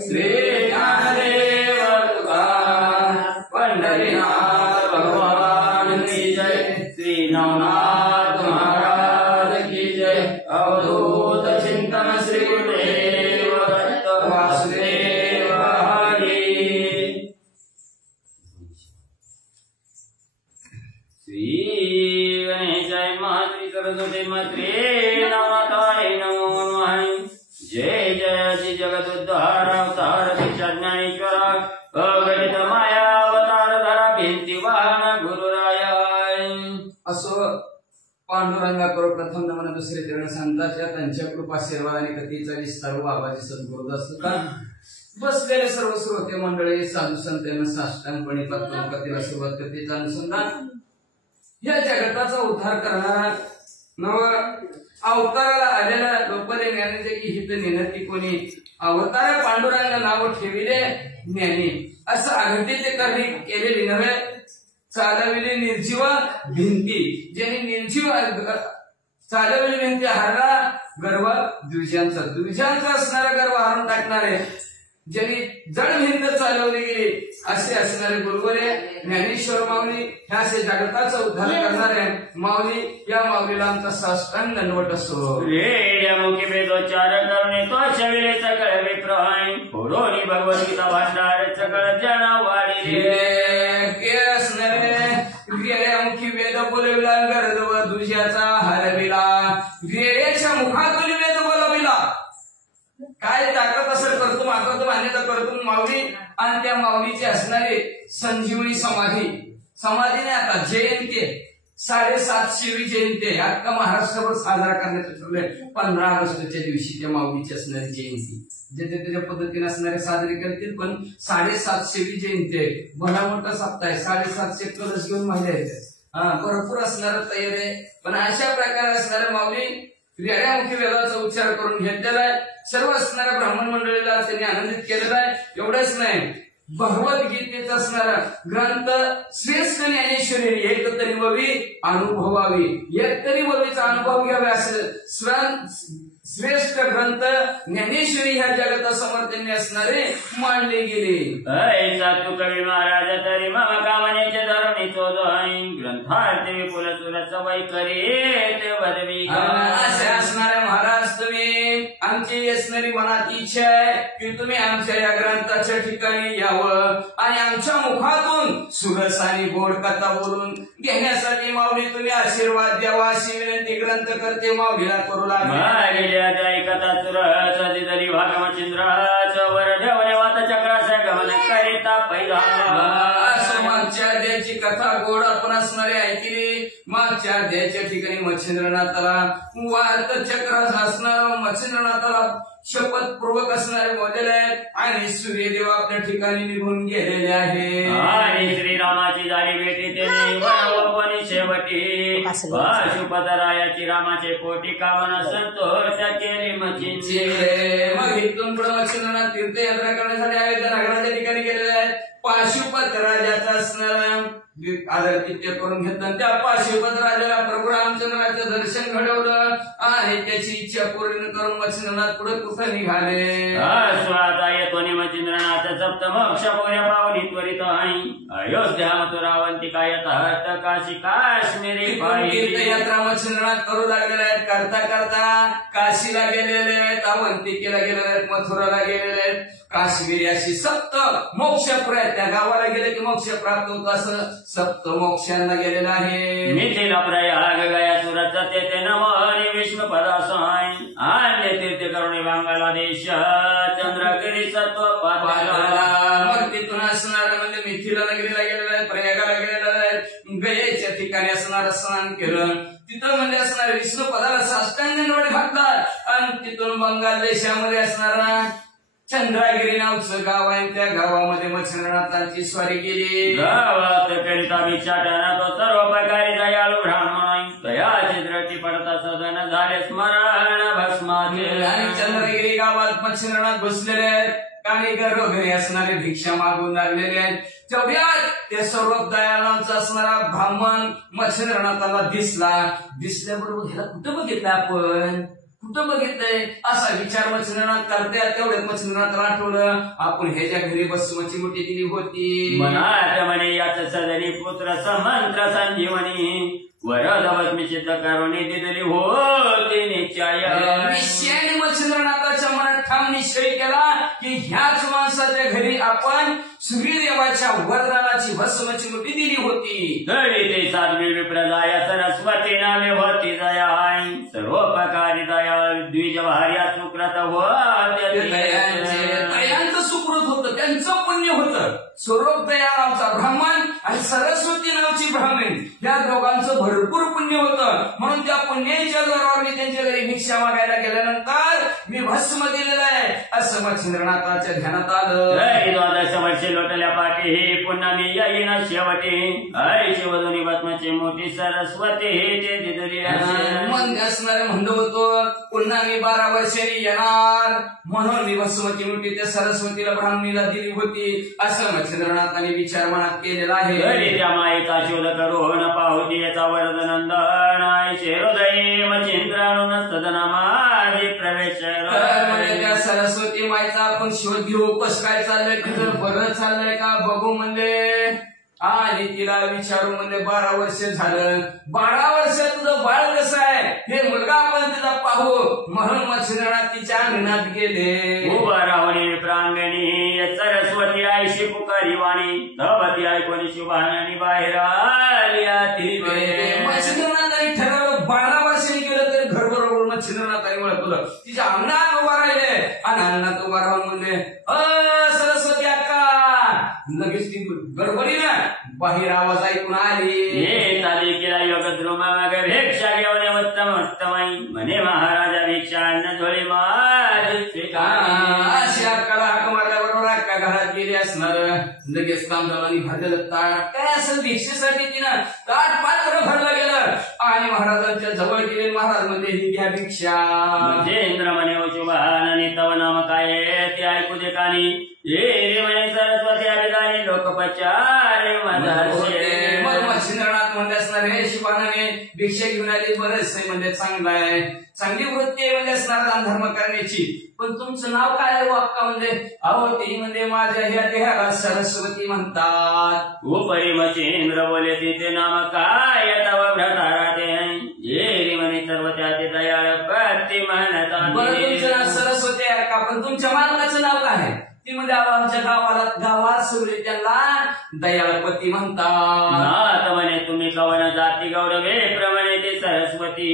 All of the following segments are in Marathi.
श्री ज्ञानदेव तुकाराम पंढरीनाथ भगवान की जय। श्री नवनाथ महाराज की जय। अवधूत चिंतन श्री गुरुदेव दत्त वासुदेव हरी। श्री गणेशाय मातृ सरस्वती मात्रे नवनाथाय नमो नमः। जय जय श्री जगत उद्धार अवतार दीक्षा ज्ञानेश्वर अगणित माया अवतार धरा भिंती वाहन गुरुराया। असो पांडुरंगाकडे प्रथम नमन दुसरे चरण संतांच्या त्यांच्या कृपा आशीर्वाद आणि कथेचा विस्तार बाबाजी सद्गुरू असतात। बसलेले सर्व श्रोते मंडळी साधू संतांना साष्टांगपणे पात्र कथेला सुरुवात कथेचा अनुसंधान या जगताचा उद्धार करणारा नव अवताराला आलेला लोपदे ज्ञानाचे की हित नेनती कोणी अवतार पांडुरंग नाव ठेविले ज्ञानी असं अघटित करणे केलेली नव्हे चालविले निर्जीव भिंती ज्यांनी निर्जीव चालविली भिंती हारला गर्व द्विजांचा असणारा गर्व हारून टाकणारे ज्यांनी जड भिंत चालवली गेली असे असणारे गुरुवरे ज्ञानेश्वर माऊली ह्या असे जगताचा उद्धार करणारे माऊली या माऊलीला आमचा साष्टांग दंडवत असतो। मुखी वेदोच्चार करणे तो शविले सकळ विप्रहाणी पुरोणी भगवद्गीता भाषार सकळ जनवाडी के असणारे मुखी वेद बोलविला गरज व दुष्याचा हरविला वेळेच्या मुखातून वेद बोलविला काय ताकद असेल करतो मागवतो मान्यता करतो माऊली आणि त्या माऊलीची असणारी संजीवनी समाधीने आता जयंती 750वी जयंती अख्खा महाराष्ट्रभर साजरा करण्यात ठरले 15 ऑगस्टच्या दिवशी त्या माऊलीची असणारी जयंती जे त्याच्या पद्धतीने असणारे साजरे करतील पण 750वी जयंती आहे भला मोठा सप्ताह आहे 750 कलश घेऊन महिला आहेत भरपूर असणार तयारी आहे पण अशा प्रकारे असणाऱ्या माऊली रेड्यामुखी वेदाचा उच्चार करून घेतलेला आहे सर्व असणाऱ्या ब्राह्मण मंडळीला त्यांनी आनंदित केलेला आहे एवढंच नाही भगवद्गीतेचा असणारा ग्रंथ श्रेष्ठ ज्ञानेश्वरी एक तरी ववी अनुभवावी एक तरी ववीचा अनुभव घ्यावा असं श्रेष्ठ ग्रंथ ज्ञानेश्वरी ह्या जगतासमोर त्यांनी असणारे मांडले गेले। कवी महाराज तरी मम कामनेचे धरणी तो ग्रंथार्थ विपुल सुरच वैखरी असे असणारे महाराज तुम्ही आमची असणारी मनात इच्छा आहे की तुम्ही आमच्या या ग्रंथाच्या ठिकाणी यावं आणि आमच्या मुखातून सुरस आणि गोड कथा बोलून घेण्यासाठी माऊली तुम्ही आशीर्वाद द्यावा अशी विनंती ग्रंथ करते माऊलीला करू लागले। कथा सुरस दिदली भागमचंद्राच वर देवने वात चक्राचा गमन करिता पहिला मागच्या अध्यायाची कथा गोड आपण असणारे ऐकली मागच्या अध्यायाच्या ठिकाणी मच्छिंद्रनाथाला वात चक्र असणार मच्छिंद्रनाथाला शपथपूर्वक असणारे बोललेले आहेत आणि सूर्यदेव आपल्या ठिकाणी निघून गेलेले आहे आणि श्रीरामाची झाली भेटी त्यांनी वनवपणी शेवटी पशुपतरायाची रामाचे पोटी कामना संतोष केली मच्छिंद्र मग इथून पुढे मच्छिंद्रनाथ तीर्थयात्रा करण्यासाठी अयोध्या नगराच्या ठिकाणी गेलेले आहेत पाशुपत राजाचा असणारा आदरातिथ्य करून घेतलं त्या पाशुपत राजाला प्रभू रामचंद्राचं दर्शन घडवलं आणि त्याची इच्छा पूर्ण करून मच्छिंद्रनाथ पुढे कुठं निघाले आता येतो मच्छिंद्रनाथ सप्तमोक्ष पुण्या पावनी त्वरित अयोध्या मथुरावंतिका यथार्थ काशी काश्मीरी तीर्थयात्रा मच्छिंद्रनाथ करू लागलेले आहेत करता करता काशीला गेलेले आहेत अवंतिकेला गेलेले आहेत मथुराला गेलेले आहेत काश्मीरी अशी सप्त मोक्ष त्या गावाला गेले की मोक्ष प्राप्त होतो असं सप्त मोक्षांना गेलेला आहे। मिथिला प्रयाग गया सुरत तेथे नवनी विष्णू पदासाय अन्य तीर्थ करुणी बांगलादेश चंद्रगिरी सत्व पाताला मग तिथून असणार म्हणजे मिथिला नगरीला गेलेला आहे प्रयागाला गेलेला आहे गयेच्या ठिकाणी असणार स्नान केलं तिथं म्हणजे असणार विष्णू पदाला साष्टांग दंडवत घातला आणि तिथून बंगाल देशामध्ये असणारा चंद्रगिरी नावचं गाव आहे त्या गावामध्ये मच्छिंद्रनाथांची स्वारी केली गावात करिता विचारना तो सर्व प्रकारे दयाळू ब्राह्मण दयाची दृष्टी पडता सदन झाले स्मरण भस्माचे आणि चंद्रगिरी गावात मच्छिंद्रनाथ बसलेले आहेत काही घरोघरी असणारे भिक्षा मागून लागलेले आहेत तेवढ्यात ते सर्व दयाळांचा असणारा ब्राह्मण मच्छिंद्रनाथाला दिसल्याबरोबर ह्याला कुठं बघितलं आपण कुठं बघितलंय असा विचार मच्छिंद्रनाथ करते. तेवढ्यात मच्छिंद्रनाथला आठवलं आपण ह्याच्या घरी भस्माची मुठी दिली होती. मनात म्हणे याच सदनी पुत्र समंत्र संजीवनी वरद भस्मी चित्त करुणी दिली होती निश्चय. निश्चयाने मच्छिंद्रनाथाच्या मनात ठाम निश्चय केला की ह्याच माणसाच्या घरी आपण सूर्यदेवाच्या वरदानाची भस्माची मुठी दिली होती. तरी ते साध्वी विप्रदाया सरस्वती नामे होती दयाय सर्वोपकारी दया द्विज भार्या सुकृत तयांचं सुकृत होतं, त्यांचं पुण्य होतं. स्वरूपदया नावचा ब्राह्मण आणि सरस्वती नावची ब्राह्मण या दोघांचं भरपूर पुण्य होतं. म्हणून त्या पुण्याच्या जोरावर मी त्यांच्या घरी भिक्षा मागायला गेल्यानंतर मी भस्म दिलेलं आहे असं मच्छिंद्रनाथाच्या ध्यानात आलं. द्वादश वर्षे लोटल्या पाठी हे पुन्हा मी येईन शेवटी हरी शिवधुनी भस्माची मोठी सरस्वती हे ते दिदली मन असणारे म्हणलं होतं पुन्हा मी 12 वर्षांनी येणार म्हणून मी भस्माची मुठी त्या सरस्वतीला ब्राह्मणीला दिली होती असं मच्छिंद्रनाथाने विचार मनात केलेला आहे. त्या मायेचा शोध करून पाहुती याचा वरदनंदन हृदय मच्छिंद्रानुन सदना माझे प्रवेश. त्या सरस्वती मायचा आपण शोध घेऊ कसं काय चाललंय तुझं बरं चाललंय का बघू म्हणले आणि तिला विचारू म्हणले 12 वर्ष झालं 12 वर्ष तुझं बाळ कसं आहे हे मुलगा आपण तिला पाहू म्हणून मच्छिंद्रनाथ तिच्या अंगणात गेले. उभा राहुणी प्रांगणी सरस्वती आईशी पुकारी वाणी धवती ऐकून शुभानी बाहेर आली. मच्छिंद्रनाथाने ठरवलं 12 वर्षांनी गेलं तरी घर बरोबर मच्छिंद्रनाथाने ओळखलं. तिच्या अंगणात उभा राहिले आणि अंगणात उभा राहून म्हणले सरस्वती अक्का. लगेच ती गडबडीनं बाहेर आवाज ऐकून आली. केला योग द्रुम भिक्षा घेऊन उत्तम उत्तमाई म्हणे महाराजा भिक्षा अन्न झोळी अशी अक्काला हाक मारल्याबरोबर अक्का घरात गेली असणार. लगेच तांदळाने भरलेलं ताट काय असं भिक्षेसाठी तिनं ताट पात्र भरलं गेलं आणि महाराजांच्या जवळ गेले. महाराज म्हणजे ही घ्या भिक्षा. इंद्र म्हणे शुभानी तव नाम काय ते ऐकू दे कानी ये म्हणे सरस्वती अभिदानी लोकपचारे मग मच्छिंद्रनाथ म्हणले असणार हे शिवानाने भिक्षा घेऊन आली बरंच म्हणजे चांगलं आहे चांगली वृत्ती आहे म्हणजे असणार दान धर्म करण्याची. पण तुमचं नाव काय आहे अक्का म्हणजे अहो ती म्हणजे माझ्या ह्या देहाला सरस्वती म्हणतात. उपरी मच्छिंद्र बोले तिथे नाम काय तव भ्रतारा ते ये म्हणे सर्व त्याचे दयाळ प्रति म्हणतात. बरं तुमचं नाव सरस्वती आहे का पण तुमच्या मालकाचं नाव काय आहे ती म्हणजे आमच्या गावात सुरले त्याला दयाळपती म्हणतात. म्हणे तुम्ही कवन जाती गौरवे प्रमाणे ते सरस्वती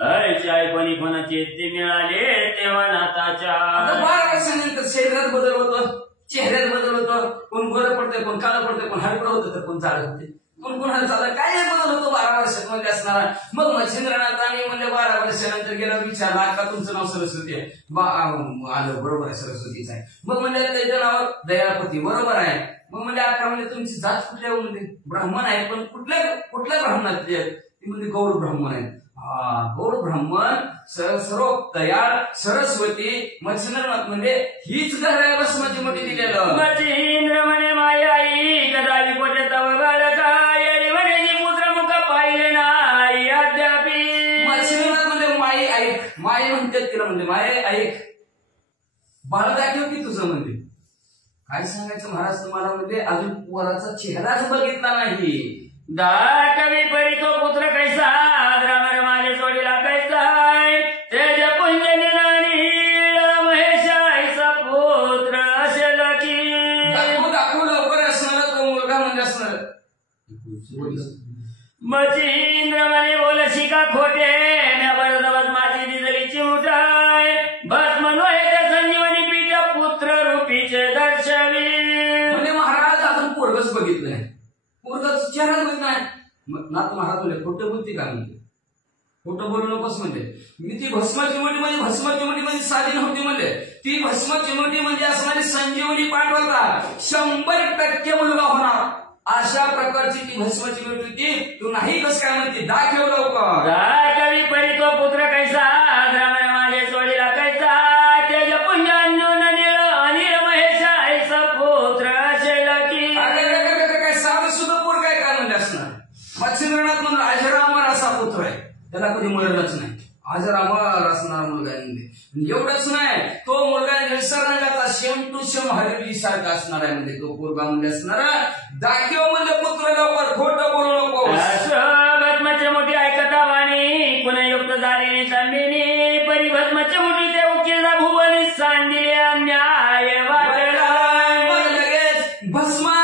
हर्ष ऐकून कोणाची ते मिळाले तेव्हा नाताच्या. 12 वर्षानंतर शरीरात बदल होतो चेहऱ्यात बदल होतो कोण गोरं पडते कोण काळं पडते कोण हडपड होतं तर कोण चालत होते कोण कोणाला चालत काय बदल होतो 12 वर्षात मध्ये असणारा. मग मच्छिंद्रनाथाने म्हणजे 12 वर्षानंतर गेला विचारला का तुमचं नाव सरस्वती आहे आलं बरोबर आहे सरस्वतीच आहे. मग म्हणजे त्याचं नाव दयाळपती बरोबर आहे. मग म्हणजे अक्का म्हणजे तुमची जात कुठल्या म्हणजे ब्राह्मण आहे पण कुठल्या ब्राह्मणातली आहे ती म्हणजे गौर ब्राह्मण आहे. गौर ब्राह्मण सर्व दयाळ सरस्वती मच्छिंद्रनाथ म्हणजे हीच घर आहे भस्माची मोठी दिलेलं. मच्छिंद्र म्हणे माय आई कदाई कोटे तव बालकाय म्हणे पुत्र मुख पाहिले नाही अद्यापी. मच्छिंद्रनाथ म्हणजे माई ऐक माई म्हणतात तिला म्हणजे माय ऐक बाळ दाखव की तुझं म्हणजे काय सांगायचं महाराज तुम्हाला म्हणजे अजून पोराचा चेहराच बघितला नाही. कवी परी तो पुत्र कैसा रामर माझे सोडीला कैसा तेज पुंजनी महेश ऐसा पुत्र असेल की दाखवू लवकर असणार तो मुलगा म्हणजे असणार. मच्छिंद्र म्हणे बोल शिका खोटे बरदवत माझी दिदलीची उठाय बस म्हणून त्या संजीवनी पीठ पुत्र रूपीचे दर्शवी. म्हणजे महाराज अजून पोरगच बघितलं नाही पोरगच चेहराच बघितला नाही. नाथ महाराज बोले खोटं बोलते का म्हणते खोटं बोलू नकोस म्हणते मी ती भस्माची मुठी म्हणजे साधी नव्हती म्हणले ती भस्माची मुठी म्हणजे असणारी संजीवनी पाठवता 100% मुलगा होणार अशा प्रकारची ती भस्माची मुठी होती. तू नाही कस काय म्हणते दाखव लवकर. कवी परी तो पुत्र कैसा रामर माझे सोडीला कैसा तेज पुंज अनिल अनिल महेश ऐसा पुत्र असेल की. काय साधं सुद्धा पोर काय काय म्हणजे असणार. मच्छिंद्रनाथ म्हणून अजरामर असा पुत्र आहे त्याला कधी मरलंच नाही अजरामर असणारा मुलगा आहे. वंश महादेवजी सारखा असणार आहे म्हणजे तो पोरगा म्हणजे असणार दाखव म्हणलं पुत्र लवकर खोटं बोलू नको भस्माच्या मोठी ऐकता वाणी गुणयुक्त झालेली चांदिनी परिभस्माच्या मोठी ते उकिला भुवनी सांदिले अन्याय वाटला लगेच भस्मा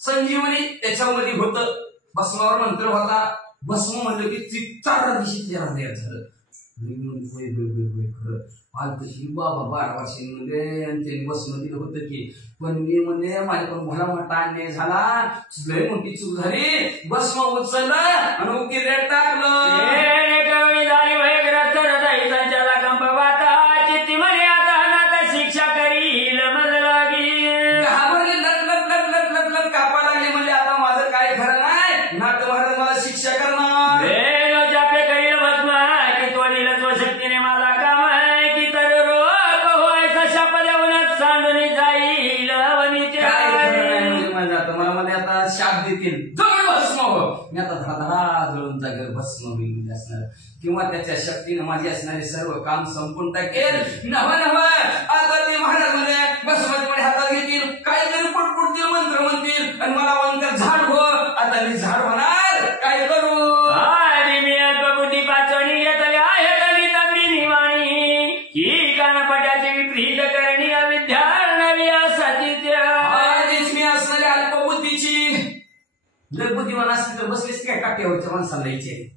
संजीवनी त्याच्यामध्ये होत भस्मावर मंत्र होता भस्म म्हणलं की 4 दिवशी त्याला तयार झालं खरं पालतशी बाबा 12 वर्षांमध्ये त्यांनी भस्म दिलं होतं की पण मी म्हणजे माझ्याकडून भला मोठा अन्याय झाला लय मोठी चूक झाली भस्म उचललं आणि उकिऱ्यात टाकलं शिक्षा करील मज लागी घाबरले लट कापा लागले म्हणजे आता माझं काय खरं नाही नाट्य महाराज मला शिक्षा करणार करील भस्म की तो दिल तो शक्तीने मला काम आहे की तर रोग होय तशा पदावूनच सांडून जाईल आता मला मध्ये आता शाप देतील जग भस्म हो मी आता धडा जळून जागेवर भस्म होईल असणार किंवा त्याच्या शक्तीने माझे असणारे सर्व काम संपून टाकेल नव आता ते महाराज म्हणजे भस्माचे हातात घेतील काहीतरी पुटपुटतील मंत्र म्हणतील आणि मला म्हणतात झाड हो आता मी झाड होणार काय करू बुद्धी पाचवणी घेतली आहे कधी तगडी निवाणी ही कानपटाची विपरीत करणी अविद्या नवी असती मी असणारी अल्पबुद्धीची जर बुद्धिमान असते तर बसलीस काय काट्यावरच्या माणसाला यायचे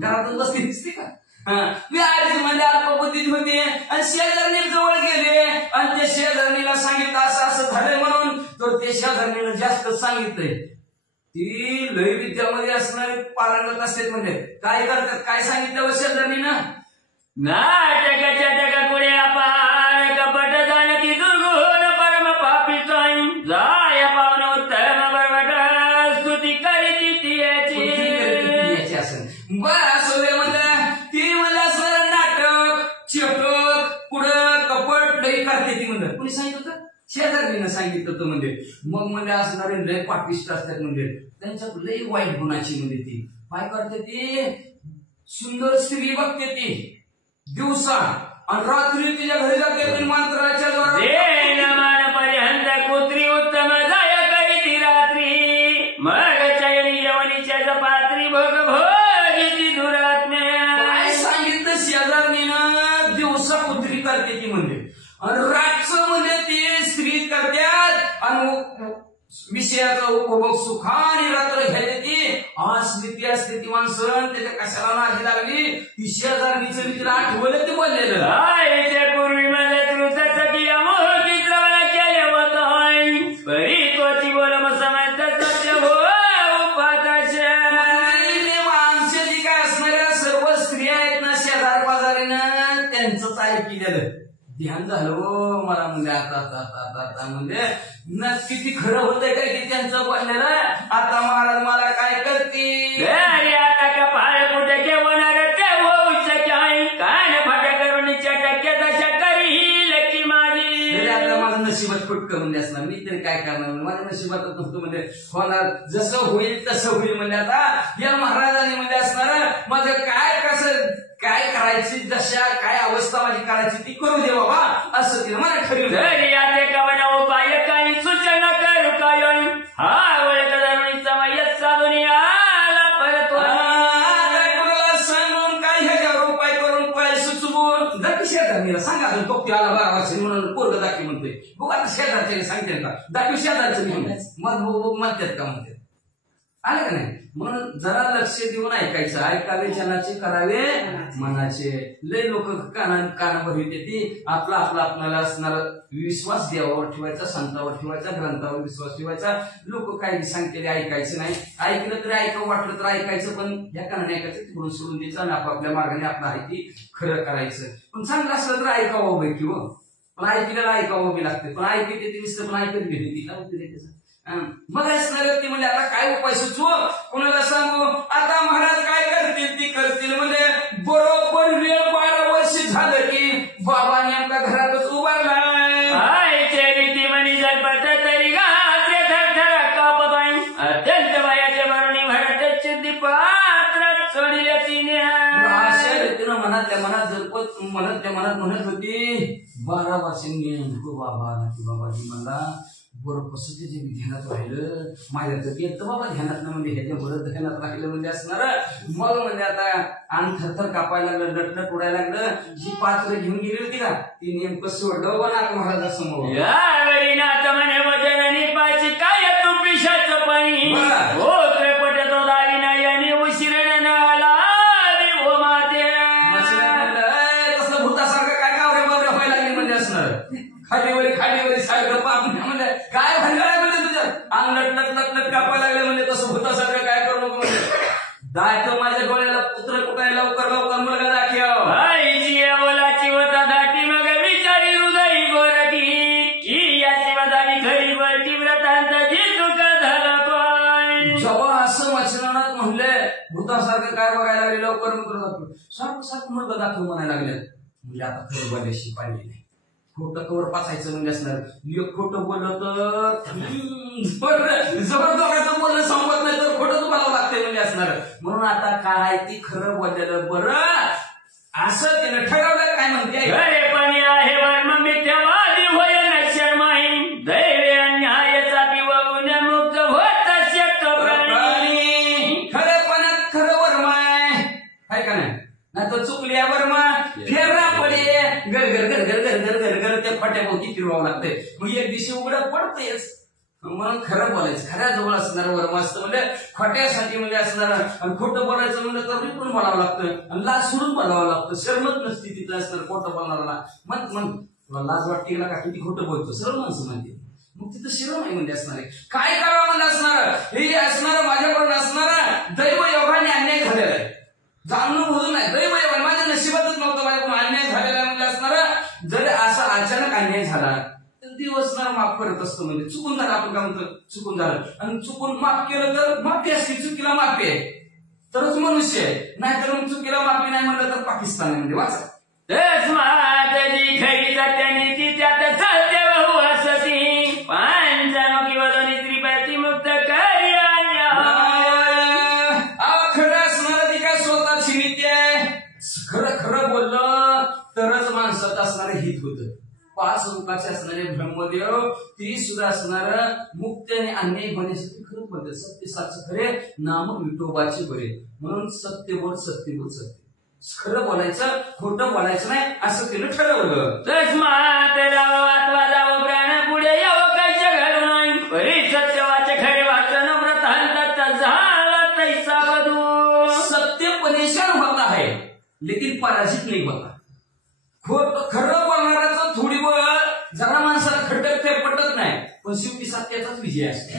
घरातून बसली दिसते का मी आधीच म्हणजे अल्पबुद्धीत होते आणि शेजारणी जवळ गेले आणि त्या शेजारणीला सांगितलं असं असं झालंय म्हणून तर ते शेजारणीला जास्त सांगितलंय ती लय विद्यामध्ये असणारे पारंगत असते म्हणजे काय करतात काय सांगितलं शेजारणीनं नाटकाच्या टका कुडे अपार कपट जाणती दुर्गुण परम पापी जाय पावन उत्तम बरबट स्तुती करीती ती याची असं बरं असं म्हणलं ती म्हणलं असं नाटक चटक पुढं कपट लई करते ती म्हणलं कुणी सांगितलं होतं शेजारणीनं सांगितलं होतं म्हणजे मग म्हणजे असणारे लय पापिष्ट असतात म्हणजे त्यांच्यात लई वाईट गुणाची म्हणजे ती काय करते ती सुंदर स्त्री बघते ती दिवसा आणि रात्री तिच्या घरी जाते मंत्राच्या पर्यंत कुत्री उत्तम जाय करीती रात्री मग चैनी यवनीच्या जपात्री भोग भोगी दुरात्म्या काय सांगितलं शेजारणीनं दिवसा कुत्री करते ती म्हणजे आणि रातचं म्हणजे ती स्त्री करतात आणि विषयाचा उपभोग सुखाने रात्र घ्यायला ती असली ती माणसं त्याच्या कशाला नादी लागली ती शेजारणीचं मी तिला आठवलं ते बोललेलं पूर्वी माझ्या तृतच की अमोह चित्रवला केले होत परी तोची बोल मग समजत सत्य हो माणसं जी काय असणाऱ्या सर्व स्त्रिया आहेत ना शेजार पाजारीनं त्यांचंच ऐकलेलं ध्यान झालं हो मला म्हणजे आता म्हणजे नक्की ती खरं होतंय काय की त्यांचं बोललेलं आता महाराज मला काय करतील आता कपाळ कुठे केवणार ते होऊ शकाय कान फाट्या करून टक्के दशा करील की माझी आता माझं नशिबात फुट करून असणार मी तरी काय करणार माझ्या नशिबात नसतो म्हणजे होणार जसं होईल तसं होईल म्हणजे आता या महाराजांनी म्हणजे असणार माझं काय कसं काय करायची दशा काय अवस्था माझी करायची ती करू दे बाबा असं तिला मला ठरवलं कवन उपाय काही सूचना करू काय हा वळत धरणीचा मायत साधून आला परत कोणाला सांगून काय ह्याच्यावर उपाय करून काय सुचवून जर शेजारणीला सांगा तो आला 12 वर्ष म्हणून पोरग दाखी म्हणतोय बघ आता शेजारच्या सांगते का दाखवी शेजारचं मग म्हणतात का म्हणतात आलं का नाही म्हणून जरा लक्ष देऊन ऐकायचं ऐकावे जनाचे करावे मनाचे लय लोक कानावर येते ती आपल्याला असणारा विश्वास देवावर ठेवायचा संतावर ठेवायचा ग्रंथावर विश्वास ठेवायचा लोक काही सांगतेले ऐकायचं नाही ऐकलं तरी ऐकावं वाटलं तर ऐकायचं पण या कानाने ऐकायचं तिकडून सोडून द्यायचं आणि आपापल्या मार्गाने आपलं आहे ती खरं करायचं पण चांगलं असलं तर ऐकावं बाई किंवा पण ऐकलेला ऐकावं बी लागते पण ऐकते ती पण ऐकत गेली ती काय होते त्याचं मग असणार व्यक्ती म्हणजे आता काय उपाय सुचवू कोणाला सांगू आता महाराज काय करतील ती करतील म्हणजे बरोबर वेळ 12 वर्ष झालं की बाबा नेमका घरातच उभारलाय रीती म्हणी जगपत तरी गात्रे थरथर कापत अत्यंत वयाचे भरणी भरत दीपात्र चढले तिने अशा रीतीनं मनातल्या मनात जरपत मनातल्या मनात म्हणत होती 12 वर्षांनी हो बाबा नाती बाबाजी मला बरं कसं ते ध्यानात राहिलं माझ्या तर येतं बाबा ध्यानात म्हणजे ह्याच्या बरं ध्यानात राहिलं म्हणजे असणार मग म्हणजे आता अंग थरथर कापायला लागलं लटलट उडायला लागलं जी पात्र घेऊन गेली होती का ती नेमकं सोडलं बा नाथ महाराजासमोर यावेळी नाथ म्हणे वजनाने पाची काय तू पिशाचं पाणी हो त्रेपट तो दारी नाही आणि उशिरण आला ओ माते तसलं भूतासारखं काय कावरे बावरे व्हायला लागली म्हणजे असणार खालीवरी सारखं पाप म्हणजे काय भंगार म्हणजे तुझ्या अंग लटलट कापायला लागले म्हणजे तसं भूतासारखं काय करू नको म्हणजे दाखव माझ्या डोळ्याला पुत्र कुठे लवकर मुलगा दाखव आईची बोलाची होता दाटी मग विचारी हृदय गोरटी की याची वदानी खरी बटी व्रतांचा जी चुका झाला तो जेव्हा असं वचनात म्हणले भूतासारखं काय बघायला लागले लवकर मुलगा दाखव सारखं मुलगा दाखव म्हणायला लागले म्हणजे आता खरं बोलायची पाहिजे नाही खोटं कवर पाचायचं म्हणजे असणार एक खोटं बोललं तर जबरदस्तीचं बोलणं संपत नाही तर खोटं तुम्हाला लागतंय म्हणजे असणार म्हणून आता काय ती खरं बोललेलं बरं असं तिनं ठरवलं काय म्हणते घरे पण आहे वर्म मिथ्यावादी होय नशर्माही दैवे अन्यायाचा पिवून मुक्त होत शकतो प्राणी खरेपणात खरं वर्म आहे का नाही तर चुकल्या वर्मा फेरना पडे घर त्या फट्याभोवती फिरवावं लागतंय मग एक दिवशी उघडं पडतेच म्हणून खरं बोलायचं खऱ्या जवळ असणार वर्म असतं म्हणजे खोट्यासाठी म्हणजे असणार आणि खोटं बोलायचं म्हणजे तर पण बोलावं लागतं आणि लाज सोडून बोलावं लागतं शरमत नसती तिथं असणार खोटं बोलणारा मग तुला लाज वाटते का किती खोटं बोलतो सर्व माणसं म्हणते मग तिथं शिरम आहे म्हणजे असणार आहे काय करावं म्हणजे असणार हे असणार माझ्याकडून असणार दैव योगाने अन्याय झालेला आहे जाणून बोलून नाही दैव माझ्या नशिबातच नव्हतं माझ्याकडून अन्याय झालेला म्हणजे असणार जर असा अचानक अन्याय झाला तर दिवस माफ करत असतो म्हणजे चुकून झालं आपण काय म्हणतो चुकून झालं आणि चुकून माफ केलं तर माफी असते चुकीला माफी आहे तरच मनुष्य आहे नाहीतर मग चुकीला माफी नाही म्हणलं तर पाकिस्तान म्हणजे वाचा खरी सत्याने ती त्यात सत्य बहु असती पंचमुखी वदनी त्रिपाती मुक्त कार्य खरं बोललं तरच माणसात असणारं हित होतं 5 मुखाचे असणारे ब्रह्मदेव ती सुद्धा असणार मुक्त आणि अन्याय होण्यासाठी खरं बोलते सत्य साच खरे नाम विठोबाचे बरे म्हणून सत्य बोल सत्य बोल सत्य खरं बोलायचं खोटं बोलायचं नाही असं तिनं ठरवलं तस्मात लावा जावं प्राण पुढे यावं काय जगल नाही परी सत्यवाचे खरे वाचन व्रतांत झाला तैसा वधू सत्य परेशान होता है लेकिन पराजित नाही होता खरं बोलणाराचं थोडी वेळ जरा माणसाला खटक ते पटत नाही पण शेवटी सत्याचाच विजय असतो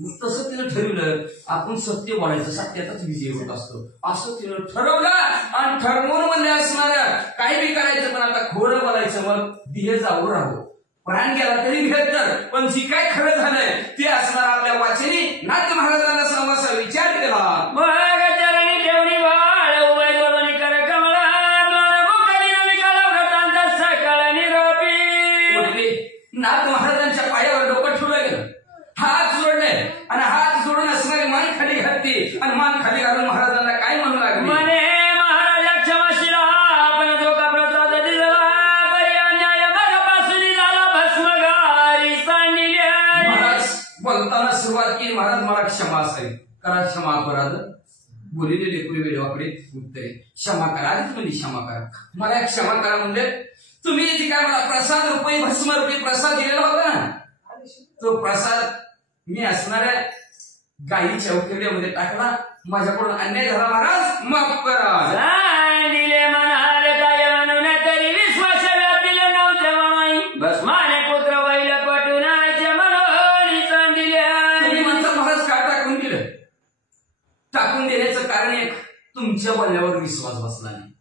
मग तसं तिनं ठरवलं आपण सत्य बोलायचं सत्याचाच विजय होत असतो असं तिनं ठरवलं आणि ठरवून म्हणजे असणार काय बी करायचं पण आता खोरं बोलायचं मग दिहे जाऊ राहू प्राण गेला तरी बेहत्तर पण जी काय खरं झालंय ते असणार आपल्या वाचनी नाथ महाराजांना समासा विचार केला नाथ महाराजांच्या पायावर डोकं ठेवलं गेलं हात जोडले आणि हात जोडून असणारी मान खाली घातली आणि मान खाली घालून महाराजांना काय म्हणू लागले म्हणे महाराजा क्षमाशीला आपण धोका प्रसाद दिला बरी अन्याय मगापासून झाला भस्मगारी सांडिले महाराज बोलताना सुरुवात केली महाराज मला क्षमा असावी करा क्षमा अपराध बोलिले लेकरू वेळेवाकडे उत्तरे क्षमा करा आधीच म्हणजे क्षमा करा मला क्षमा करा म्हणजे तुम्ही जी काय मला प्रसाद रूपी भस्म रूपी प्रसाद दिलेला होता ना तो प्रसाद मी असणाऱ्या गायीच्या उकिरड्यामध्ये टाकला माझ्याकडून अन्याय झाला महाराज माफ करा दिले म्हणाल काय म्हणून तरी विश्वास व्यापिले नव्हते माई भस्माने पुत्र वैल पटुनाचे म्हणून सांगितले तुम्ही म्हणता महाराज का टाकून दिलं टाकून देण्याचं कारण एक तुमच्या बोलण्यावर विश्वास बसला नाही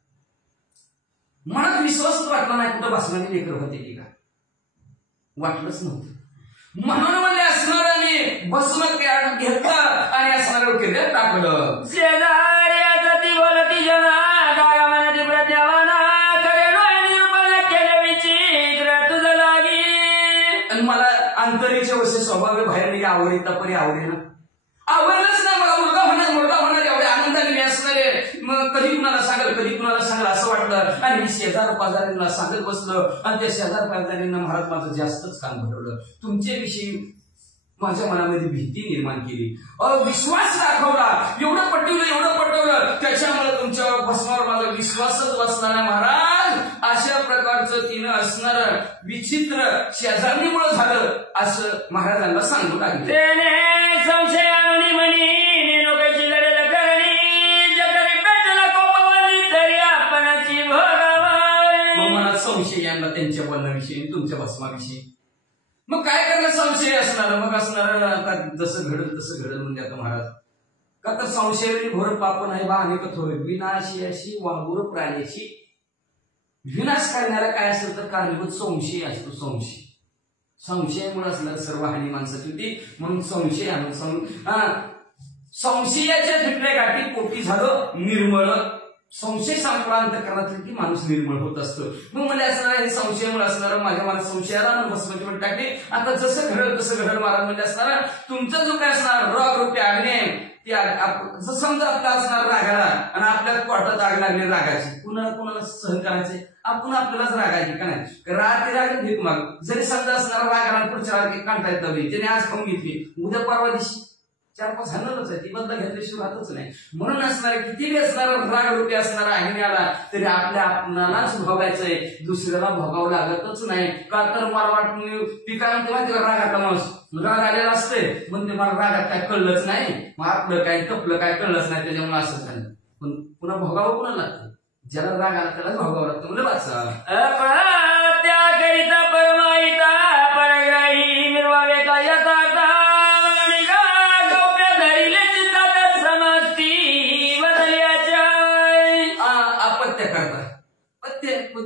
मनात विश्वास वाटला नाही कुठं बसणारी लेकर होते की का वाटलंच नव्हतं म्हणून म्हणजे असणाऱ्याने भस्म घेतलं आणि असणाऱ्या केलं टाकलं शेजारी ती बोलती जना दागा मनाची प्रज्ञावाना करे निरूपण केले विचित्र तुझं लागी आणि मला अंतरीचे वसे स्वभाव बाहेर नाही आवडीता परी आवडेना आवडलंच ना मला मुलगा होणार एवढे आनंदाने मी असणारे. मग कधी कुणाला सांगाल असं वाटलं आणि मी शेजार पाजारींना सांगत बसलो आणि त्या शेजार पाजारींना महाराज माझं जास्तच काम घडवलं. तुमच्याविषयी माझ्या मनामध्ये भीती निर्माण केली, विश्वास दाखवला, एवढं पटवलं त्याच्यामुळे तुमच्या भस्मावर माझा विश्वासच बसला नाही महाराज. अशा प्रकारचं तिनं असणार विचित्र शेजारणीमुळे झालं असं महाराजांना सांगू लागले. संशयानुनी म्हणी नेणुकाची गरज करणी जगरी पेटला कोपवली तरी आपणाची भोगावा. मग मला संशय यांना त्यांच्या बोलण्याविषयी तुमच्या भस्माविषयी. मग काय करणार संशय असणार. मग असणार आता जसं घडल तसं घडल म्हणजे आता महाराज का तर संशय घोर पाप नाही बा अनेक थोडे विनाशी अशी वाघूर प्राण्याची. विनाश करणारा काय असेल तर कारणीभूत संशय असतो. संशयामुळे असणार सर्व हानी माणसाची होती. म्हणून संशय संशयाच्या फिटल्या गाठी पोटी झालं निर्मळ. संशय संपला अंतःकरणात की माणूस निर्मळ होत असतो. मग मला असणार हे संशयामुळे असणार माझ्या मनात संशयाला मग भस्माची म्हण टाकली. आता जसं घडल तसं घडल महाराज म्हणजे असणार तुमचा जो काय असणार राग रूपी आग्ने ती समजा आपला असणार रागाला आणि आपल्या पोटात आग लागली रागाची. कुणाला सहन करायचे आपण आपल्यालाच रागायची का नाही. राग घेत मग जरी समजा असणार रागाला पुढच्या राग काढता येत हवी त्याने आज खाऊन घेतली उद्या परवा दिवशी 4-5 हाणलंच आहे. ती बदला घेतल्याशिवाय राहतच नाही. म्हणून असणार किती असणार राग रूपी असणारा अग्नियाला तरी आपणालाच भोगायचंय, दुसऱ्याला भोगावं लागतच नाही. का तर मला वाटतं ती काय म्हणते माहिती का रागाचा माणूस राग आलेला असते म्हणते मला रागात काय कळलंच नाही, मग आपलं काय तपलं काय कळलंच नाही त्याच्यामुळे असं झालं. पण पुन्हा भोगावं कुणाला लागतं. ज्याला राग आला त्यालाच भोगावं लागतं. म्हणजे वाचा त्याकरिता परमायिता परग्राही निर्वावे का यथार्थ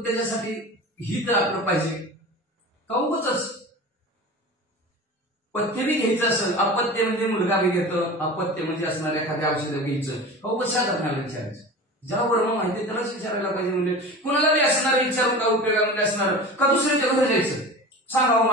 त्याच्यासाठी हित आपलं पाहिजे. कौंकच पथ्य बी घ्यायचं असेल. अपत्य म्हणजे मुलगा बी घेतं, अपत्य म्हणजे असणार एखाद्या औषध घ्यायचं. कशात आपल्याला विचारायचं. ज्याला वर्म माहिती त्यालाच विचारायला पाहिजे. म्हणजे कुणाला बी असणार विचारून का उपयोगामध्ये असणार का दुसऱ्याच्या घरी जायचं. सांगावं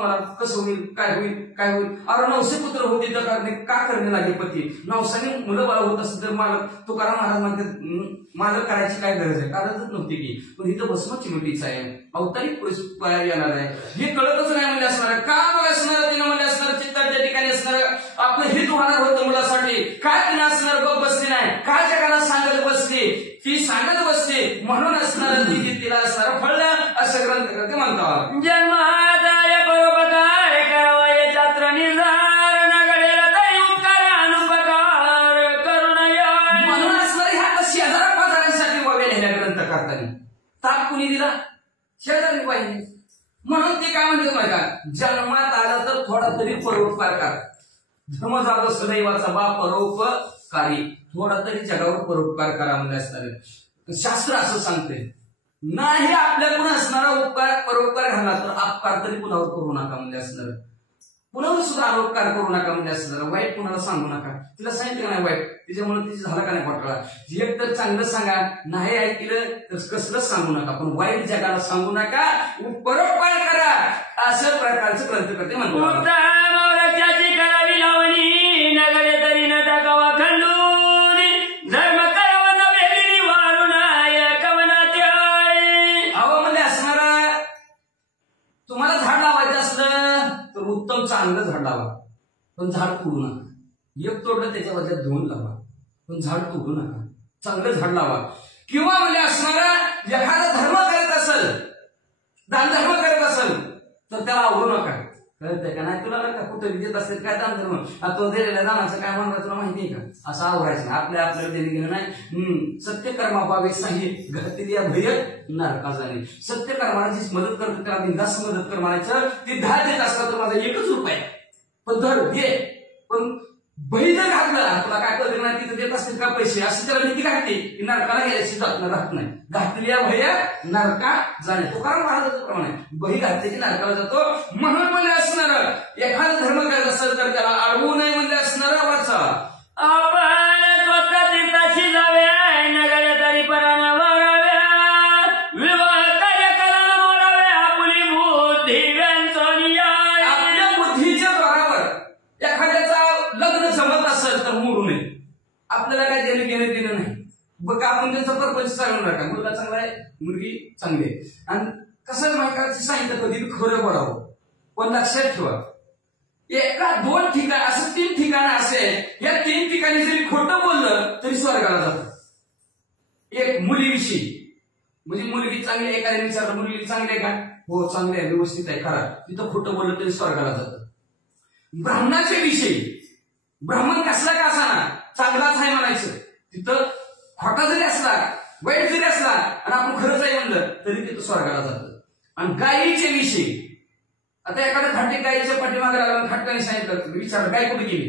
मला कसं होईल काय होईल. अरे 900 पुत्र होते तर का करणे लागे पती. 900 मुलं बाळ होत असत तर मालक तुकाराम महाराज म्हणतात मालक करायची काय गरज आहे. गरजच नव्हती की. पण इथं भस्म चिमटीच आहे, अवतारिक येणार आहे हे कळतच नाही म्हणजे असणार. का मला असणार तिनं म्हणजे असणार चित्ताच्या ठिकाणी असणार आपलं हित होणार होतं मुलासाठी. काय तिनं असणार गप बसली नाही, काय जगाला सांगत बसली, ती सांगत बसली म्हणून असणार तिला असणार फळलं असं ग्रंथ म्हणतात. जन्मादाय परोपकार करावा याच्यात्र निर्धार नगडेला तरी उपकार अनुपकार करुणया. म्हणून असणार ह्या शेजारा पाजारांसाठी व्हावे लिहिल्या ग्रंथ करताना ताप कुणी दिला शेजारी पाहिजे. म्हणून ते काय म्हणते माहिती का जन्मात आला तर थोडा तरी परोपकार करा. धर्म जातो सदैवाचा बा परोपकारी. थोडा तरी जगावर परोपकार करा म्हणजे असणार शास्त्र असं सांगते. नाही आपल्याकडून असणारा उपकार परोपकार घाला तर अपकार तरी कुणावर करू नका म्हणजे असणार. कुणावर सुद्धा आरोपकार करू नका म्हणजे असणार. वाईट कुणाला सांगू नका. तिला सांगितलं नाही वाईट त्याच्यामुळे तिची झाला का नाही घोटाळा. एक तर चांगलं सांगा, नाही ऐकलं तर कसलंच सांगू नका. पण वाईट जगाला सांगू नका, परोपकार करा असं प्रकारचं ग्रंथ करते म्हणतो. करावी लावणी नगरे तरी न टाकावा खंडून धर्म करावा न बेली वारून कवनाच्या. अहो म्हणजे असणारा तुम्हाला झाड लावायचं असलं तर उत्तम चांगलं झाड लावा, पण झाड तोडू नका. एक तोडलं त्याच्या बदल्यात 2 लावा, पण झाड तोडू नका. चांगलं झाड लावा. किंवा म्हणजे असणारा एखादा धर्म करत असेल, दानधर्म करत असेल तर त्याला आवडू नका. कळतंय का नाही तुला का कुठे देत असेल काय दानधर्म तो दिलेल्या दानाचं काय म्हणणार तुला माहिती आहे का. असं आवडायचं आपल्याला देणे घेणं नाही. सत्यकर्मा पावे साही घातली भय नरका जाणे. सत्यकर्माला जी मदत करते त्याला बिंदास मदत कर म्हणायचं. ती 10 देत असला तर माझा 1च रुपया पण धर दे. पण बळी जर घातलं तुला काय कळलं नाही तिथे देत असतील का पैसे असं त्याला भीती घातली की नरकाला गेल्याची राहत नाही. घातल्या भय नरका जाणे. तो कारण महाराजाचं प्रमाणे बही घातली की नरकाला जातो. म्हणून म्हणजे असणार एखादा धर्म करत असेल तर त्याला अडवू नये म्हणजे असणार वाचा. आपण स्वतः तीर्थाशी जाव्या नगरे तरी पराना वाराव्या विवाह कार्य करायला मोडावे आपली बुद्धी व्यंचनिया. आपल्या बुद्धीच्या द्वारावर एखाद्याचा लग्न चांगलं नका, मुलगा चांगला आहे, मुलगी चांगली आहे. आणि कसं माहिती सांगितलं कधी खरं बोलावं. पण लक्षात ठेवा, एका 2 ठिकाण असं 3 ठिकाण असेल, या 3 ठिकाणी जरी खोटं बोललं तरी स्वर्गाला जातं. एक मुलीविषयी, म्हणजे मुलगी चांगली आहे, एखाद्याने विचारलं मुलगी चांगली आहे का, हो चांगली आहे, व्यवस्थित आहे, खरा, तिथं खोटं बोललं तरी स्वर्गाला जातं. ब्राह्मणाच्या विषयी, ब्राह्मण कसला का असाना चांगलाच आहे म्हणायचं, तिथं खोटा जरी असला, वाईट जरी असला आणि आपण खरंच आहे म्हणलं तरी तिथं स्वर्गाला जातं. आणि गायीच्या विषयी, आता एखाद्या खाटी गायीच्या पाठीमागे लागला, खाटकाने सांगितलं, विचारलं गाय कुठे गेली,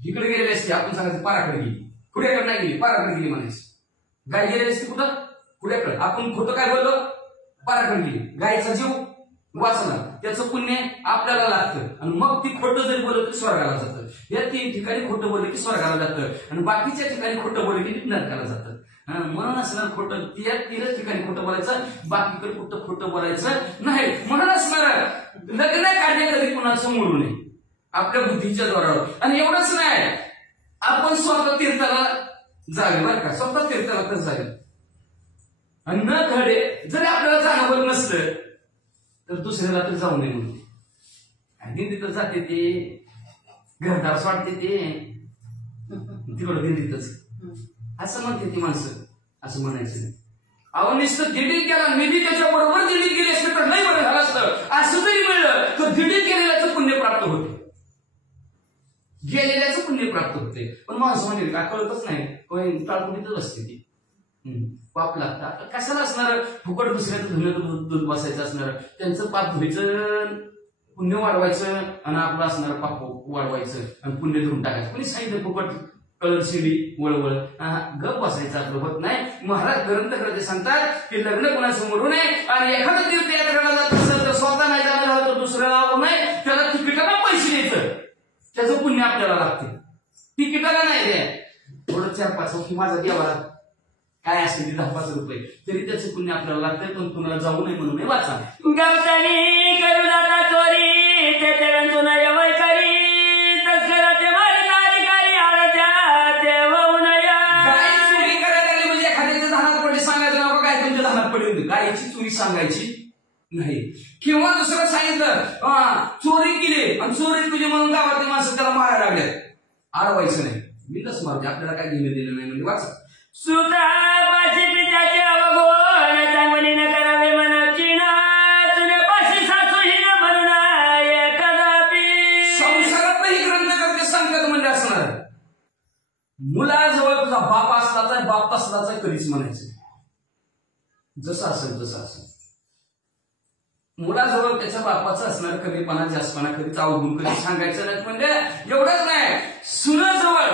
इकडे गेलेली असते, आपण सांगायचं पाराकडे गेली, पुढ्याकडे नाही गेली, पाराकडे गेली म्हणायचं. गाय गेलेली असते कुठं, पुढ्याकडे. आपण खोटं काय बोललो, पाराकडे गेली, गायीचा जीव वाचला, त्याचं पुण्य आपल्याला लागतं. आणि मग ती खोटं जरी बोललं तरी स्वर्गाला जातं. या 3 ठिकाणी खोटं बोललं की स्वर्गाला जातं, आणि बाकीच्या ठिकाणी खोटं बोललं की नरकाला जातं. म्हणून असणार खोटं, 3 ठिकाणी खोटं बोलायचं, बाकीकडे कुठं खोटं बोलायचं नाही. म्हणून असणार लग्न कार्य कधी कुणाचं मोडू नये आपल्या बुद्धीच्या जोरावर. आणि एवढंच नाही, आपण स्वतः तीर्थाला जावे बरं का, स्वतः तीर्थाला तर जावे. आणि न घडे जरी आपल्याला जाणवत नसलं तर दुसऱ्याला तर जाऊ नये म्हणते. दिंडीतच जाते ते, घरदार वाटते ते, तिकडं दिंडीतच असं म्हणते ती माणसं. असं म्हणायचं नाही. अहो नुसतं दिंडीत गेला, मी बी त्याच्या बरोबर दिंडीत गेले असते तर नाही बरं झालं असतं. असं जरी मिळलं तर दिंडीत गेलेल्याचं पुण्य प्राप्त होते, गेलेल्याचं पुण्य प्राप्त होते. पण माणसं म्हणजे काय कळतच नाही, पण टाळकुटीतच असते ती, पाप लागतं. आता कशाला असणार, फुकट दुसऱ्याचं धुण्याचं दूध बसायचं असणार, त्यांचं पाप धुवायचं, पुण्य वाढवायचं, आणि आपलं असणार पाप वाढवायचं आणि पुण्य धुवून टाकायचं. कोणी सांगितलं फुकट कळर शिडी वळवळ, गप बसायचं आपलं होत नाही. महाराज ग्रंथकर्ते सांगतात की लग्न कोणाचं मोडू नये, आणि एखादं तीर्थयात्रेला जात असेल तर स्वतः नाही जाणं झालं तर दुसरं लावू नये. त्याला तिकिटाला पैसे द्यायचं, त्याचं पुण्य आपल्याला लागते. तिकिटाला नाही द्या, थोडं 4-5 की माझा देवाला काय असते ते 10-5 रुपये, तरी त्याचं पुण्य आपल्याला लागतंय. पण कुणाला जाऊ नये म्हणून वाचा. गवतानी करू दाता चोरी, ते तेरंतून यवय करी, तस्करा ते मारता अधिकारी आरत्या ते होऊ नये. गाय चोरी करायला लागली म्हणजे एखाद्याच्या धानात पडली सांगायचं ना, काय तुमच्या धानात पडली, गायची चोरी सांगायची नाही. किंवा दुसरं सांगितलं चोरी केली आणि चोरी तुझी म्हणून गावातली माणसं त्याला मारायला लागले, अडवायचं नाही. बिलच मारते, आपल्याला काय घेणं दिलं नाही म्हणजे वाचा. सुद्धा पाशी पित्याचे अवगुण चांगली न करावे म्हणाची ना, तुझ्या पाशी सासू ही न म्हणून कदापि. संसारातही ग्रंथकर्ते सांगतात म्हणजे असणार, मुलाजवळ तुझा बाप असलाच आहे, बाप असलाच आहे कधीच म्हणायचं, जसं असेल तसं असेल. मुलाजवळ त्याच्या बापाचं असणार कमीपणा जास्तपणा कधीच अवगुण कधी सांगायचं नाही. म्हणजे एवढंच नाही, सुनाजवळ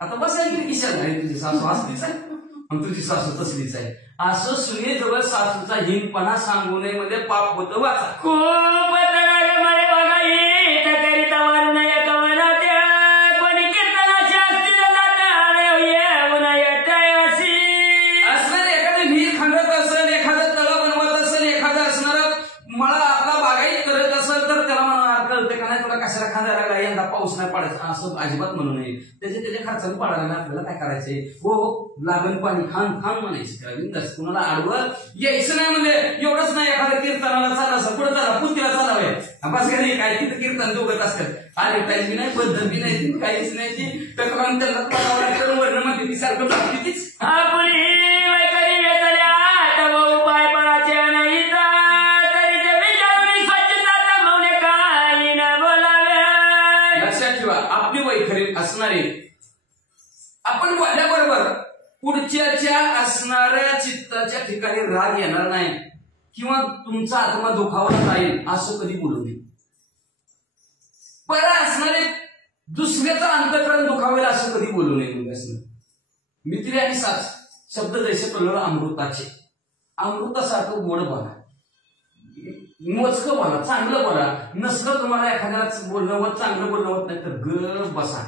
आता बसायची किशात नाही, तुझी सासू असलीच आहे आणि तुझी सासू तसलीच आहे, असं सुनेजवळ सासूचा हिंगपणा सांगू नये म्हणजे पाप होतं. वाचा. खूप तळावे मळे बघाई तकरीता मारू नये कवनात्या, कोणी कीर्तनाची असतील जाता येऊ नये तयासी. असणार एखादं विहीर खंडत असेल, एखादं तळ बनवत असेल, एखादं असणार मला आपला बागायत करत असेल तर त्याला म्हणा कळते का नाही तुला कशाला खांदा लागला, यंदा पाऊस नाही पडायचा, असं अजिबात म्हणू नये. त्याच्या खर्चाने पाडायला आपल्याला काय करायचंय, हो लागण पाणी खान खान म्हणायचं, कुणाला आडवं यायचं नाही. म्हणजे एवढंच नाही, एखाद्या कीर्तनाला चालला असं पुढे चाला पुतीला चालावे बस काही काय तिथं कीर्तन दोघत असतात, आले टाईम नाही, पद्धत बी नाही, काहीच नाही. ती तक्रार त्याला पाडावं लागतं, वर्ण मध्ये ती सारखं लागते तीच. आपली वैकरी वेचल्या तव उपाय पराचे नाही तरी ते विचारून स्वच्छता मौने काही न बोलावे. लक्षात ठेवा, आपली वैखरी असणारे आपण बोलल्याबरोबर पुढच्याच्या असणाऱ्या चित्ताच्या ठिकाणी राग येणार नाही किंवा तुमचा आत्मा दुखावला जाईल असं कधी बोलू नये. बरं असणारे दुसऱ्याचं अंतःकरण दुखावेल असं कधी बोलू नये. मित्री आणि सास शब्द जैसे प्रलळ अमृताचे, अमृतासारखं गोड बोला, मोजकं बोला, चांगलं बोला. नसलं तुम्हाला एखाद्याच बोलणं होत, चांगलं बोलणं होत नाही तर गप बसा,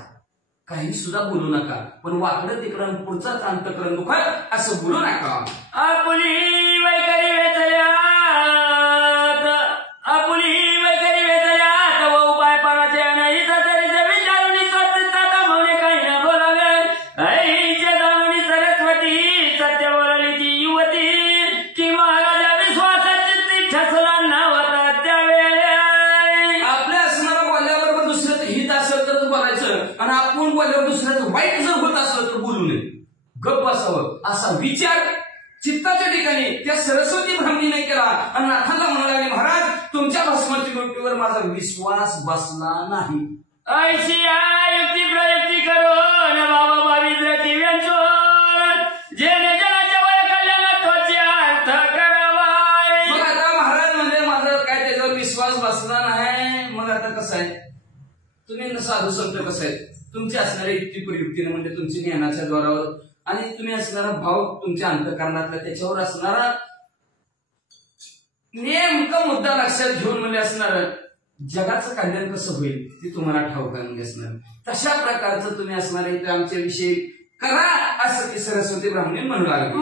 काही सुद्धा बोलू नका. पण वाकडं तिकडं पुढचाच अंतःकरण दुखा असं बोलू नका. आपली वैकरी वेचल्या तव उपाय पराचे नाही तरी ते विचारून स्वच्छता मौने काही न बोलावे. ऐचे जाणून सरस्वती सत्य बोलली ती युवती दुसऱ्याचं वाईट जर होत असलं तर बोलू नये, गप्प बसावं असा विचार चित्ताच्या ठिकाणी त्या सरस्वती ब्राह्मणीने केला आणि नाथांना म्हणू लागले, महाराज तुमच्या भस्माची गोष्टीवर माझा विश्वास बसला नाही. ऐशी युक्ती प्रयुक्ती करून बाबा बाविद्र दिव्यांचोर जेणे जनाच्या वर कल्याणात्वाचे अर्थ करावा. मग आता महाराज म्हणजे माझा काय त्याच्यावर विश्वास बसला नाही. मग आता कसं आहे, तुम्ही साधू संत कसं आहे, तुमची असणाऱ्या युक्ती प्रयुक्तीने म्हणजे तुमची ज्ञानाच्या द्वारावर आणि तुम्ही असणारा भाव तुमच्या अंतःकरणातला त्याच्यावर असणारा नेमका मुद्दा लक्षात घेऊन म्हणजे असणार जगाचं कल्याण कसं होईल ते तुम्हाला ठाऊक म्हणजे असणार. तशा प्रकारचं तुम्ही असणार इथे आमच्या विषयी करा असं ती सरस्वती ब्राह्मणी म्हणू लागली.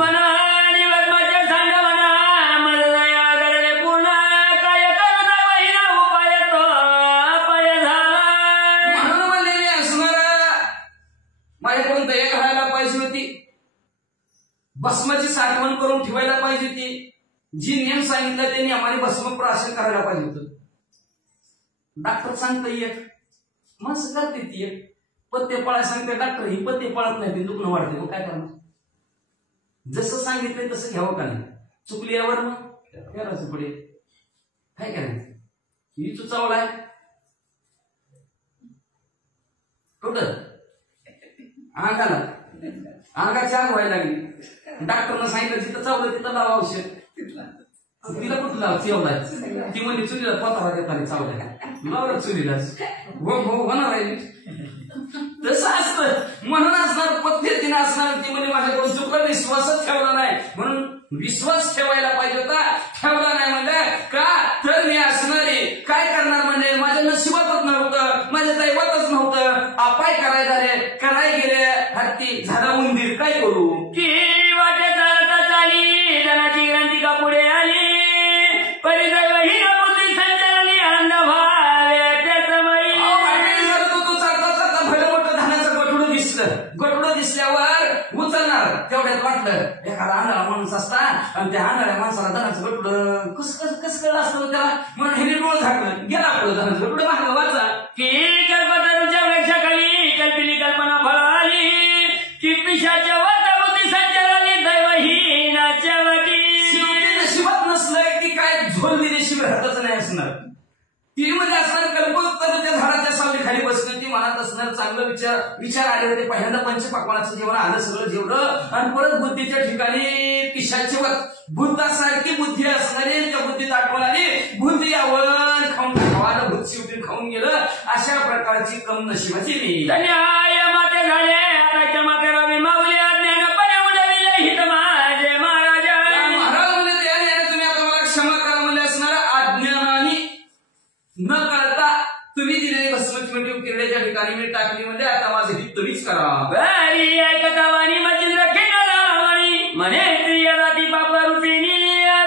माझ्याकडून दया करायला पाहिजे होती, भस्माची साठवण करून ठेवायला पाहिजे होती, जी नियम सांगितला त्यांनी आम्हाला भस्म प्राशन करायला पाहिजे होतं. डॉक्टर सांगता एक माणसं करते ती एक पत्ते पाळायला सांगते डॉक्टर, ही पत्ते पाळत नाही ते दुखणं वाढते. मग काय करणार, जसं सांगितलंय तसं घ्यावं का नाही. चुकली यावर मग करायचं पुढे काय करायचं. ही चुचावला आहे कुठं अंगाला, अंगाची आग व्हायला लागली. डॉक्टरनं सांगितलं जिथं चावलं तिथं लावा औषध, तिला कुठं लावा चेवलाय. ती म्हणजे चुलीला पोतावा देताना चावल्या लावलं चुलीला होणार आहे. तसं असतं म्हणून असणार पद्धतीनं असणार. ती म्हणजे माझ्याकडून चुकलं, विश्वासच ठेवला नाही म्हणून विश्वास ठेवायला पाहिजे होता, ठेवला नाही म्हणजे का तर मी असणारे काय करणार म्हणजे माझ्या नशिबातच नव्हतं, माझ्या दैवातच नव्हतं. अपाय कराय गेले हत्ती झाला उंदीर, काय करू की वाटे चालता चाली जनाची ग्रंथी का पुढे आली परिदैव ही बुद्धी संचलनी आनंद भावे त्या समयी. चालत होतो, चालता चालता भलं मोठं धानाचं गठुडं दिसलं. गठुडं दिसल्यावर उचलणार तेवढ्यात वाटलं एखादा आंधळा माणूस असता आणि त्या आंधळ्या माणसाला धनाचं गठुडं कसं कळलं असतं त्याला म्हणून हे डोळ झाकलं गेला आपलं धनाचं गठुडं मागं वाचा. की कल्पतरूच्या वृक्षाखाली कल्पिली कल्पना फळाली की पिशाच्या वाटा बुद्धी संचलनी दैवहीनाच्या वाटी. नशिबात नसलं की काय झोल दिल्याशिवाय राहतच नाही असणार. ती मध्ये असणार कल्पतरूच्या झाडाच्या सावली खाली बसणं, ती मनात असणार चांगलं विचार आले होते. पहिल्यांदा पंचपाकवानाचं जेवण आलं, सगळं जेवढं आणि परत बुद्धीच्या ठिकाणी पिशाची भूतासारखी बुद्धी असणारी त्या बुद्धीत आठवण आली. भूत यावं खाऊन टाकावा, भूत शिवटी खाऊन गेलं. अशा प्रकारची कम नशिबाची मी धन्याय माते झाले आताच्या माते रवी माऊली ज्ञानपणे उडविले हित माझे महाराजा. महाराज म्हणजे त्याने तुम्ही आता मला क्षमा करा म्हणजे असणार अज्ञानाने न कळता तुम्ही दिलेली भस्मची किरड्याच्या ठिकाणी मी टाकली म्हणजे आता माझं हित तुम्हीच करा. बरी ऐकतावानी मचिंद्र खेळावाणी म्हणे स्त्रिय जाती पापरूपिणी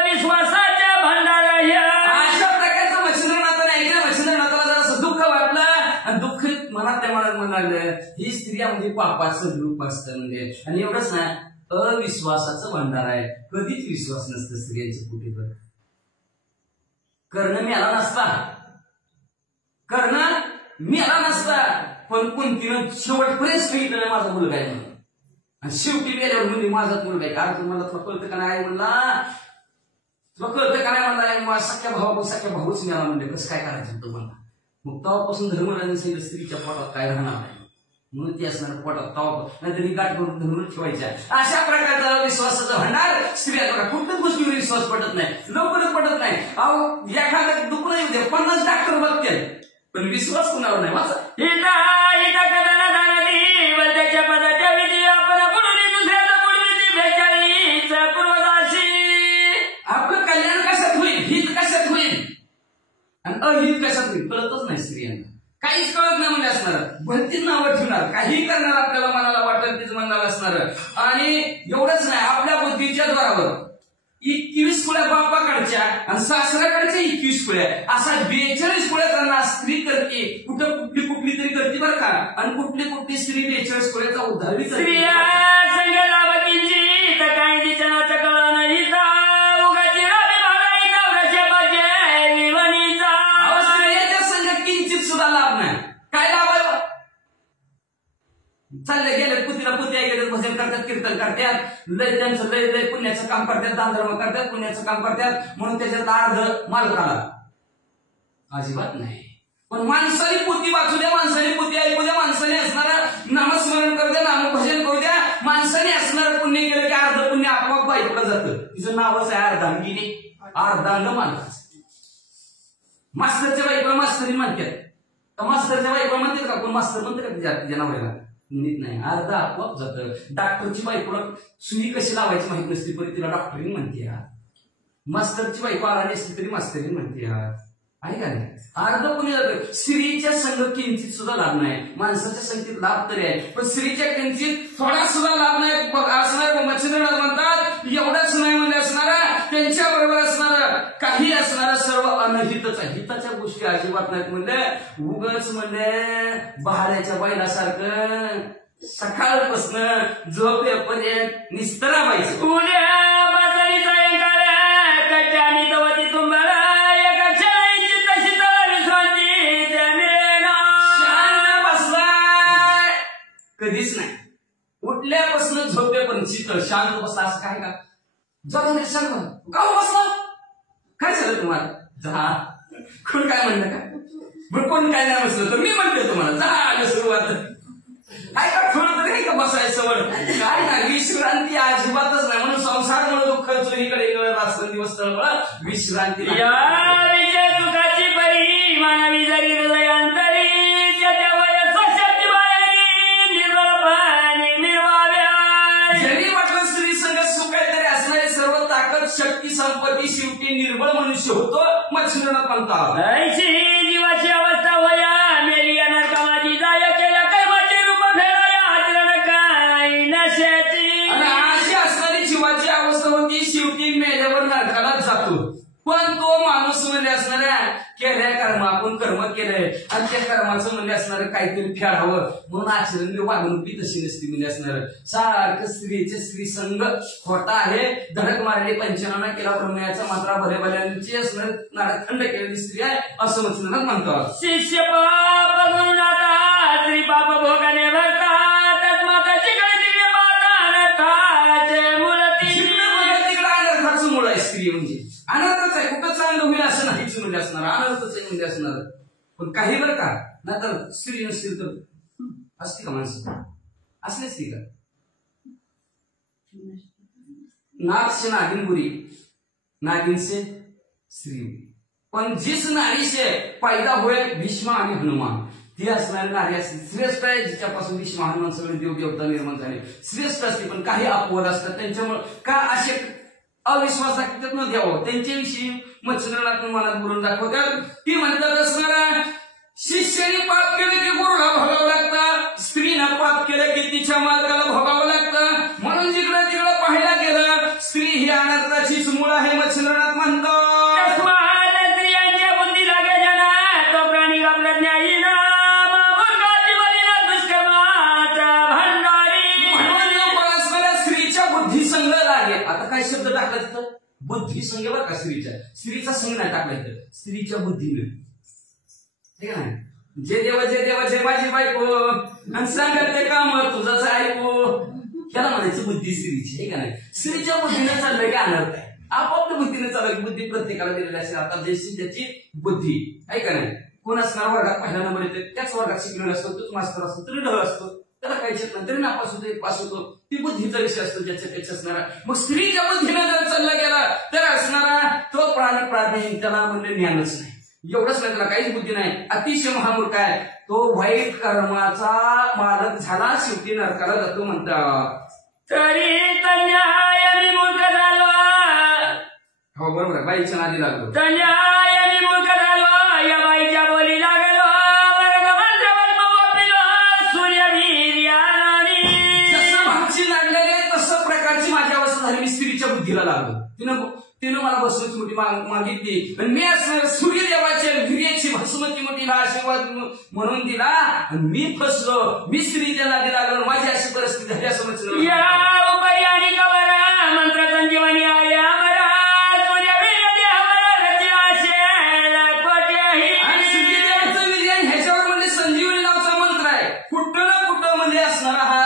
विश्वासाच्या भंडार. अशा प्रकारचं मच्छिंद्रनाथाने ऐकलं. मच्छिंद्रनाथाला जरा दुःख वाटलं आणि दुःख मनात त्या मनात म्हणाले ही स्त्रिया म्हणजे पापाचं रूप असतं म्हणजे. आणि एवढंच ना अविश्वासाचं भंडार आहे. कधीच विश्वास नसतं स्त्रियांच्या कुठेवर. कर्ण मेला नसता, कर्ण मेला नसता पण कुंतीनं शेवटपर्यंत सांगितलं माझा मुलगा आहे म्हणून. आणि शेवटी गेल्यावर म्हणजे माझाच मुलगा आहे. कारण तुम्हाला कळतं का नाही म्हणला, तुला कळतं का नाही म्हणला सख्या भाऊच मिळाला म्हणजे कसं काय करायचं होतं म्हणला. मग तेव्हापासून धर्मराजांनी सांगितलं स्त्रीच्या पोटात काय राहणार नाही म्हणून ती असणार पोटात तवा नाहीतरी गाठ करून धरून ठेवायच्या. अशा प्रकारचा विश्वासाचा भंडार स्त्रिया कुठल्याच गोष्टीवर विश्वास पटत नाही, लवकरच पटत नाही. अहो एखादं दुखणं येऊ दे 50 डॉक्टर बघते पण विश्वास कुणावर नाही माझा. त्याच्या पदाच्या विधी आपण दुसऱ्याचा पूर्वदाशी. आपलं कल्याण कशात होईल, हित कशात होईल आणि अहित कशात होईल कळतच नाही स्त्रियांना. काहीच कळत नाही म्हणजे असणार. भलतीच नावं ठेवणार, काही करणार आपल्याला मनाला वाटेल तीच मनाला असणार. आणि एवढंच नाही आपल्या बुद्धीच्या द्वारावर 21 कुळ्या बापाकडच्या आणि सासऱ्याकडच्या 21 कुळ्या असा 42 कुळ्या त्यांना स्त्री करते. कुठं कुठली तरी करते बरं का. आणि कुठली स्त्री 42 कुळ्याचा उद्धार करते. काय तिच्या कळा नाही उगाची राबी भागायचा वृक्षापाचे विवणीचा. स्त्रियाच्या संघ किंचित सुद्धा लाभ नाही. काय लाभ आहे चालले गेले पुतीला पुती ऐकतात, भजन करतात, कीर्तन करतात, लय त्यांचं लय लय पुण्याचं काम करतात, दानधर्म करतात, पुण्याचं काम करतात, म्हणून त्याच्यात अर्ध मालकाला अजिबात नाही. पण माणसाने पोती वाचू द्या, माणसाने पोती ऐकू द्या, माणसाने असणारं नामस्मरण करू द्या, नामभजन करू द्या, माणसाने असणारं पुण्य केलं की अर्ध पुण्य आपोआप बायकोला जातं. तिचं नावच आहे अर्धांगिनी, अर्धांग मालकाचं. मास्तरच्या बायकोला मास्तरी म्हणतात, मास्तरच्या बायकोला म्हणतात का कोण? मास्तर म्हणतात का तिच्या नवऱ्याला? नीट नाही, अर्ध आपोआप जातं. डॉक्टरची बायकोला सुई कशी लावायची माहित नसते, पण तिला डॉक्टरीन म्हणते. मास्तरची बायको आला नसली तरी मास्तरीन म्हणते. आहे का नाही? अर्ध पुण्य जातं. स्त्रीच्या संग किंचित सुद्धा लाभ नाही. माणसाच्या संगतीत लाभ तरी आहे, पण स्त्रीच्या किंचित थोडा सुद्धा लाभ नाही असणार. मच्छिंद्रनाथ म्हणतात एवढाच नाही म्हणजे असणारा, त्यांच्या बरोबर असणारा काही असणारा सर्व अनहितच आहे. हिताच्या गोष्टी अजिबात नाहीत. म्हणले उगच म्हणले बहाड्याच्या बैलासारखं सकाळपासून झोपेपर्यंत निस्तरा व्हायचं. कधीच नाही. उठल्यापासून झोपेपर्यंत शीतळ शांत बसला असं काय का? जरा सांग का बसला? काय झालं तुम्हाला? जा कोण काय म्हणलं का? बरं कोण काय नाही बसलं तर मी म्हणते तुम्हाला जा सुरुवात. काय का थोडं तरी का बसायचं सवड? काय ना विश्रांती अजिबातच नाही. म्हणून संसार म्हणून दुःख चोरीकडे रात्र दिवस तळमळ विश्रांती सुखाची परी मानवी जरी हृदयांतरी शक्ती संपत्ती शेवटी निर्बळ मनुष्य होतो. मच्छिंद्रनाथ म्हणतात ऐशी जीवाची अवस्था होया मेली नरकामाची जाया केल्या कर्माचे रूप फेराया आचरण काय नशाची. आणि अशी असणारी जीवाची अवस्था होती, शेवटी मेल्यावर नरकाला जातो. पण तो माणूस म्हणजे असणाऱ्या केल्या कर्म, आपण कर्म केलंय आणि त्या कर्माचं म्हणजे असणारं काहीतरी फेडावं म्हणून आचरण वागणूक तशी नसती. म्हणजे असणार सारखं स्त्रीचे स्त्री संघ खोटा आहे. धडक मारले पंचनामा केला प्रमेयाचा मात्रा भले भल्यांची असणार नारखंड केलेली स्त्री आहे असं मच्छिंद्रनाथ म्हणतात. शिष्य पाप करून आता स्त्री पाप भोगाने भरतात माताची गळती माता मुळती अनर्थाचं मूळ आहे. स्त्री म्हणजे अनर्थच आहे. कुठं चांगलं होईल असं नाहीच म्हणजे असणार, अनर्थच आहे म्हणजे असणार. पण काही बरं का ना तर स्त्री नसतील तर असते का माणसं? असली असती का? नाग से नागिन बुरी, नागिन से स्त्री. पण जिस नारी से पैदा हुए भीष्म आणि हनुमान ती असणारी नारी असते. श्रेष्ठ आहे जिच्यापासून भीष्म हनुमान सगळे देव देवता निर्माण झाले. श्रेष्ठ असते. पण काही अपवाद असतात त्यांच्यामुळे का असे अविश्वास दाखवतात न द्यावं. त्यांच्याविषयी मच्छिंद्रनाथ मनात बोलून दाखवतात. ती म्हणतात असणारा शिष्याने पाप केलं की गुरुला भोगावं लागतं, स्त्रीनं पाप केलं की तिच्या मालकाला भोगावं लागतं. म्हणून जिकडं तिकडं पाहायला गेलं स्त्री ही अनर्थाचीच मूळ आहे. मच्छिंद्रनाथ म्हणतो स्त्रियांच्या बुद्धी लागे जना तो प्राणी का प्रज्ञाहीन संघ लागे. आता काय शब्द टाकला तिथं? बुद्धी संघ बरं का? स्त्रीचा संघ नाही टाकला इथं, स्त्रीच्या बुद्धीने. ठीक आहे ना? जे देवाचे माझी बायको आणि सांगत ते काम तुझंच ऐकू त्याला म्हणायचं बुद्धी स्त्रीची. ठीक आहे ना? स्त्रीच्या बुद्धीने चाललंय का अनर्थ आहे. आपापल्या बुद्धीने चाललं. बुद्धी प्रत्येकाला दिलेली असते. आता देशी त्याची बुद्धी आहे का नाही? कोण असणार वर्गात पहिला नंबर येते त्याच वर्गात शिकलेला असतो, तोच मास्तर असतो, तरी ढळ असतो, त्याला काही येत नाही तरी नापास होतो, एक पास होतो. ती बुद्धीचा विषय असतो ज्याच्या त्याच्या असणारा. मग स्त्रीच्या बुद्धीने जर चालला गेला तर असणारा तो प्राणी त्याला म्हणजे ज्ञानच नाही. एवढंच नाही, त्याला काहीच बुद्धी नाही, अतिशय महामूर्ख आहे. तो वाईट कर्माचा मालक झाला, शेवटी नरकाला जातो म्हणतात. तरी तन्याय विमुख झालो. हो बरोबर आहे. बाईच्या नादी लागलो. तन्याय विमुख झालो या बाईच्या बोली लागलो. माझ्या अवस्था झाली. मी स्त्रीच्या बुद्धीला लागलो. तिनं मला बसवती मोठी मागितली आणि मी असणार सूर्यदेवाच्या वीर्याची भस्मती मोठीला आशीर्वाद म्हणून दिला आणि मी फसलो. मी स्त्रीच्या नादी लागलो. माझी अशी परिस्थिती झाली असं म्हटलं. मंत्र संजीवनी आल्या ह्याच्यावर म्हणजे संजीवनी नावाचा मंत्र आहे. कुठं ना कुठं म्हणजे असणारा हा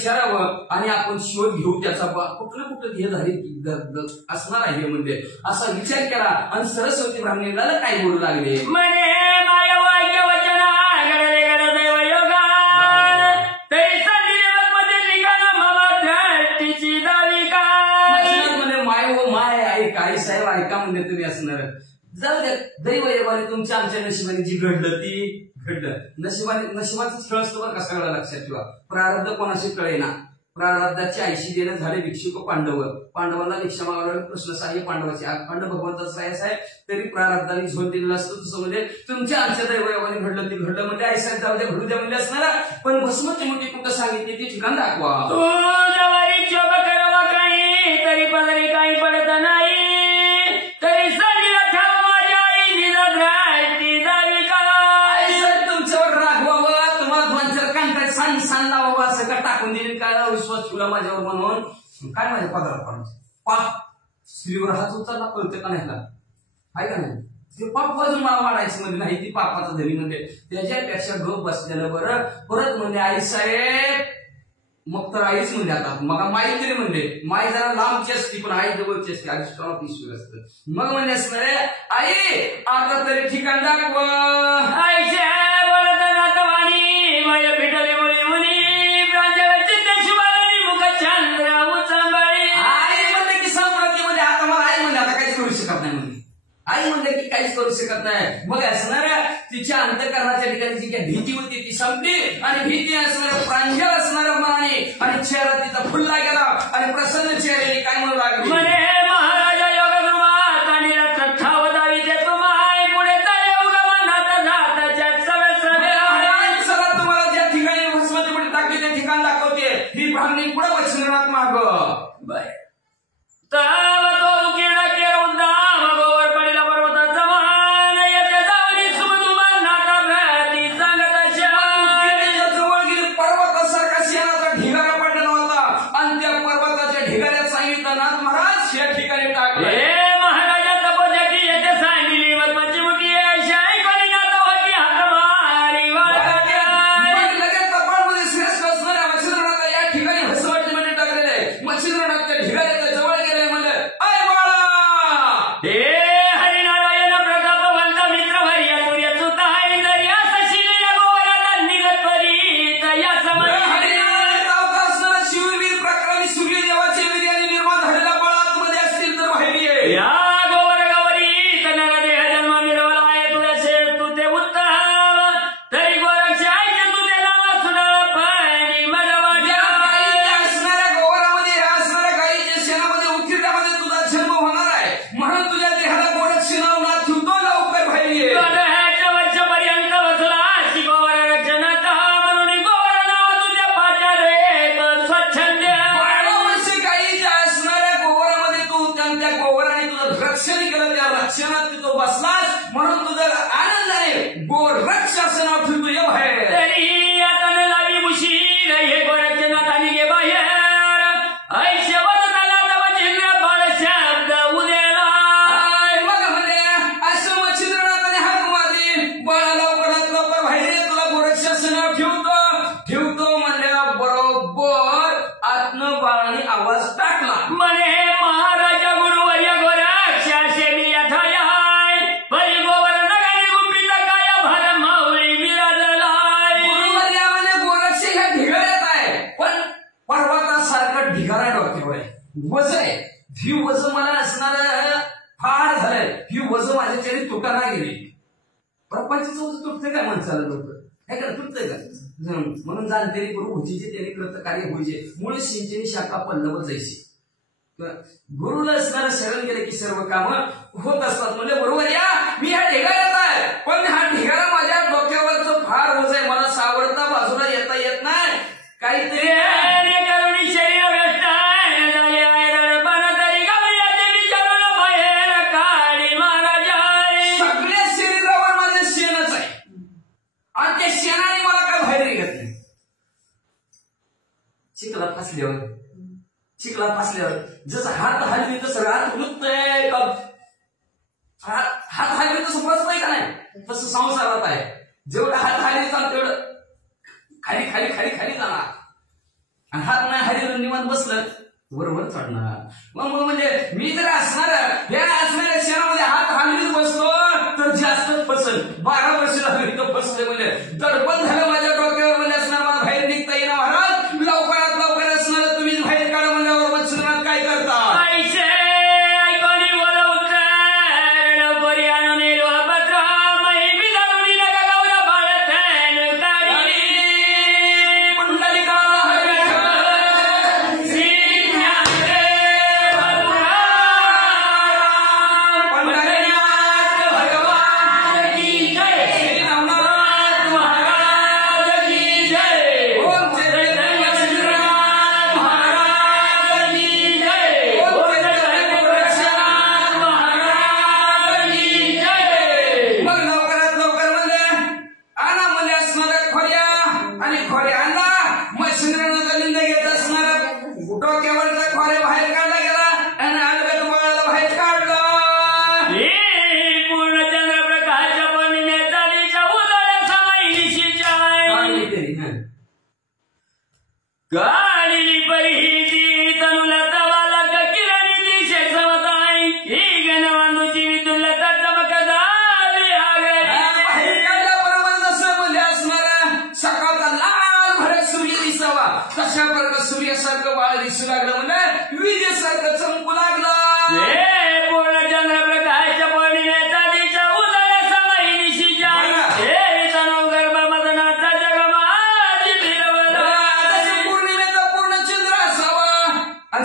विचारावं आणि आपण शोध घेऊ त्याचा कुठलं हे झाले असणार आहे म्हणजे असा विचार केला आणि सरस्वती ब्राह्मणीला काय बोलू लागले म्हणे माय वाक्य वचन घडले घड दैव योगान तरी संजीवनमध्ये लिखाण मम दृष्टीची दावी काय म्हणे माय व माय ऐक आई साहेब ऐका म्हणजे तुम्ही असणार जाऊ द्या दैव योगाने तुमच्या आमच्या नशिबाने जी घडलं ती घडलं नशिबाचं खेळ असतो बरं का सगळं लक्षात ठेवा प्रारब्ध कोणाशी कळेना प्रारब्धाची आईशी देणं झाले भिक्षुक पांडवांना भिक्षा मागायला कृष्ण साहेब पांडवाचे अखंड भगवंताचा साहेब तरी प्रारब्धाने झोन दिलेला असतो तसं म्हणजे तुमच्या आमच्या दैवयोगाने घडलं ते घडलं म्हणजे आई साहेब जाऊ द्या घडू द्या म्हणजे असणार पण भस्मची मोठी कुठं सांगितली ते ठिकाण दाखवा तरी पदरी काही पडत नाही तरी टाकून दिली काय विश्वास ठेवला माझ्यावर म्हणून काय माझ्या पदरात पडायचं पाप स्त्रीवर हात उचलला कळतं का नाही आहे का नाही ते पाप बाजून मला वाढायचं म्हणजे नाही ती पापाचा धनी म्हणजे त्याच्यापेक्षा गप बसलेलं बरं परत म्हणजे आई साहेब मग तर आईच म्हणजे आता मग माई तरी म्हणजे माई जरा लांबची असती पण आई जवळची असते आई स्ट्रॉंग ईश्वर असतं मग म्हणजे असणार आई आता तरी ठिकाण दाखवा आई म्हणलं की काहीच करू शकत नाही मग असणाऱ्या तिच्या अंतःकरणाच्या ठिकाणी जी काही भीती होती ती संपली आणि भीती असणाऱ्या प्रांजळ असणाऱ्या मनाने आणि चेहरा तिचा फुलला गेला आणि प्रसन्न चेहऱ्याने काय म्हणू लागली महाराजा चला तुम्हाला ज्या ठिकाणी भस्माची पुढे टाकली त्या ठिकाण दाखवते ही ब्राह्मणी पुढे वचनात माग प्रपंचाचं वजन तुटतंय काय माणसाला लवकर हे का तुटतंय का म्हणून जाणतेरी गुरु भुजीचे त्याने कृतकार्य होईचे मूळ सिंचनी शाखा पल्लव जायची गुरुला असणारं शरण गेले की सर्व काम होत असतात म्हणजे बरोबर या मी हा ढिगाऱ्यात आहे पण हा ढिगारा माझ्या डोक्यावरचं फार ओझ आहे मला सावरता बाजूला येता येत नाही काहीतरी चिखला फासल्यावर जसं हात हलवी तसं रात उलटतंय हात हलवी तसं फसतंय का नाही तसं संसारात आहे जेवढं हात हलवी चाल तेवढं खाली खाली खाली खाली जाणार आणि हात नाही हरिवर निवांत बसलं बरोबर चढणार. मग म्हणजे मी जर असणार या असणाऱ्या क्षणामध्ये हात हलवीत बसलो तर जास्त फसल. 12 वर्ष लागली तर फसले म्हणजे दडपण झालं माझ्या डोक्यावर. म्हणजे असणार मला बाहेर निघता येईना महाराज. लवकरात लवकर असणार तुम्ही बाहेर काढा म्हणल्यावर मच्छिंद्रनाथ काय करता. गाली परिहिती तनुला तवाला किरणी दिशे समताई ही गणवांदूची विदुलता चमकदारी आगरी. बाहेर काढल्याबरोबर जसं म्हणजे असणारा सकाळचा लाल भडक सूर्य दिसावा तशा प्रकारे सूर्यासारखं बाळ दिसू लागलं. म्हणजे विजेसारखं चमकू लागलं. पूर्ण चंद्रप्रकाश पौर्णिमेचा दिशा उदय समय निशीच्या हे तनु गर्भ मदनाचा जगमाजी फिरवला.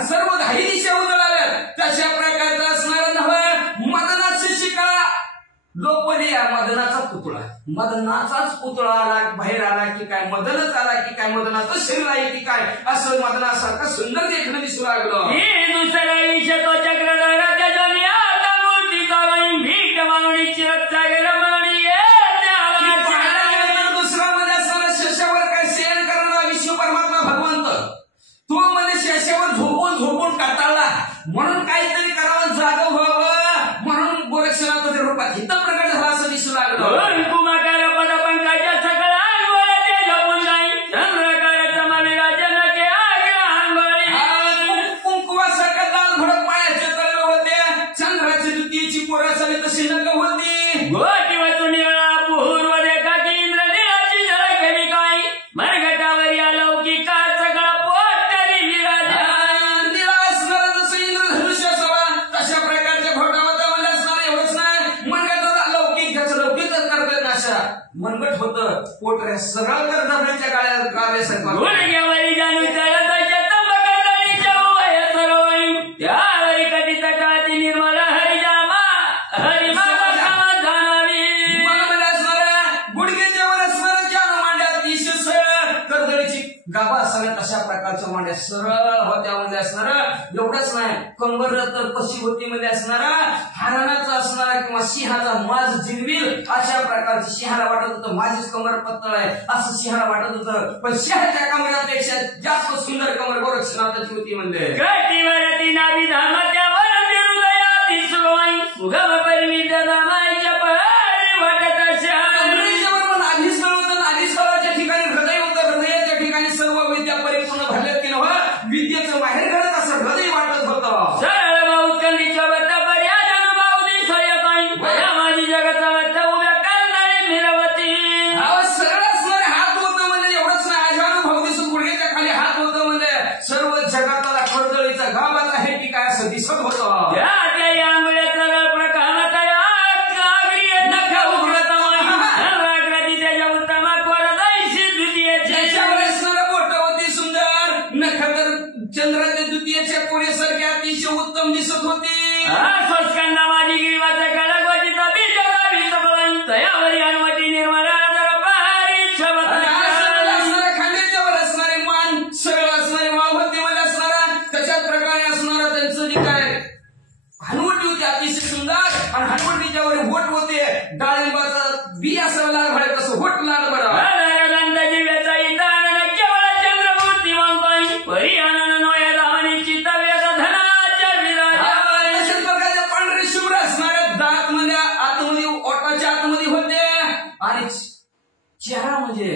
सर्व काही दिशा उजळाव्यात तशा प्रकारचा असणारा नव्हे मदनाची शिका लोकवली. मदनाचा पुतळा मदनाचाच पुतळा आला बाहेर आला की काय मदनच आला की काय मदनाचं शरीर आहे की काय असं मदनासारखं सुंदर देखणं दिसू लागलं. ही दुसऱ्या शतो चक्रधराच्या जनी आता मूर्ती करून भीक मागणी चिरचा रमणी दुसरा मध्ये असणारा शेषावर काय शयन करणारा विष्णू परमात्मा भगवंत तो म्हणजे शेषावर झोपून झोपून काटाळला. म्हणून काहीतरी करावं जागं व्हावं म्हणून गोरक्षनाथाच्या रूपात हित प्रकट झाला असं दिसू लागलं. कुमाकार पदपंकाच्या सकळ आंगोळ्याचे झोपून जाई चंद्रकाळाचा मविराजन के आगला आंगोळी. कुंकुवासारखं लाल भडक पायाचे तळवे होते. चंद्राची द्वितीयची पोरासावी तशी नग होती. गोटी वाचून निळा पूर्व रेखा की इंद्रनीळाची झळकली काय मरघटावर या लौकिका सगळा पोटरी विराजा. निळा असणारा जसं इंद्रधनुष्य असावा तशा प्रकारच्या घोटावता मला असणार एवढंच नाही. मनगटाला लौकिक ज्याचं लौकिकच करतात अशा मनगट होतं पोटऱ्या सरळ करताच्या काळ्यासारखं गुडघ्यावरी जाणू चळताच्या तंबकदळीच्या उभय सरोई त्यावरी कधी तटाची निर्मल हरिजामा हरिमाता समाधानावी. मनमध्ये असणाऱ्या गुडघ्याच्या वर असणाऱ्या ज्या मांड्या अतिशय सरळ कर्दळीची गाभा असाव्या तशा प्रकारच्या मांड्या सरळ होत्या. मध्ये असणार एवढंच नाही कंबर तर कशी होती मध्ये असणारा हरणाचा असणारा किंवा सिंहाचा माज जिरविल अशा प्रकारची सिंहाला वाटत होतं माझीच कमर पत्तळ आहे असं सिंहाला वाटत होतं. पण सिंहाच्या कमरापेक्षा जास्त सुंदर कमर गोरक्षनाथाची होती. म्हणजे कटिवरती नाभी धामाच्यावर हृदयाती सुगमाई सुगम परिमित धामाईच्या पहाडी वाटत अशा. आधी स्थळ होतं आधी स्थळाच्या ठिकाणी हृदय होतं. हृदयाच्या ठिकाणी सर्व विद्या परिपूर्ण भरल्यात की नव्हतं विद्येचं बाहेर घडत असं हृदय वाटत होतं. सरळ भाऊकंदीच्या बद्द पर्याय अनुभव दिसय काही बया माझी जगता बद्द उभ्या करणारी मिरवती. सरळ असणारे हात होतं म्हणजे एवढंच नाही अजानुभव दिसून गुडघ्याच्या खाली हात होतं म्हणजे सर्व जगाताला खडदळीचा गावाचा हे टीका असं दिसत होतं. त्या आंबळ्या सरळ प्रकार तया कागरी नख उघडतमाई त्याच्या उत्तम कोरदाईशी द्वितीयचे त्याच्यावर असणारं बोटं होती सुंदर. नख तर चंद्राच्या द्वितीयच्या कोरेसारखी अतिशय उत्तम दिसत होती. स्वस्कंदा माझी गिरीवाचा कडक वाचिता बीज गावी सबळाई तयावरी अनुमती निर्मला जर बहारी असणाऱ्या खांद्याच्यावर असणारे मान सरळ असणारे वाळवती मध्ये असणारा तशाच प्रकारे असणारा त्यांचं जे काय हनुवटी होती अतिशय सुंदर. आणि हनुवटीच्या वर होट होते डाळिंबाचा बी असावं लाल भडे कसं होट लाल बडा गंधाची वेचाई तारण केवळ चंद्रमूर्ती मागतोय परी आनंद नोया धावणीची तव्याचा धनाच्या विराजा. तशाच प्रकारच्या पांढरे शुभ्र असणाऱ्या दात मध्ये आतमध्ये ओटाच्या आतमध्ये होते. आणि चेहरा म्हणजे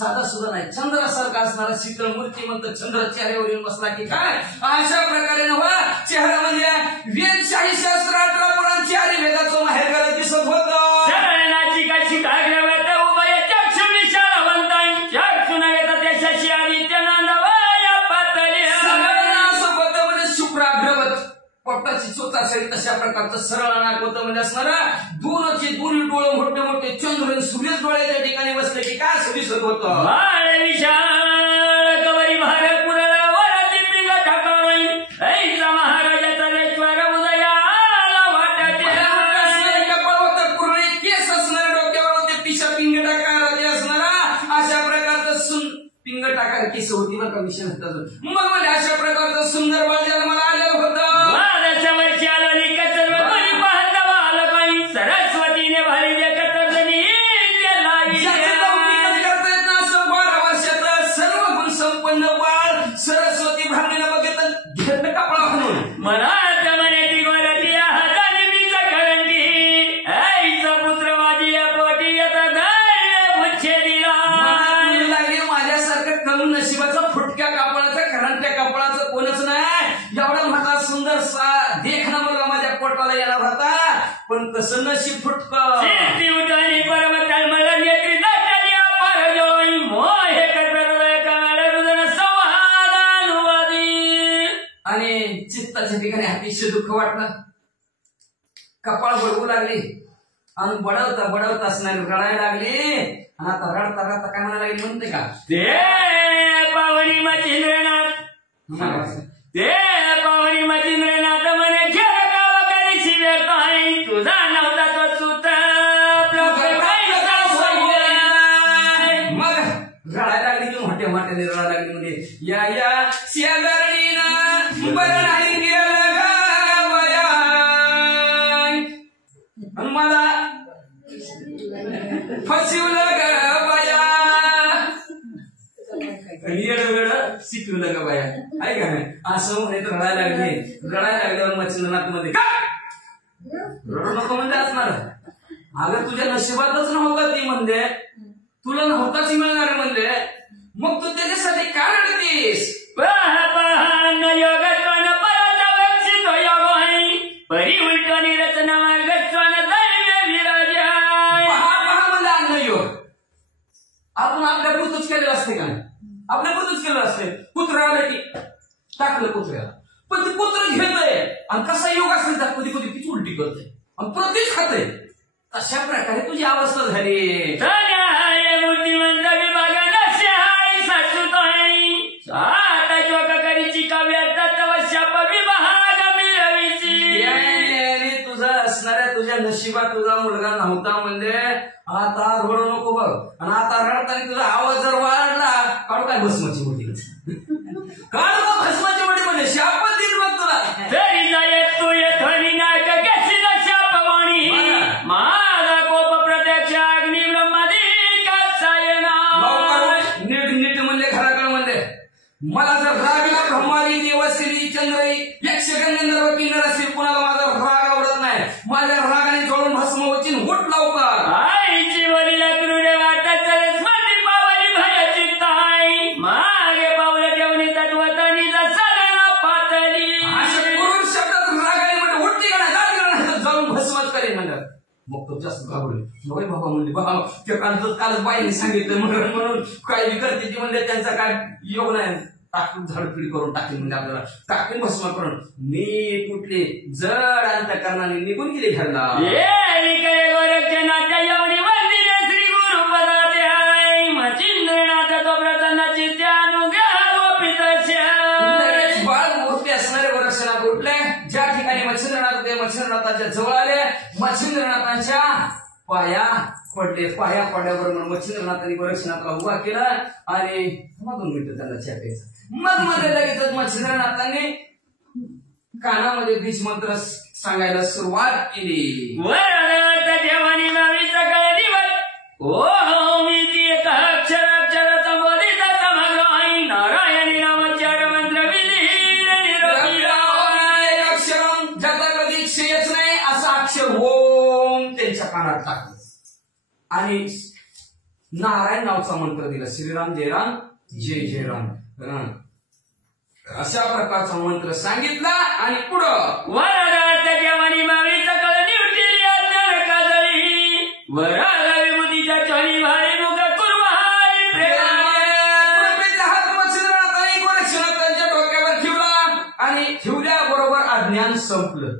साधा सुद्धा नाही, चंद्रासारखा असणारा शीतळ मूर्तिमंत चंद्र चेहऱ्यावर येऊन बसला की काय अशा प्रकारे नव्हा चेहरा म्हणजे वेदशाही शास्त्र 18 पुराण 4 वेदाचं माहेर घरात दिसत होतं. शरणाची कशी कागदावत उभय चक्षु विशालवंतां चक्षु नव्हे त्याच्याशी आदित्य नांदवया पातळी सगळ्यांना असं होतं म्हणजे शुक्राग्रवत पोटाची चोचा सहित तशा प्रकारचं सरळ नाक होतं म्हणजे असणारा दोन्ही डोळे मोठे मोठे चंद्र सूर्य डोळे त्या ठिकाणी बसले की काय असं दिसत होतं. बाळ विशाल कवरी भार पुरला वरती पिंग ठाकरोई ऐसा महाराजाचा लेश्वर उदयाला वाटते. कपाळ होतं पूर्ण केस असणारे डोक्यावर होते पिशा पिंग टाकार असणारा अशा प्रकारचं पिंग टाकार केस होती बरं का विषय मग म्हणजे अशा प्रकारचं सुंदर बाळ जन्माला आलेलं होतं. वर्षी आलो निकचर कोणी पाहत बाल कोणी सरस्वतीने भारी व्यकतरणी सर्व गुण संपन्न बाळ सरस्वती भावनेला बघितलं घेतलं कपडा म्हणून मनात मनेती गोरती हाताने बीज करंडी ऐसा पुत्र माझी या पोटी येता धैर्य मुच्छे दिला. लागेल माझ्यासारखं करून नशिबाचा फुटक्या कापडाचा करंट्या कपडाचं कोणच नाही एवढा माझा सुंदर देखना मला माझ्या पोटाला येणार होता पण तसं नशीब फुटकं उठानी परम तळमळ नेत्री दाटली अपार जोई मोहे करवय काळ रुदन संवादानुवादी. आणि चित्ताच्या ठिकाणी अतिशय दुःख वाटलं कपाळ बळवू लागली आणि बडवता असणारी रडायला लागली आणि आता रडता काय म्हणायला लागली म्हणते का ते पावनी मचिंद्रनाथ ते पावनी मचिंद्रनाथ म्हणे खेळ गाव करी शिवे काय तुझा नव्हता तो सुत मग रडायला लागली की मोठ्या मोठ्याने रडायला लागली म्हणजे या शेजारणीनं बरं नाही केलं गावया आणि मला फसवलं ग बाया येडं शिकवलं ग बाया ऐका नाही असं म्हणत रडायला लागल्यावर मच्छिंद्रनाथ मध्ये का रडू नको म्हणजे असणार अगं तुझ्या नशिबातच नव्हतं ती म्हणते तुला नव्हताच मिळणार म्हणले मग तू त्याच्यासाठी का रडतीस परी उलटणी रचना मार्गस्वान दैव्य विराजा म्हणजे अन्नयोग आपण आपल्या पुरतच केलेलं असते का आपल्या पुरतच केलेलं असते कुत्रा आलं की टाकलं कुत्र्याला पण ते कुत्र घेतय आणि कसा योग असेल तर कधी कधी तीच उलटी करतय आणि प्रतीच खातय अशा प्रकारे तुझी अवस्था झाली. बुद्धिमंत विभागाला शहाळी सासूत आहे आता शोक करीची काव्य तत्वशाप विभाग मिळवीची. तुझा असणाऱ्या तुझ्या नशिबात तुझा मुलगा नव्हता म्हणजे आता रडू नको बघ आणि आता रडताना तुझा आवाज जर वाढला काढू काय भस्माची मोठी काढू भस्माची मोठी म्हणजे शापच देत बघ तुला तरी जाय तू येथोनी नायक कशी शापवाणी माझा कोप प्रत्यक्ष अग्नि ब्रह्मादी कसायना. नीट म्हणले घराकडे म्हणले मला जर रागला ब्रह्मादी देवश्री चंद्रई यक्षगंधर्व किन्नर असेल कुणाला माझा राग आवडत नाही माझ्या रागाने जोडून भस्म होची उठ लवकर आईची वडील क्रूर वाटत स्मृती पावली भय चित्ताई मागे पावलं ठेवणी तत्वतानी सगळा पातळी अशा क्रूर शब्दात रागाने म्हणजे उठती का नाही जाऊन भस्मच करेन म्हणलं मग तो जास्त घाबरले बाबा म्हणले बाबा त्या कालच बाईने सांगितलं म्हणून काय करते ती म्हणजे त्यांचा काय योग नाही टाकून झाडपिडी करून टाकेल म्हणजे आपल्याला टाकून भस्म करून नीट उठले जड अंतकरणाने निघून गेले घरला. गोरक्षनाथच्या यवनी वंदिले श्री गुरु पदाध्याय मचिंद्रनाथ तो प्रसन्नाची त्यानुग्रह गोपित बाळ मूर्ती असणारे गोरक्षनाथ उठले ज्या ठिकाणी मच्छिंद्रनाथ होते मच्छिंद्रनाथाच्या जवळ आले मच्छिंद्रनाथांच्या पाया पडले पाया पडल्याबरोबर मच्छिंद्रनाथांनी गोरक्षनाथला उभा केला आणि मधून मिळतं त्यांना चॅपेचं मग मध्ये लगेच मच्छिंद्रनाथांनी कानामध्ये बीज मंत्र सांगायला सुरुवात केली. देवानी नावीचा कळीवर ओ मी ती एक अक्षर अक्षर संबोधित समग्र आई नारायणी नामचार मंत्र अक्षरम ज्याचा कधी क्षयच नाही असा अक्षर ओम त्यांच्या कानात टाकलं आणि नारायण नावचा मंत्र दिला. श्रीराम जय राम जय जय राम अशा प्रकारचा मंत्र सांगितला. आणि पुढं वराडाच्या देवानी मावी सकळ निवटिली अज्ञान काजळी वराडा विभूतीच्या चोळी भारी मुख कुर्वाई कृपेचा हात मच्छिंद्रनाथाने गोरक्षनाथांच्या डोक्यावर ठेवला आणि ठेवल्याबरोबर अज्ञान संपलं.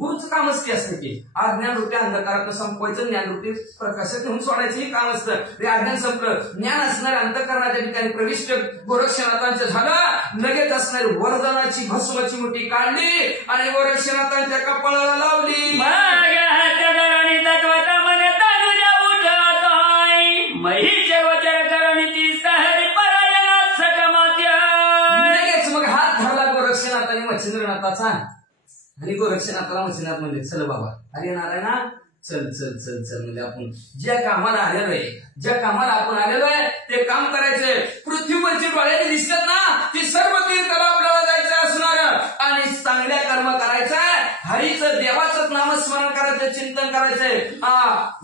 गुरुचं कामच ते असतं की अज्ञान रूपी अंधकारात संपवायचं, ज्ञान रूपी प्रकाशात घेऊन सोडायचं हे काम असतं. ते अज्ञान संपलं. ज्ञान असणाऱ्या अंतःकरणाच्या ठिकाणी प्रविष्ट गोरक्षनाथांचं झालं. लगेच असणारी वरदानाची भस्माची मुठी काढली आणि गोरक्षनाथांच्या कपाळाला लावली. लगेच मग हात धरला गोरक्षनाथाने मच्छिंद्रनाथाचा आणि गोरक्षनाथाला मच्छिंद्रनाथ म्हणजे चल बाबा अरे नारायणा चल चल चल चल म्हणजे आपण ज्या कामाला आलेलो आहे, ज्या कामाला आपण आलेलो आहे ते काम करायचंय. पृथ्वीवरची डोळ्याने दिसतात ना ती सर्व तीर्थाला आपल्याला जायचं असणार आणि चांगल्या कर्म करायचंय. हरीचं देवाचं नामस्मरण करायचं, चिंतन करायचंय.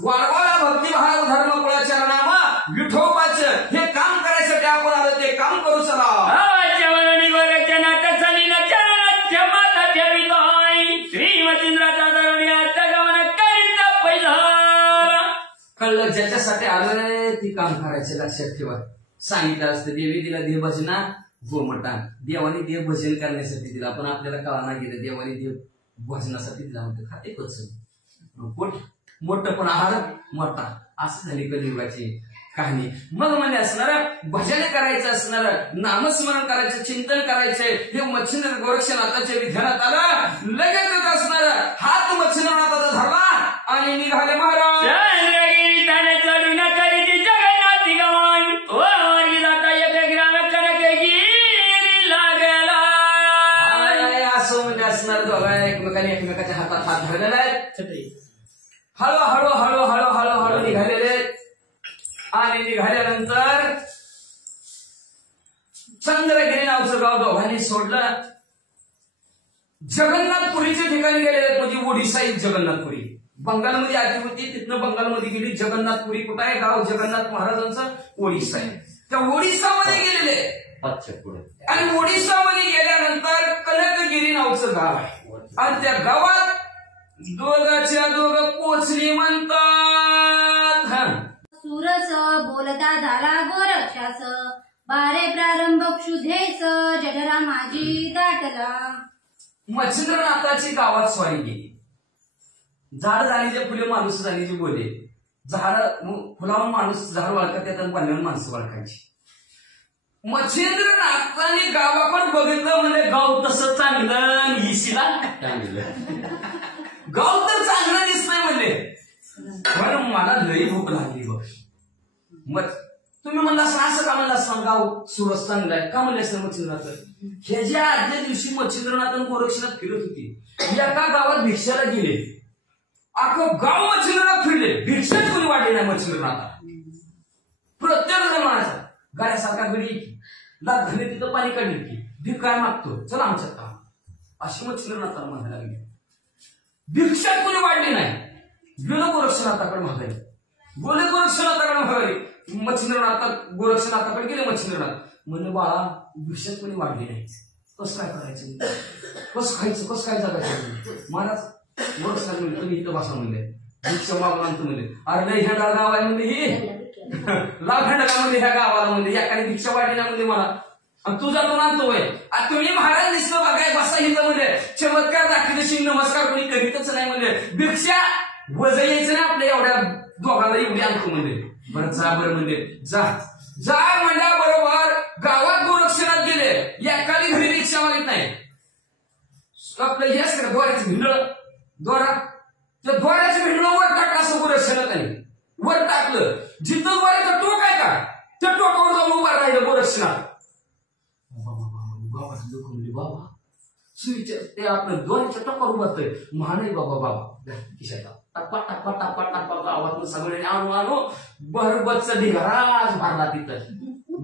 वाढवाला भक्तिभाव धर्म कुळाच्या नामा विठोबाचं हे काम करायसाठी आपण आलो. ते काम करू चला. कळलं ज्याच्यासाठी आलोय ती काम करायचे. लक्षात ठेवा. सांगितलं असतं देवी दिला देव भजना गोमटा. देवाने देव भजन करण्यासाठी दिला पण आपल्याला कळाना गेलं. देवाने देव भजनासाठी दिला म्हणते खाते पचन पोट मोठं पण आहार मोठा. असं झाली कलियुगाची कहाणी. मग म्हणजे असणार भजन करायचं असणार, नामस्मरण करायचं, चिंतन करायचंय. हे मच्छिंद्र गोरक्षनाथाच्या विधानात आलं. लगेच असणार हात मच्छिंद्रनाथाचा धरला आणि निघाले महाराज. असं म्हणजे असणार दोघा एकमेकाने एकमेकाच्या हातात हात धरलेला आहे. हळूहळू हळूहळू हळूहळू निघालेले आणि निघाल्यानंतर चंद्रगिरी नावचं गाव दोघांनी सोडलं. जगन्नाथपुरीच्या ठिकाणी गेलेले म्हणजे ओडिसा एक जगन्नाथपुरी बंगालमध्ये आधी होती. तिथनं बंगालमध्ये गेली. जगन्नाथपुरी कुठं आहे गाव जगन्नाथ महाराजांचं ओडिसा आहे. त्या ओडिसामध्ये गेलेले आणि ओडिसामध्ये गेल्यानंतर कनकगिरी नावचं गाव आहे आणि त्या गावात दोघाच्या दोघं पोचली म्हणतात. सुरस बोलता झाला गोरक्षास बारे प्रारंभ क्षुधेस जठरा माझी दाटला. मच्छिंद्रनाथाची गावात स्वारी गेली. झाड झालीचे फुले माणूस झालीचे बोले. झाड फुलावून माणूस झाड वळखत येतात पाण्यावर माणसं वळखायची. मच्छिंद्रनाथाने गावाकडे बघितलं म्हणजे गाव तसं चांगलं इशिला गाव तर चांगलं दिसतंय म्हणजे पण मला लई भूक लागली बघ. मग तुम्ही म्हणला असं का म्हणला असं गाव सुरस चांगलं आहे का म्हणले असं मच्छिंद्रनाथ. ह्याच्या आदल्या दिवशी मच्छिंद्रनाथ आणि गोरक्षनाथ फिरत होती. एका गावात भिक्षाला गेले. अख्खं गाव मच्छिंद्रनाथ फिरले. भिक्षाच कोणी वाटली नाही मच्छिंद्रनाथ. प्रत्येक जण म्हणायचा गाड्यासारखा गडी लाख घरी तिथं पाणी काढली की भीक काय मागतो चला आमच्यात काम. अशी मच्छिंद्रनाथाला म्हणायला लागली. भिक्षात कोणी वाढली नाही. गेलो गोरक्षनाथाकडे मागायला. बोले गोरक्षनाथाकडे मागायला. गोरक्षनाथाकडे गेले. मच्छिंद्रनाथ म्हणजे बाळा भिक्षात कोणी वाढली नाही. कसं काय करायचं, कसं खायचं, कसं काय जगायचं. महाराज गोरक्षनाथ म्हणले तुम्ही इथं बसा म्हणले. भिक्षा मागून आणतो म्हणले. अरे नाही ह्या गाव आहे म्हणले ही लाखंडला म्हणजे ह्या गावाला म्हणजे याकडे भिक्षा वाढली ना म्हणजे मला तुझा तो नातोय. तुम्ही महाराज दिसतो बघाय बसा हिंद म्हणजे चमत्कार दाखवण्याशी नमस्कार कोणी करीतच नाही म्हणजे. भिक्षा वज यायचं ना आपल्या एवढ्या दोघांना एवढी आणतो म्हणजे. बरं जा बरं म्हणजे जा जा म्हणल्या बरोबर गावात गोरक्षनाथ गेले. एखादी घरी रिक्षा मागित नाही. आपलं हे असतं का दोऱ्याचं भिंडळ दोरा त्या दोऱ्याचं भिंडळ वर टाकलं असं गोरक्षनाथाने वर टाकलं. जिथं दोऱ्याचं टोक आहे का त्या टोकावर जाऊन उभा राहिलं गोरक्षनाथ. बाबा सुईच्या ते आपलं दोन्हीच्या टप्पावर उभारतोय. महान आहे बाबा बाबा खिशाचा टप्पा टप्पा टप्पा टप्पा गावातून सगळे आणू आणू बरबतचा ढिगाराच भरला तिथं.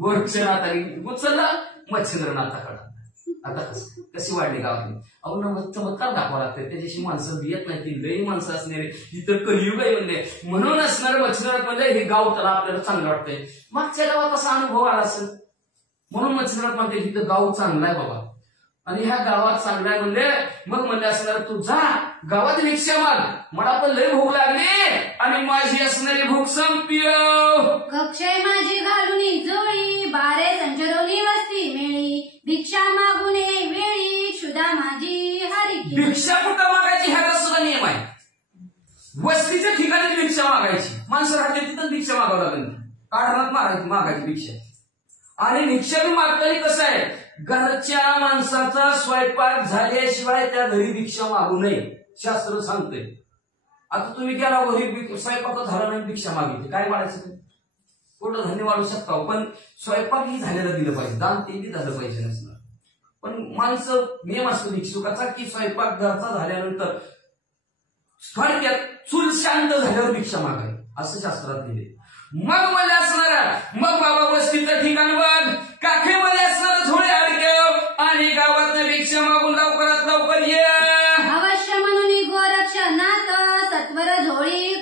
गोरक्षनाथाने उचलला मच्छिंद्रनाथाकडे आता कशी वाढली गावातली अहो ना चमत्कार दाखवा लागते त्याच्याशी माणसं बियत नाही ती लई माणसं असणारे इतर कलियुग आहे म्हणले म्हणून असणार मच्छिंद्रनाथ म्हणजे हे गाव त्याला आपल्याला चांगलं वाटतंय मागच्या गावात असा अनुभव आला असेल म्हणून मच्छिंद्रनाथ म्हणते इथं गाव चांगला आहे बाबा आणि ह्या गावात चांगला आहे म्हणले मग म्हणले असणार तू जा गावात रिक्षा माग मला पण लय भूक लागली आणि माझी असणारी भूक संपली कक्षय माझी घालून जोळी बारे संचरोनी वस्ती मेळी भिक्षा मागून वेळी क्षुधा माझी हरी भिक्षा कुठं मागायची ह्याचा सुद्धा नियम आहे वस्तीच्या ठिकाणी भिक्षा मागायची माणसं राहते तिथं भिक्षा मागावं लागेल काढात मागायची भिक्षा आणि भिक्षा बी मागताना कसं आहे घरच्या माणसाचा स्वयंपाक झाल्याशिवाय त्या घरी भिक्षा मागू नये शास्त्र सांगते आता तुम्ही गेला घरी स्वयंपाक झाला नाही भिक्षा मागितली काय मागायचं तुम्ही कुठं धान्य वाढू शकता पण स्वयंपाक ही झालेला दिलं पाहिजे दान ते बी झालं पाहिजे नसणार पण माणसं नियम असतो भिक्षुकाचा की स्वयंपाक घरचा झाल्यानंतर थोडक्यात चूल शांत झाल्यावर भिक्षा मागाय असं शास्त्रात लिहिले मग मला असणार मग बाबा वस्तीचं ठिकाण बघ काखेमध्ये असणार झोळे अडकेव आणि गावात भिक्षा मागून लवकरात लवकर ये अवश्य म्हणून गोरक्षनाथ सत्वर झोळी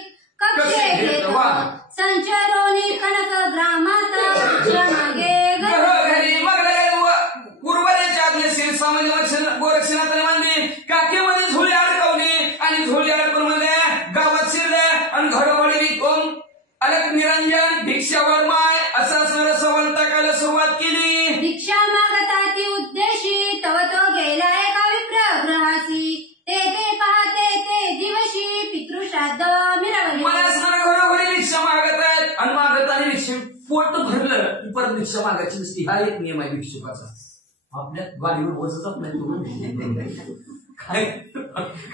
कक्षे घेत संचरोनी कनक ग्रामात मागे घरी मग उर्वरेच्या आज्ञेशीर स्वामी गोरक्षनाथाने म्हणली काखेमध्ये झोळी अडकवली आणि झोळी अडकून म्हणले गावात शिरले आणि घरोघरी विकून अलग निरंजन भिक्षा वर्माय असा असणारा सवाल टाकायला सुरुवात केली भिक्षा मागता ती उद्देशी तव तो गेलाय का विप्रग्रहासी ते पाहते ते दिवशी पितृश्राद्ध मिरवले मला असणारा घरोघरी भिक्षा मागत आहेत आणि मागताना भिक्षा पोट भरलं परत भिक्षा मागायची नसती हा एक नियम आहे भिक्षुकाचा आपल्या गाडीवर वजच नाही काय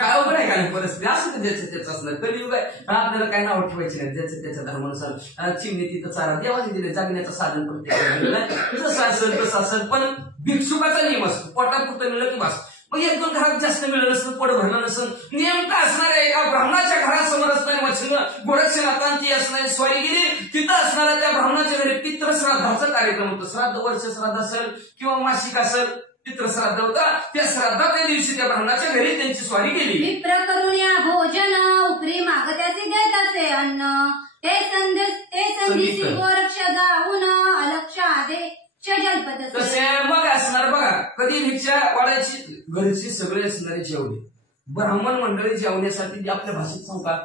अवघड आहे का परिस्थिती असं ज्याचं त्याचं असणार कलियुग आहे आपल्याला काय नाव ठेवायचे नाही ज्याचं त्याच्या धर्मानुसार चिमणी तिथं चारा देवाने दिले जगण्याचं साधन प्रत्येक जसं असेल तसं असेल पण भिक्षुकाचा नियम असतो पोटापुरतं मिळलं की बस मग एक दोन घरात जास्त मिळलं नसतं पोट भरलं नसतं नेमकं असणार आहे एका ब्राह्मणाच्या घरासमोर असणारी मच्छिंद्र गोरक्षनाथांची असणारी स्वारी गेली तिथं असणारा त्या ब्राह्मणाच्या घरी पितृश्राद्धाचा कार्यक्रम होतो श्राद्ध वर्ष श्राद्ध असेल किंवा मासिक असेल पितृश्राद्ध होता त्या श्राद्धाच्या दिवशी त्या ब्राह्मणाच्या घरी त्यांची स्वारी गेली विप्र करून या भोजन उपरी मागत्याचे देत असे अन्न ते संदेश गोरक्ष जाऊन अलक्ष आदे जलपद तसे मग असणार बघा कधी भिक्षा वाढायची घरचे सगळे असणारे जेवले ब्राह्मण मंडळी जेवण्यासाठी आपल्या भाषेत सांगा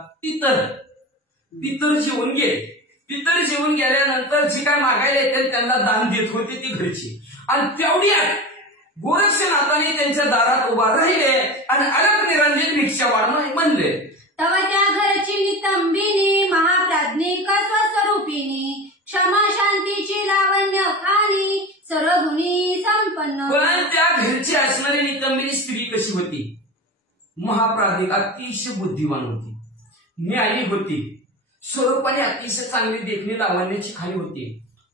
पितर जेवून गेले पितर जेवून गेल्यानंतर जी काय मागायला येते त्यांना दान देत होते ती घरची आणि तेवढी गोरक्षनाथाने त्यांच्या दारात उभा राहिले आणि अलग निरंजन भिक्षा वाढणं म्हणले तव त्या घरची नितंबिनी महाप्राज्ञिक स्वस्वरूपिणी क्षमा शांतीची लावण्य खाणी सर्व गुणी संपन्न पण त्या घरची असणारी नितंबिनी स्त्री कशी होती महाप्राज्ञिक अतिशय बुद्धिवान होती न्यायी होती स्वरूपाने अतिशय चांगली देखणी लावण्याची खाणी होती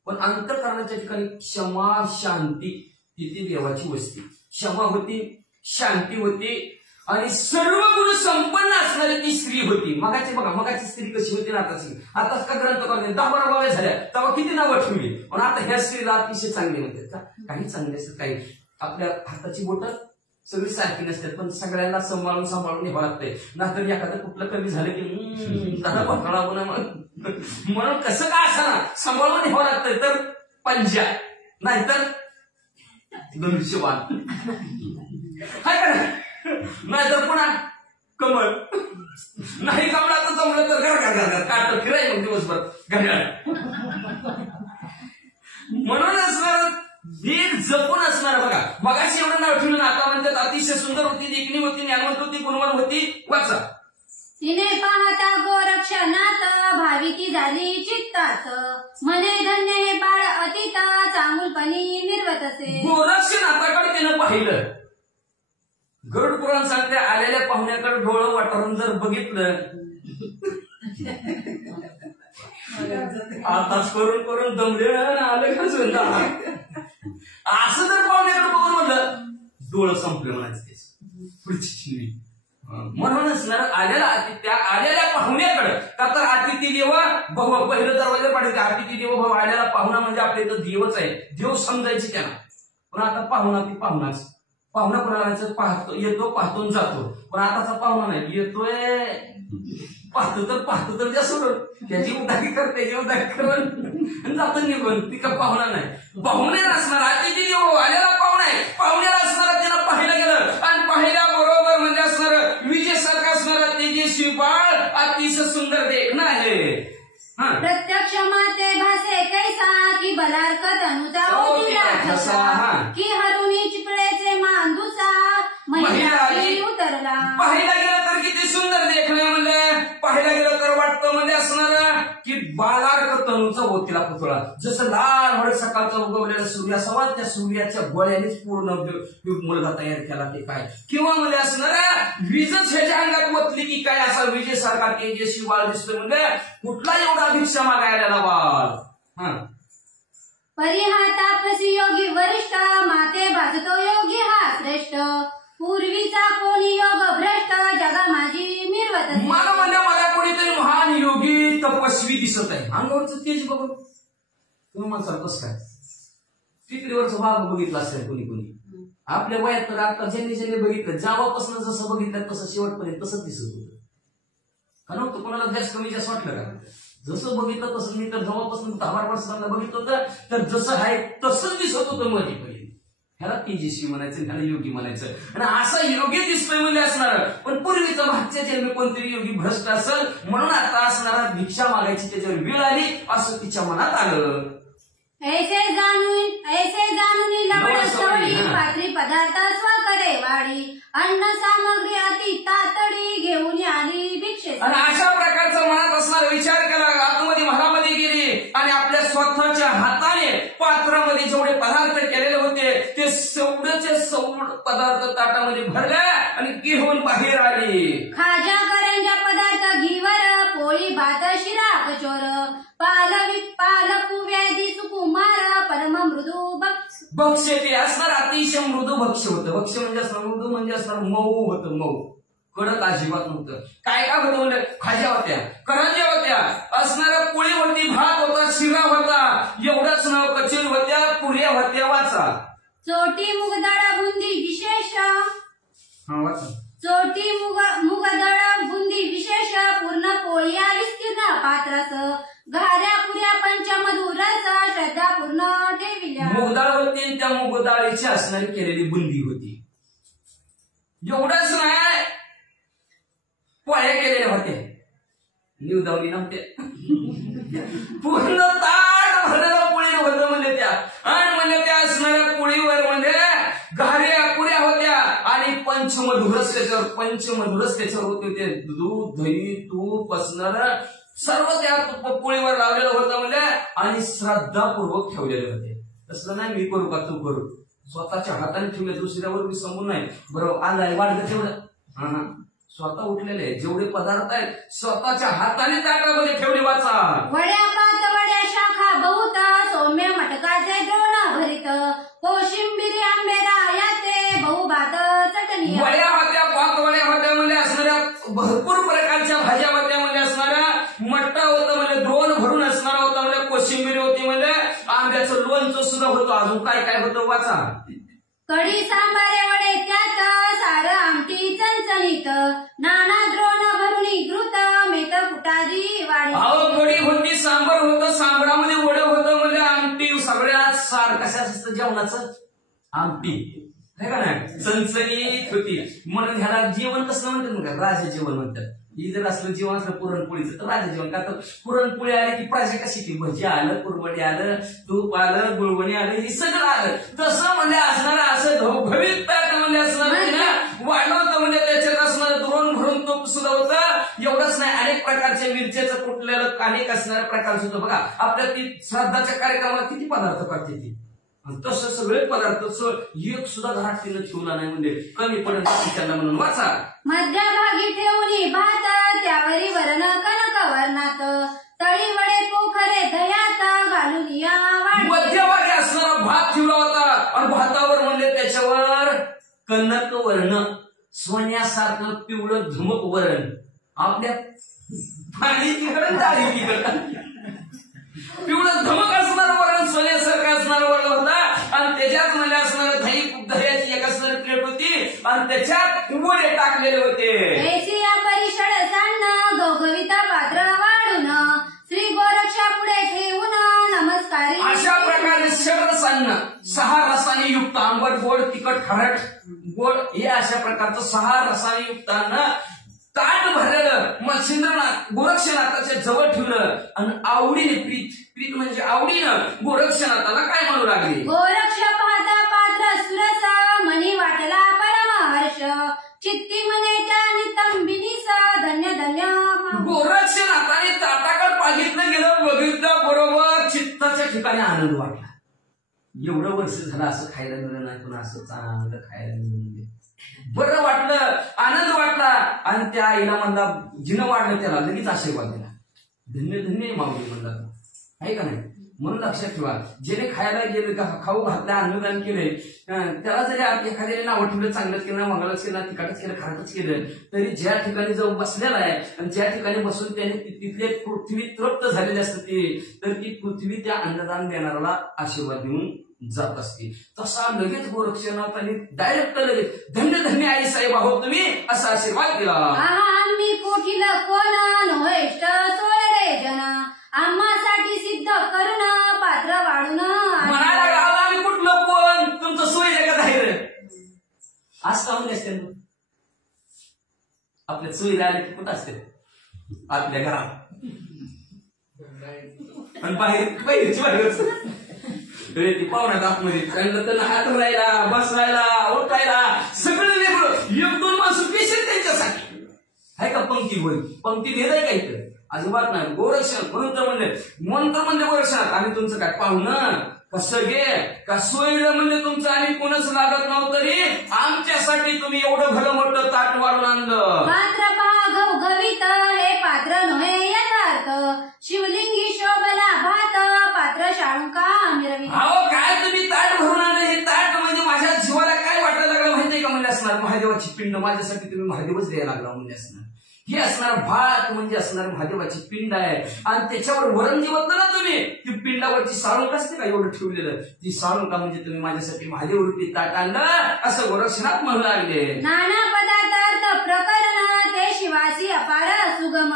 पण अंतःकरणाच्या ठिकाणी क्षमा शांती तिथे देवाची वस्ती क्षमा होती शांती होती आणि सर्व गुण संपन्न असणारी ती स्त्री होती मगाची बघा मगाची स्त्री कशी होती ना आताच का ग्रंथ करते 10-12 बाव्या झाल्या तेव्हा किती नावं ठेवली पण आता ह्या स्त्रीला अतिशय चांगली म्हणतात का काही चांगले असतात काही आपल्या हाताची बोटं सगळी सारखी नसतात पण सगळ्यांना सांभाळून न्यावं लागतंय नाहीतर एखादं कुठलं कमी झालं की म्हणून कसं का असं सांभाळून न्यावं लागतंय तर पंजा नाहीतर धनुष्यवान हाय का नाहीतर पुन्हा कमळ नाही कमळाचं जमलं तर घर काट फिराय मग दिवसभर घड्याळ म्हणून असणार एक जपून असणार बघा मगाशी एवढं नाव ठेवलं आता म्हणतात अतिशय सुंदर होती देखणी होती ज्ञानवंत होती गुणवान होती वाचा तिने पाहता गोरक्षनाथ भावी ती झाली चित्तात मने धन्य हे बाळ अतिता चांगुलपणी निर्वत असे गोरक्षनाथाकडे तिनं पाहिलं गरुड पुराण सांगते आलेल्या पाहुण्याकडे डोळं वाटारून जर बघितलं आताच करून दमले आलं खर्च असं जर पाहुण्याकडे बघून म्हणलं डोळं संपलं म्हणायचं पुढची म्हणूनच ना आलेल्या पाहुण्याकडे का तर अतिथी देव भाऊ पहिलं दरवाजा पाठायचं अतिथी देव भाऊ आलेला पाहुणा म्हणजे आपल्या इथं देवच आहे देव समजायचे त्यांना पण आता पाहुणा ती पाहुणाच पाहुणा कोणाला पाहतो येतो पाहतो आणि जातो, पण आताचा पाहुणा नाही, येतोय पाहतो तर त्या सोडून त्याची उदारी कर त्याची उदारी करून जातो निघून, ती का पाहुणा नाही. पाहुण्याला असणार अतिथी आलेला पाहुणा आहे, पाहुण्याला असणार त्याला पाहायला गेलं आणि पाहिल्याबरोबर म्हणजे असणार विजेसारखं असणार तेजस्वी बाळ अतिशय सुंदर देखणं आहे. प्रत्यक्ष माते भासे कैसा की बलार्क तनुचा उतरला की हरुणी चिकळेचे मांदुसा महिला उतरला. पाहायला गेलं तर किती सुंदर देखणं म्हणजे पाहायला गेलं तर वाटतं म्हणजे असणार की बालार्क तनुचा होतीला पुतळा, जसं लाल भड सकाळचा उगवलेला सूर्य असावा त्या सूर्याच्या गोळ्यानेच पूर्ण मुलगा तयार केला ते काय, किंवा म्हणजे असणार वीजच ह्याच्या अंगात ओतली की काय असा विजेसारखा तेजस्वी बाळ दिसतोय, म्हणजे कुठला एवढा भिक्षा मागायला बाळ. परिहातापसी योगी वरिष्ठ माते भासतो योगी हा श्रेष्ठ पूर्वीचा कोणी योग भ्रष्ट जगा माझी मिरवत. मला म्हणजे मला कोणीतरी महान योगी तपस्वी दिसत आहे, अंगावरचं तेज बघून तुम्ही म्हणसाल कसं काय, टिकरीवरचं वाघ बघितलं असेल कोणी कोणी आपल्या वयात, तर आता ज्यांनी बघितलं जावापासून जसं बघितलं तसं शेवटपर्यंत तसंच दिसत होतं. का नव्हतं कोणाला जास्त कमी जास्त वाटलं का, जसं बघितलं तसं. मी तर जवळपासून 10-12 वर्षांना बघितलं होतं तर जसं आहे तसंच दिसत होतं मध्ये. ह्याला तेजस्वी म्हणायचं, ह्याला योगी म्हणायचं, आणि असा योगी दिसतोय म्हणजे असणार. पण पूर्वीचा मागच्या जन्मी कोणतरी योगी भ्रष्ट असेल म्हणून आता असणारा भिक्षा मागायची त्याच्यावर वेळ आली असं तिच्या मनात आलं. ऐसे जाणून लवड सवडी पात्री पदार्थ स्वकडे वाढी अन्न सामग्री अति तातडी घेऊन आली भिक्षे. आणि अशा प्रकारचा मनात असणारा विचार केला, आतमध्ये घरामध्ये गेली आणि आपल्या स्वतःच्या हाताने पात्रामध्ये जेवढे पदार्थ केलेले होते ते सवडचे सवड पदार्थ ताटामध्ये भरले आणि घेऊन बाहेर आली. खाजा करंजा पदार्थ घीवर पोळी भात शिरा कचोर पाल व्याधी सुकुमार परम मृदू भक्ष्य ते असणार अतिशय मृदू भक्ष्य होतं. भक्ष्य म्हणजे असणार मृदू म्हणजे असणार मऊ होतं, मऊ कडक अजिबात नव्हतं. काय काय होतं म्हणजे खाज्या होत्या, करंज्या होत्या, असणाऱ्या पोळी होती, भात होता, शिरा होता, एवढंच नाव कचोरी होत्या, पुऱ्या होत्या. वाचा चोटी मुगदाळ बुंदी विशेष. वाचा चोटी मुगदाळ बुंदी विशेष पूर्ण पोळ्या विस्तीर्ण पात्रास घाऱ्या पुऱ्या पंचमधुर रस श्रद्धा पूर्ण ठेविल्या. मुगदाळ होती, त्या मुगदाळीची असणारी केलेली बुंदी होती. एवढंच नाही, पोळ्या केलेल्या होत्या, निवदावली नव्हत्या, पूर्ण ताट भरलेलं पोळी होतं म्हणजे त्या. आणि म्हणजे त्या असणाऱ्या पोळीवर म्हणजे घाऱ्या पुऱ्या होत्या आणि पंचमधुरस त्याच्यावर होते. ते दूध दही तूप असणार सर्व त्या पोळीवर लावलेलं होतं म्हणजे, आणि श्रद्धापूर्वक ठेवलेले होते. तसलं नाही मी करू का तू करू, स्वतःच्या हाताने ठेवले, दुसऱ्यावर मी समोर नाही. बरोबर आलाय वाढलं तेवढं स्वतः उठलेले जेवढे पदार्थ आहेत स्वतःच्या हाताने ताटामध्ये ठेवले. वाचा वड्या पात वड्या शाखा बहुत सौम्य मटकाचे द्रोण भरित कोशिंबिरी आंबेरा याचे बहुभात चटणी. वड्या होत्या, पात वड्या होत्या म्हणजे असणाऱ्या भरपूर प्रकारच्या भाज्या होत्या म्हणजे असणाऱ्या, मट्टा होतं म्हणजे द्रोण भरून असणारा होता म्हणजे, कोशिंबिरी होती म्हणजे आंब्याचं लोणचं सुद्धा होतं. अजून काय काय होतं वाचा. कढी सांबारे वडे त्यात सार आमटी चणचणीत नाना द्रोण भरुणी घृत मेत कुटारी वाढी. कढी होती, सांबार होतं, सांबारामध्ये वडे होतं म्हणजे आमटी, सगळ्यात सार कशाच असतं जेवणाचं, आमटी आहे का नाही, चणचणीत होती. म्हणून ह्याला जेवण कसं म्हणतात का, राजा जेवण म्हणतात. ही जर असलं जेवण असलं पुरणपोळीचं तर राजा जेवण. का तर पुरणपोळी आली की प्राजा कशी की भजी आलं, कुरवडी आलं, तूप आलं, गुळवणी आलं, हे सगळं आलं. तसं म्हणजे असणारं असं भवित ताट म्हणजे असणार वाढवतं म्हणजे त्याच्यात असणारं द्रोण भरून तूप सुद्धा होतं. एवढंच नाही, अनेक प्रकारच्या मिरच्याचं कुठलेलं अनेक असणाऱ्या प्रकार सुद्धा. बघा आपल्या ती श्राद्धाच्या कार्यक्रमाला किती पदार्थ करते ती, तसं सगळे पदार्थ एक सुद्धा घरात तिनं ठेवला नाही म्हणजे कमी पडेल त्यांना म्हणून. वाचा मध्यभागी ठेवली भात त्यावरी वरण कनक वर्णात तळी वडे पोखरे दह्यात घालून या वाढी. मध्यभागी असणारा भात ठेवला होता आणि भातावर म्हणजे त्याच्यावर कनक वर्ण, सोन्यासारखं पिवळं धमक वरण. आपल्या पाणी तिकडं डाळी तिकडं पिवळं धमक असणारं वरण, सोन्यासारखं असणारं वरण होता. आणि त्याच्यात म्हणजे असणारं दह्याची एक असणारी प्लेट त्याच्यात वडे टाकलेले होते. ऐसिया परिषद सांन गवगविता पात्र वाढून श्री गोरक्षा पुढे ठेवून नमस्कारी. अशा प्रकारे षडरसांना 6 रसाने युक्त आंबट गोड तिखट खारट गोड हे अशा प्रकारचं 6 रसाने युक्त अन्न ताट भरलेलं मच्छिंद्रनाथ गोरक्षनाथाच्या जवळ ठेवलं आणि आवडीने प्रीत म्हणजे आवडीनं गोरक्षनाथाला काय म्हणू लागले. गोरक्ष पाहता पात्र सुरसा मनी वाटला परमहर्ष चित्ती मने त्या नितंबिनीस धन्य धन्य. गोरक्षनाथाने ताटाकडे पाहिलं गेलं बघितलं बरोबर चित्ताच्या ठिकाणी आनंद वाटला. एवढं वर्ष झालं असं खायला मिळलं नाही पण असं चांगलं खायला मिळून बरं वाटलं आनंद वाटला आणि त्या आईला म्हणला जिनं वाढलं त्याला लगेच आशीर्वाद दिला. धन्य धन्य माऊली म्हणला आहे का नाही. म्हणून लक्षात ठेवा ज्याने खायला गेले खाऊ घातल्या अन्नदान केले त्याला जरी एखाद्याने नाव ठेवलं चांगलंच केलं मंगलच केलं तिखटच केलं खारटच केलं तरी ज्या ठिकाणी जाऊन बसलेला आहे आणि ज्या ठिकाणी बसून त्याने तिथले पृथ्वी तृप्त झालेली असते तर ती पृथ्वी त्या अन्नदान देणाऱ्याला आशीर्वाद देऊन जात असते. तसा लगेच गोरक्षनाथाने डायरेक्ट लगेच धन्य धन्य आई साहेब आहोत तुम्ही असा आशीर्वाद दिला. आम्ही कोठील कोण नोहेष्ट सोय रे जन आम्हासाठी सिद्ध करून पात्र वाढून म्हणायला लागला आम्ही कुठलं कोण तुमचं सोय जगत आहे रे. आज का म्हणजे असते आपल्या सोयीला आले की कुठं असते आपल्या घरात आणि बाहेरची बाहेरच ती पाहुण्यात आतमध्ये त्यांना त्यांना हात राहायला बसरायला उठायला सगळं वेगळं 1-2 माणसं स्पेशल त्यांच्यासाठी आहे का. पंक्ती घेताय का इथं अजिबात नाही. गोरक्षण म्हणून तर म्हणले गोरक्षणात आम्ही तुमचं काय पाहुणं कसं घे का सोयीला म्हणजे तुमचं आम्ही कोणच लागत नव्हतं तरी आमच्यासाठी तुम्ही एवढं भलं मोठं ताट वाढून आणलं. पात्र पहा गवगवीत हे पात्र नव्हे यथार्थ शिवलिंगी शोभला भात पात्र शाळुका मिरवी. अहो काय तुम्ही ताट भरून आणलं हे ताट म्हणजे माझ्या जीवाला काय वाटायला लागलं माहितीये का म्हणजे असणार महादेवाची पिंड माझ्यासाठी तुम्ही महादेवच द्यायला लागला म्हणजे असणार. हे असणार भात म्हणजे असणार महादेवाची पिंड आहे आणि त्याच्यावर वरण जे होतं ना तुम्ही ती पिंडावरची साळुंका असते का एवढं ठेवलेलं ती साळुंका म्हणजे तुम्ही माझ्यासाठी महादेव रूपी ताट आणलं असं गोरक्षनाथ म्हणू लागले. नाना पदार्थ प्रकरण ते शिवासी अपार सुगम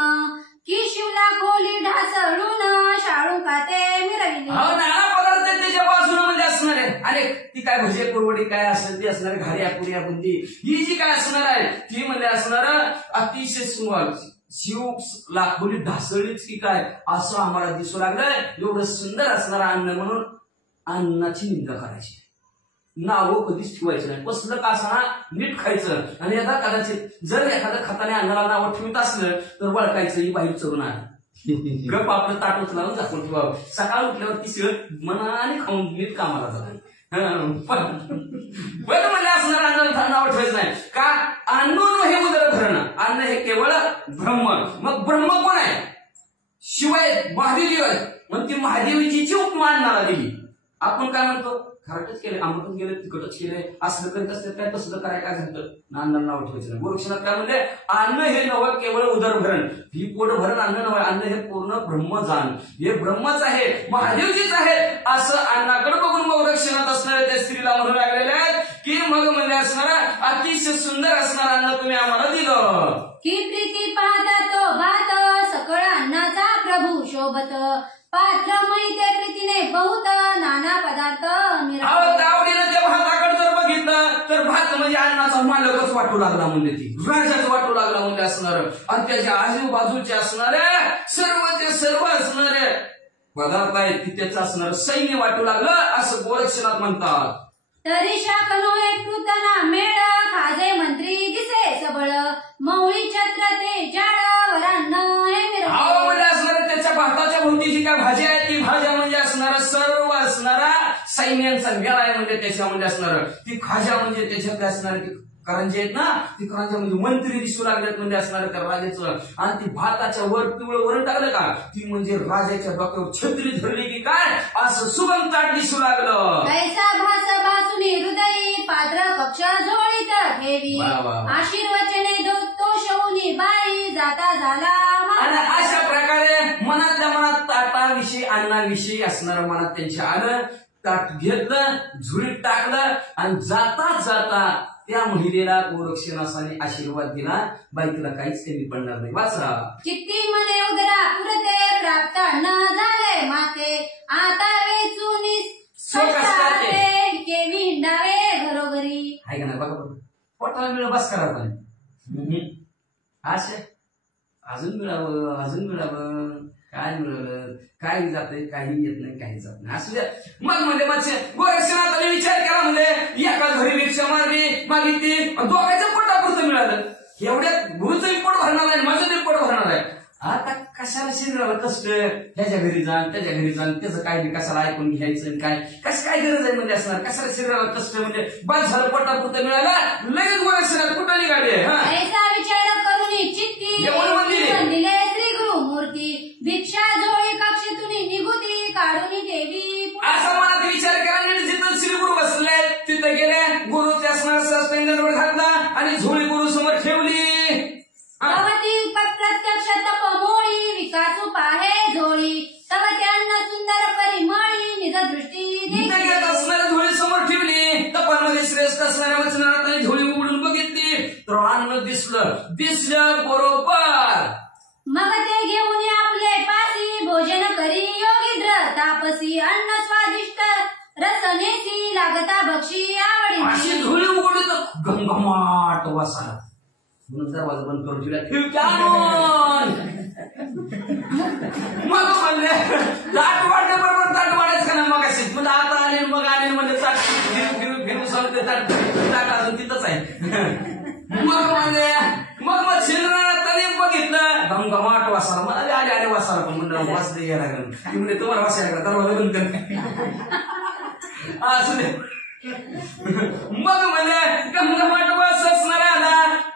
की शिवला खोली ढासळून शाळुका ते मिरविली. नाना पदार्थ त्याच्या बाजूला म्हणजे असणार आहे अरे ती काय भजे कुरवडी काय असेल ती असणार घाऱ्या पुऱ्या बुंदी ही जी काय असणार आहे ती म्हणजे असणार अतिशय सुंदर शिव लाखोली ढासळलीच की काय असं आम्हाला दिसू लागलंय. एवढं सुंदर असणार अन्न म्हणून अन्नाची निंदा करायची नावं कधीच ठेवायचं नाही. कसलं का असणार नीट खायचं आणि यदा कदाचित जर एखाद्या खाताने अन्नाला नावं ठेवत असलं तर वळखायचं ही बाहेर चढून आहे गप आपलं ताट उचलावून झाकून ठेवावं. सकाळ उठल्यावर ती शिळ मनाने खाऊन नीट कामाला जाणार. बरं म्हणजे असणार अन्न नाव ठेवायचं नाही का अन्न हे उदर भरणं अन्न हे केवळ ब्रह्म. मग ब्रह्म कोण आहे शिवाय महादेवी आहे मग ती महादेवीची जी उपमा अन्नाला दिली. आपण काय म्हणतो खारटच केले आंबटच केले तिखटच केले असलं करीत असलं काय तसलं करायला काय झालं अन्नाला नाव ठेवायचं नाही. गोरक्षनाथ काय म्हणजे अन्न हे नवं केवळ उदरभरण ही पोट भरण अन्न नवं अन्न हे पूर्ण ब्रह्मजान हे ब्रह्मच आहे महादेवजीच आहे असं अन्नाकडे बघून गोरक्षनाथ असणाऱ्या त्या स्त्रीला म्हणू लागलेले आहेत की मग म्हणजे असणारा अतिशय सुंदर असणार अन्न तुम्ही आम्हाला दिलं. की प्रीती पाहता तो भात सकळ अन्नाचा प्रभू शोभत पात्र मैते प्रीतीने बहुत नाना पदार्थ आवडीनं त्या भाताकडे जर बघितलं तर भात म्हणजे अन्नाचा मालकच वाटू लागला म्हणजे ती राजाच वाटू लागला म्हणजे असणार आणि त्याच्या आजूबाजूचे असणाऱ्या सर्वचे सर्व असणारे पदार्थ आहेत ती त्याचं असणार सैन्य वाटू लागलं असं गोरक्षनाथ म्हणतात. तरी शाकनो एक कृतना मेळ खाजे मंत्री दिसे सबळ मौळी छत्र ते जाळ वरान्न हे मिरव म्हणजे असणार त्याच्या भाताच्या भोवती जी काय भाजी आहे ती भाज्या म्हणजे असणार सर्व असणारा सैन्यांचा मेळा आहे म्हणजे त्याच्यामध्ये असणार ती खाज्या म्हणजे त्याच्यात असणार ती करंजे आहेत ना ती करंजा म्हणजे मंत्री दिसू लागल्यात म्हणजे असणार त्या राजाचं आणि ती भाताच्या वर पिवळं वरण टाकलं का ती म्हणजे राजाच्या डोक्यावर छत्री धरली की काय असं सुगम ताट दिसू लागलं. कैसा भास भासुनी हृदयी पात्र कक्ष जोडीत ठेवी आशीर्वचने तो शौनी बाई जाता झाला. आणि अशा प्रकारे मनातल्या मनात ताटाविषयी अन्नाविषयी असणारं मनात त्यांच्या आलं ताट घेतलं झुळीत टाकलं आणि जाता जाता त्या महिलेला गोरक्षनाथाने आशीर्वाद दिला, बाई तुला काहीच कमी पडणार नाही. वाचा. चित्ती मने उदरा पुरते प्राप्त न झाले माते आता वेचून केवी हिंडावे घरोघरी. आहे का नाही बघा बघा, पोटाला मिळालं बस करा पण आशा अजून मिळावं काय मिळालं, काय जाते काही येत नाही, काही जात नाही, असू द्या. मग म्हणजे गोरक्षनाथाने विचार केला, म्हणजे एका घरी भिक्षा मागितली, दोघांच्या पोटापुरतं मिळालं. एवढ्यात गुरुचं पोट भरणार आहे, माझं पोट भरणार आहे. आता कशाला शरीराला कष्ट, ह्याच्या घरी जाण त्याच्या घरी जाण, त्याचं काय बी कशाला ऐकून घ्यायचं, काय गरज आहे म्हणजे असणार, कशाला शरीराला कष्ट, म्हणजे बस झालं पोटापुरतं मिळालं, लगेच गोरक्षनाथ कुठं निघाले. ऐसा विचार करून चित्ती दिले श्री गुरु मूर्ती भिक्षा जोळी कक्षेतून निघुती काढून देवी. असा मनात विचार केला, नीट जिथं श्री गुरु बसले तिथं गेले, गुरुचे असणार पैंजणवर घातला आणि झोळी गुरु समोर ठेवली. प्रत्यक्ष तपमोळी विकासू पाहे झोळी तव त्यांना सुंदर परिमळी निज दृष्टी असणाऱ्या झोळी समोर ठेवली. तपामध्ये श्रेष्ठ असणाऱ्या वचनात झोळी उघडून बघितली तर अन्न दिसलं बरोबर. मग ते घेऊन आपले पासी भोजन करी योगीद्र तापसी अन्न स्वादिष्ट रसनेसी लागता भक्षी आवडी. अशी झोळी उघडली तर घमघमाट वासाला, म्हणून दरवाजा बंद करून ठेवला. मग म्हणले ताट वाढले बरोबर, ताट वाढायचं का नाही मग अशी, म्हणजे आता आले मग आले म्हणजे ताट फिरू सांगते, ताट अजून तिथंच आहे. मग शिरनाथाने बघितलं घमघमाट वासाला, मला आले वासाला, पण म्हणलं वाचले गेला म्हणजे तुम्हाला वासायला दरवाजा बंद कर असू दे. मग म्हणजे घमघमाट वास असणारा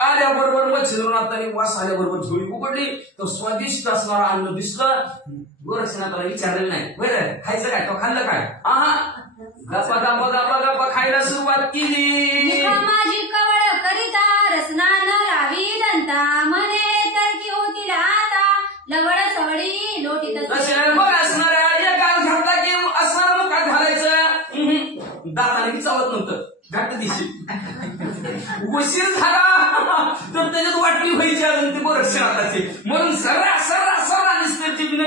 आल्याबरोबर मग शिरनाथाने वास आल्याबरोबर झोळी उघडली तर स्वादिष्ट असणारा अन्न दिसलं. गोरक्षनाथाला विचारलेलं नाही, बरं खायचं काय, तो खाल्लं काय, गप्पा खायला सुरुवात केली. माझी कवळ करिता रसना न लावी दंता म्हणे तर की होतील आता लवळ सवडी लोटीत मग असणाऱ्या एक गाल घातला की असणार मुखात घालायचं, दाताने चावत नव्हतं, घट्ट दिशी. उशीर झाला तर त्याच्यात वाटली व्हायची अजून ती गोरक्षनाथाची, म्हणून सर्रा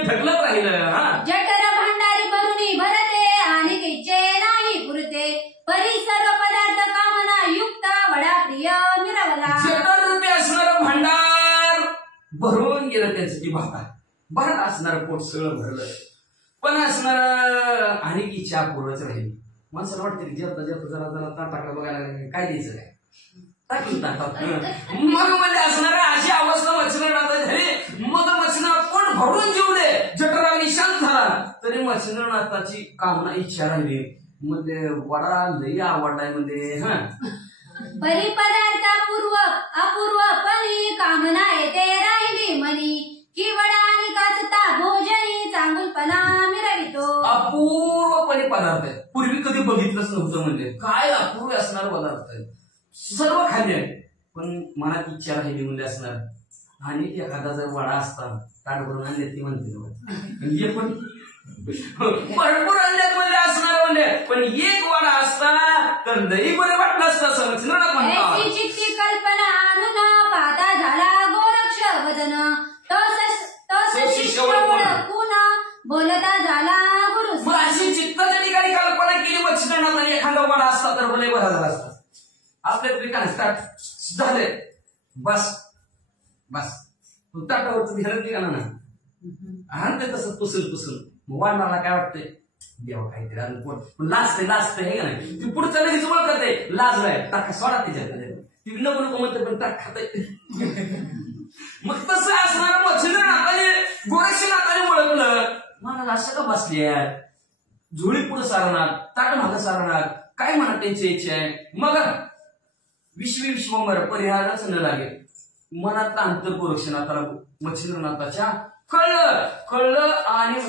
ढकलत राहिलं. जठर भांडारी करुणी भरते आणि तिचे नाही पुरते परी सर्व पदार्थ कामना युक्त वडा प्रिय मिरवला. जठर रूपी असणारं भांडार भरून गेलं त्याचं, ती भात असणारं पोट सगळं भरलं, पण असणार आणि इच्छा पूर्वच राहिली. माणसाला वाटतं की जेवता जरा ताटाकडे बघायला काय द्यायचं काय टाकून टाकावं. मग म्हणजे असणार अशी अवस्था मच्छिंद्रनाथ झाली. मग मच्छिंद्रनाथ पोट भरून जेवले, जठराग्नी शांत झाला, तरी मच्छिंद्रनाथाची कामना इच्छा राहिली. म्हणजे वडा लई आवडलाय म्हणजे परी पदार्थ अपूर्वपणी कामना येते राहिली मनी की वडा आणि काचता भोजनी चांगुलपणा मिरवितो. अपूर्वपणे पदार्थ आहे, पूर्वी कधी बघितलंच नव्हतं, म्हणजे काय अपूर्व असणार पदार्थ आहे, सर्व खाल्ले पण मनात इच्छा राहिली म्हणजे असणार. आणि एखादा जर वडा असता ताट भरून आणले ती म्हणते पण भरपूर आणल्यात म्हणजे असणार, म्हणजे पण एक वडा असता तर लई बरे वाटलं असतं असं म्हणतात. चित्ती कल्पना आणून पाहता झाला गोरक्ष वदन बोलता झाला गुरु. मग अशी चित्ताच्या ठिकाणी कल्पना केली मच्छिंद्रनाथाने, एखादा वडा असता तर लई बरा झाला असता. आपल्या ठिकाणी ताट झाले, बस तू ताटावरच ध्यान ठिकाणा ना आणते तसं पुसून वाढणारा काय वाटतंय देवा काहीतरी अजून लाजते हे का नाही, ती पुढचं लगेच ओळखत लाजलाय टाका सोडा तिच्याकडे, ती नको म्हणते पण टाक खाते. मग तसं असणार मच्छिंद्रनाथाने गोरक्षनाथाने ओळखलं, मला असं का बसली आहे, झोळी पुढे सारणार, ताट मागं सारणार, काय म्हणा त्यांची इच्छा आहे. मग विश्वंभर परिहारच न लागेल, मनातलं अंतर गोरक्षनाथाला मच्छिंद्रनाथाच्या कळलं आणि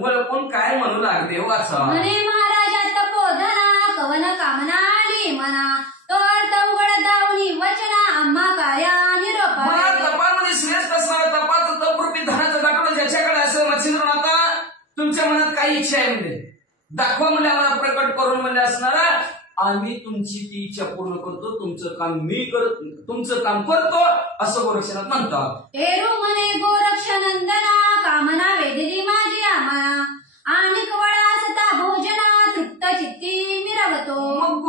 ओळखून काय म्हणू लागले. वाचा म्हणे महाराजा तपोधना कवन कामना आली मना तो अर्थ उघड दावणी वचना आम्हा कार्या निरोप. तपामध्ये श्रेष्ठ असणार तपाचं तपरूपी धनाचं दाखवलं ज्याच्याकडे असं मच्छिंद्रनाथा तुमच्या मनात काही इच्छा आहे म्हणजे दाखवा म्हणजे आम्हाला प्रकट करून म्हणजे असणारा आम्ही तुमची ती इच्छा पूर्ण करतो, तुमचं काम करतो असं गोरक्षनाथ म्हणतात. एरू म्हणे गोरक्ष नंदना कामना वेदिली माझी आम्हा आणि वळा सता भोजना तृप्त चित्ती मिरवतो. मग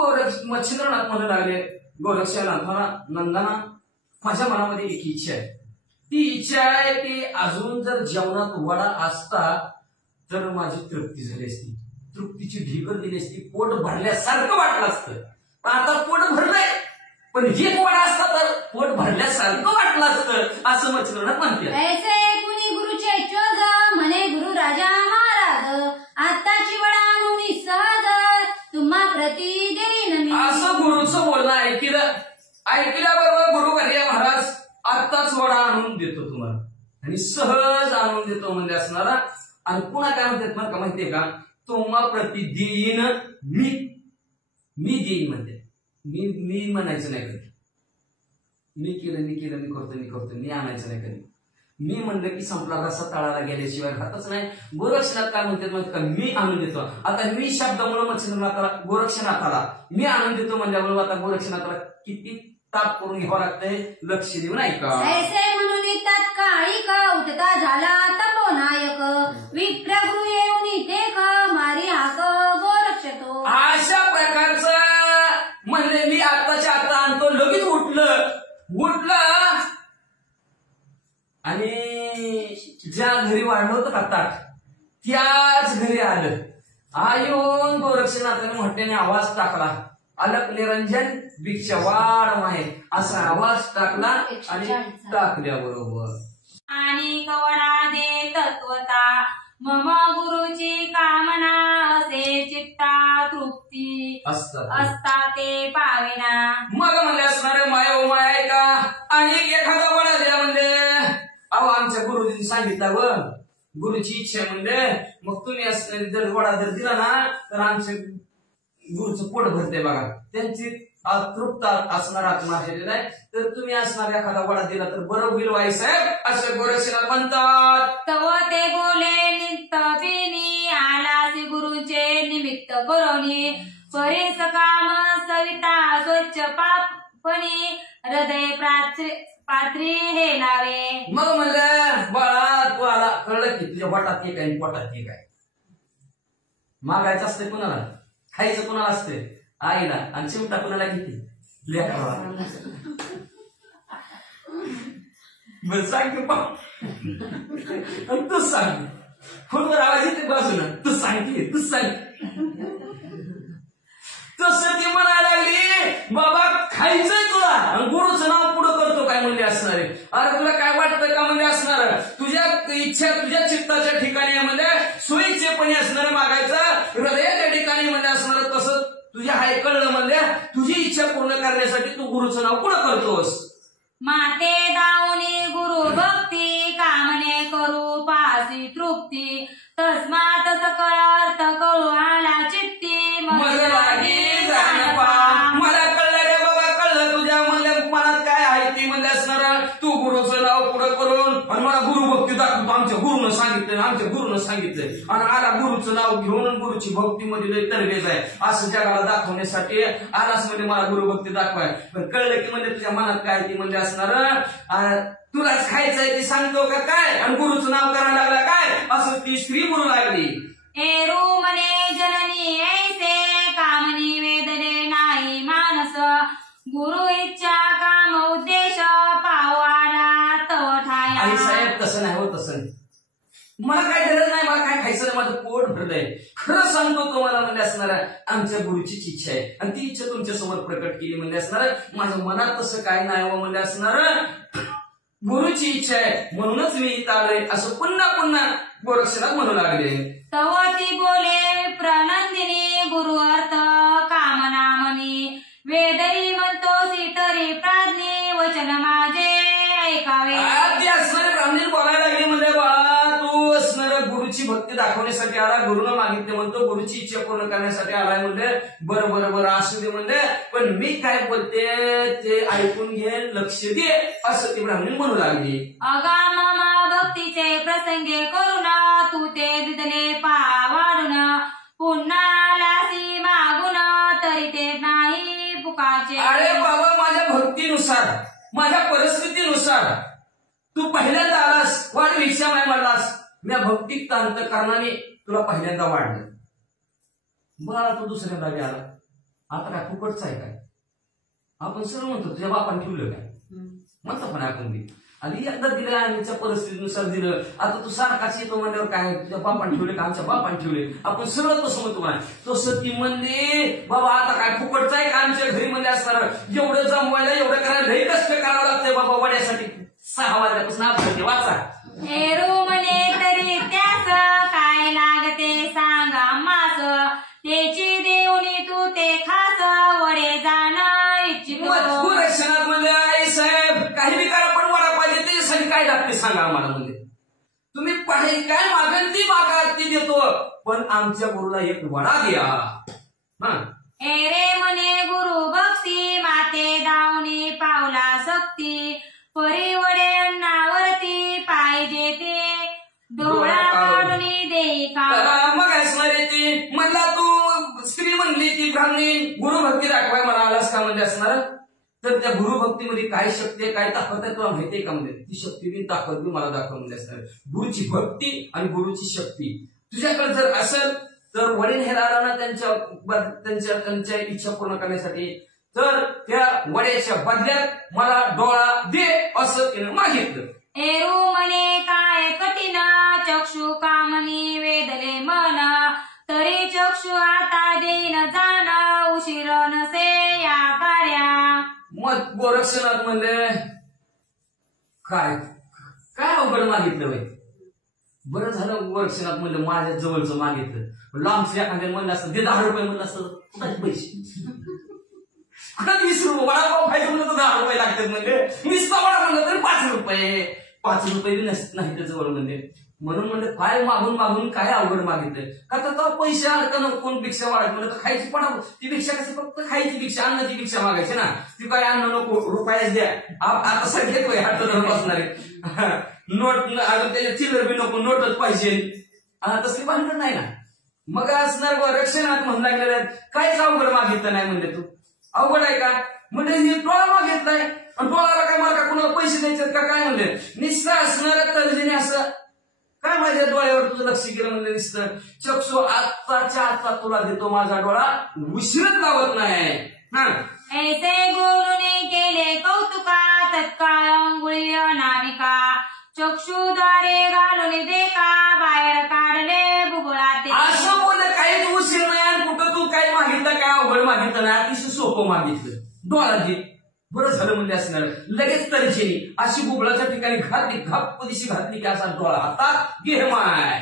मच्छिंद्रनाथ म्हणू लागले, गोरक्षनाथ नंदना माझ्या मनामध्ये एक इच्छा आहे. ती इच्छा आहे की अजून जर जेवणात वडा असता तर माझी तृप्ती झाली असती, तृप्तीची ढिकर दिली असती, पोट भरल्यासारखं वाटलं असतं. पण आता पोट भरलंय, पण एक वडा असता तर पोट भरल्यासारखं वाटलं असतं असं मच्छिंद्रनाथ म्हणते. ऐसे कुणी गुरुचे चोज म्हणे गुरु राजा महाराज आत्ताची वडा मुनी सहज तुम्हा प्रती देईन मी. असं गुरुचं बोलणं ऐकल्याबरोबर गुरु घरी महाराज आत्ताच वडा आणून देतो तुम्हाला आणि सहज आणून देतो म्हणजे असणारा. आणि पुन्हा काय म्हणतात मला का माहितीये का, तुम्हा प्रति देईन मी देईन म्हणते. मी म्हणायचं नाही कधी, मी केलं मी करतो मी आणायचं नाही कधी. मी म्हणलं की संपला रस्ता तळाला गेल्याशिवाय राहतच नाही. गोरक्षनाथ काय म्हणतात माहिती का, मी आणून देतो. आता मी शब्दामुळे मच्छिंद्रनाथाला गोरक्षनाथाला मी आणून देतो म्हणल्यामुळे आता गोरक्षनाथाला किती ताप करून घ्यावं लागतंय, लक्ष देऊन ऐका. ऐसे म्हणून तात्काळिक उठता झाला तपोनायक विप्रभू येऊन इथे मारी हाक गोरक्षतो. अशा प्रकारचं म्हणजे मी आताच्या आता आणतो, लगेच उठलं आणि ज्या घरी वाढलं होतं का ताट त्याच घरी आलं. येऊन गोरक्षनाथाने मोठ्याने आवाज टाकला, अलक निरंजन भिक्षा वाढ माहे असा आवाज टाकला आणि टाकल्याबरोबर आणि कवडा दे तत्वता मम गुरुची कामना असे चित्ता तृप्ती असता ते पावेना. मग म्हणजे असणारे माया आहे का, आणि एखादा वडा द्या म्हणजे आमच्या गुरुजींनी सांगितलं गुरुची इच्छा म्हणजे मग तुम्ही जर वडा जर दिला ना तर आमच्या गुरुचं पोट भरते बघा. त्यांची तृप्त असणार आत्मा आहे, तर तुम्ही असणार एखादा वडा दिला तर बरं होईल वाई साहेब असं गोरक्षनाथ म्हणतात. तव ते बोले नित्तबिनी आलासी गुरुचे निमित्त करोनी परेस काम सविता स्वच्छ पापणी हृदय पात्री हे लावे. मग म्हणलं बाळा तू आला, कळलं की तुझ्या वाटात एक आहे पोटात एक आहे. मागायचं असते कुणाला, खायचं कुणाला असते, आईला, आणि चिमटा कुणाला किती लेकराला. बरं सांग तू सांग, फोनवर आवाज येते बाजूला, तू सांग. तसं ती म्हणायला लागली बाबा खायचंय तुला आणि गुरुचं नाव पुढं करतो काय म्हणजे असणारे. अरे तुला काय वाटतं का म्हणजे असणार, तुझ्या इच्छा तुझ्या चित्ताच्या ठिकाणी म्हणजे सोयीचेपणे असणारं मागायचं, हृदयाच्या ठिकाणी म्हणजे असणार तसं तुझ्या हाय कळलं म्हणजे तुझी इच्छा पूर्ण करण्यासाठी तू गुरुचं नाव पुढं करतोस. माते दावणी गुरु भक्ती कामने करू पासी तृप्ती तस्मात सकळ अर्थ कळू आला चित्ती मला लागी जाणं पा. मला कळलं रे बाबा, कळलं तुझ्या म्हणजे मनात काय आहे ती म्हणजे असणार. तू गुरुचं नाव पुढं करून आणि मला गुरुभक्ती दाखवतो, आमच्या गुरुनं सांगितलंय आणि आला गुरुचं नाव घेऊन गुरुची भक्तीमध्ये लय तरबेज आहे असं जगाला दाखवण्यासाठी आलास म्हणजे मला गुरुभक्ती दाखवाय. पण कळलं की म्हणजे तुझ्या मनात काय ती म्हणजे असणार, तुलाच खायचंय ते सांगतो का काय आणि गुरुचं नाव करायला लागला काय असं ती स्त्री म्हणू लागली. एरू मने जननी ऐसे कामनी वेदने नाही मानस गुरु इच्छा काम उद्देश पावाला तव ठाया. आई साहेब तसं नाही हो, तसं नाही. मला काय गरज नाही, मला काय खायचं नाही, माझं पोट भरलंय. खरं सांगतो तुम्हाला म्हणजे असणार आमच्या गुरुचीच इच्छा आहे आणि ती इच्छा तुमच्या समोर प्रकट केली म्हणजे असणार. माझ्या मनात तसं काय नाही हो म्हणजे असणार, गुरुची इच्छा आहे म्हणूनच मी इथं आलोय असं पुन्हा गोरक्षनाथ म्हणू लागले. तवती बोले प्रनंदिनी गुरु अर्थ कामना मनी वेदरी म्हणतो तरी प्राज्ञी वचन माझे ऐकावे. ती असणारे ब्राह्मणी बोलायला लागली म्हणजे बा तू असणार गुरुची भक्ती दाखवण्यासाठी आला, गुरुनं मागितले म्हणतो गुरुची इच्छा पूर्ण करण्यासाठी आलाय म्हणजे बरं असू दे म्हणजे, पण मी काय बोलते ते ऐकून घे, लक्ष दे असं ती ब्राह्मणी म्हणू लागली. अगाम भक्तीचे प्रसंगे करून तू ते दिदले वाढून पुन्हा लासी मागून तरी ते माझ्या परिस्थितीनुसार तू पहिल्यांदा आलास, वाढ भिक्षा नाही म्हणलास, मी भक्तिक अंतःकरणाने तुला पहिल्यांदा वाढलं. बघा तू दुसऱ्यांदा बी आला, आता काय फुकटच आहे काय? आपण सरळ म्हणतो तुझ्या बापाने ठेवलं काय म्हणतो, पण आपण बी आणि एकदा दिलं आमच्या परिस्थितीनुसार दिलं. आता तू सारखाच येतो म्हणल्यावर काय तुझ्या बापाने ठेवले का आमच्या बापाने ठेवले? आपण सरळ तसं म्हणतो ना. तो सती म्हणले बाबा आता काय फुकटच आहे का आमच्या घरी म्हणजे असणार? एवढं जमवायला एवढं करायला लई कष्ट करावं लागतंय बाबा वड्यासाठी. 6 वाजल्यापासून आपण वाचा. हेरू म्हणे तरी त्यास काय लागते सांगा मास, त्याची देऊनी तू ते खास वडे जाणं इच्छितो. गोरक्षणात म्हणजे आई साहेब काही बी करा पण वडा पाहिजे, त्याच्यासाठी काय लागते सांगा आम्हाला. म्हणजे तुम्ही पाहिजे काय मागेल ती मागा ती देतो, पण आमच्या गुरुला एक वडा द्या. रे म्हणे गुरु भक्ती माते दावणी पावला सक्ती, परी वडे अन्नावरती पाहिजे ते डोळा काढून देई का. मग असणारे ती म्हणला तू स्त्री म्हणली ती ब्राह्मणी गुरुभक्ती दाखवाय मला आलास का म्हणजे असणार? तर त्या गुरुभक्तीमध्ये काय शक्ती आहे काय ताकद आहे तुला माहितीये का? म्हणजे ती शक्ती बी ताकद बी मला दाखव म्हणजे असणार. गुरुची भक्ती आणि गुरुची शक्ती तुझ्याकडे जर असेल तर वडील हे राहणार त्यांच्या इच्छा पूर्ण करण्यासाठी, तर त्या वड्याच्या बदल्यात मला डोळा दे असं तिनं मागितलं. एरू म्हणे काय कठीण चक्षु कामनी वेदले मन, तरी चक्षु आता देईन जाण उशीर नसे या कार्या. मग गोरक्षनाथ म्हणले काय काय अवघड मागितलं बाई? बरं झालं गोरक्षनाथ म्हणलं माझ्या जवळचं मागितलं. लांबच्या एखाद्या म्हणलं असतं दे 10 रुपये म्हणलं असतं पैसे कुठं 20 रुपये वडापाव खायचं म्हणलं तर 10 रुपये लागतात. म्हणजे 20 वडा म्हणलं तर 5 रुपये 5 रुपये बी नाही त्याजवळ. म्हणजे म्हणून म्हणलं काय मागून मागून काय अवघड मागितलं का? तर पैसे अडकणं कोण भिक्षा वाढत म्हणलं तर खायची पण ती भिक्षा कशी फक्त खायची भिक्षा अन्नाची भिक्षा मागायची ना. ती काय अन्न नको रुपयाच द्या. आता सगळे हात बसणारे नोट अगं त्याच्या चिल्लर बी नको नोटच पाहिजे तसली भानगड नाही ना. मग असणार रक्षणात म्हणू लागलेलं आहे काहीच अवघड मागितलं नाही म्हणले. तू अवघड आहे का म्हणजे हे डोळा मागितलाय आणि डोळाला काय मला का कुणाला पैसे द्यायचे का काय म्हणले? निस्ता असणार तर्जनी असं काय माझ्या डोळ्यावर तुझं लक्ष केलं म्हणलं दिसतं. चक्षु आत्ताच्या आत्ता तुला देतो माझा डोळा उशीरच लावत नाही. ऐसे गुरुने केले कौतुका तत्काळ अंगुळी अनामिका, चक्षुद्वारे घालून देखा बाहेर काढले बुबुळाते. असं बोल काहीच उशीर नाही. कुठं तू काही मागितलं काय अवघड मागितलं नाही, अतिशय सोपं मागितलं. डोळा दे बरं झालं म्हणजे असणार. लगेच तर्जेनी अशी बुबळाच्या ठिकाणी घातली घाप दिशी घातली की असा डोळा हातात घे माय.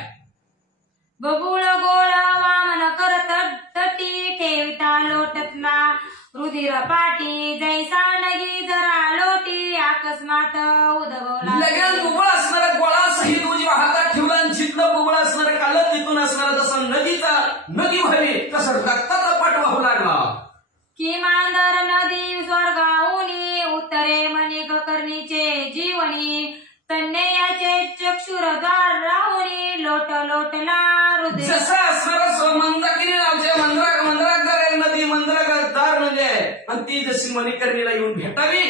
बबुळ गोळ वामन करत तटी ठेविता लोटतला, रुधिर पाटी जैसा नगी जरा लोटी अकस्मात उदगवला. लगेच बुबळ असणारा गोळा सहित उजव्या हातात ठेवला आणि चितलं बुबळ असणारा कालत तिथून असणारा जसा नदी व्हावी तसा रक्ताचा पाठ वाहू लागला. किमांदर नदी स्वर्गाहुनी उत्तरे मणिक कर्णीचे जीवनी, तन्मयाचे चक्षुरद्वार राहुनी लोट लोटला हृदय. जसं असणारा मंदाकिनी नावच्या मंदरागार नदी मंदरागार म्हणजे आणि ती जशी मणिकर्णीला येऊन भेटावी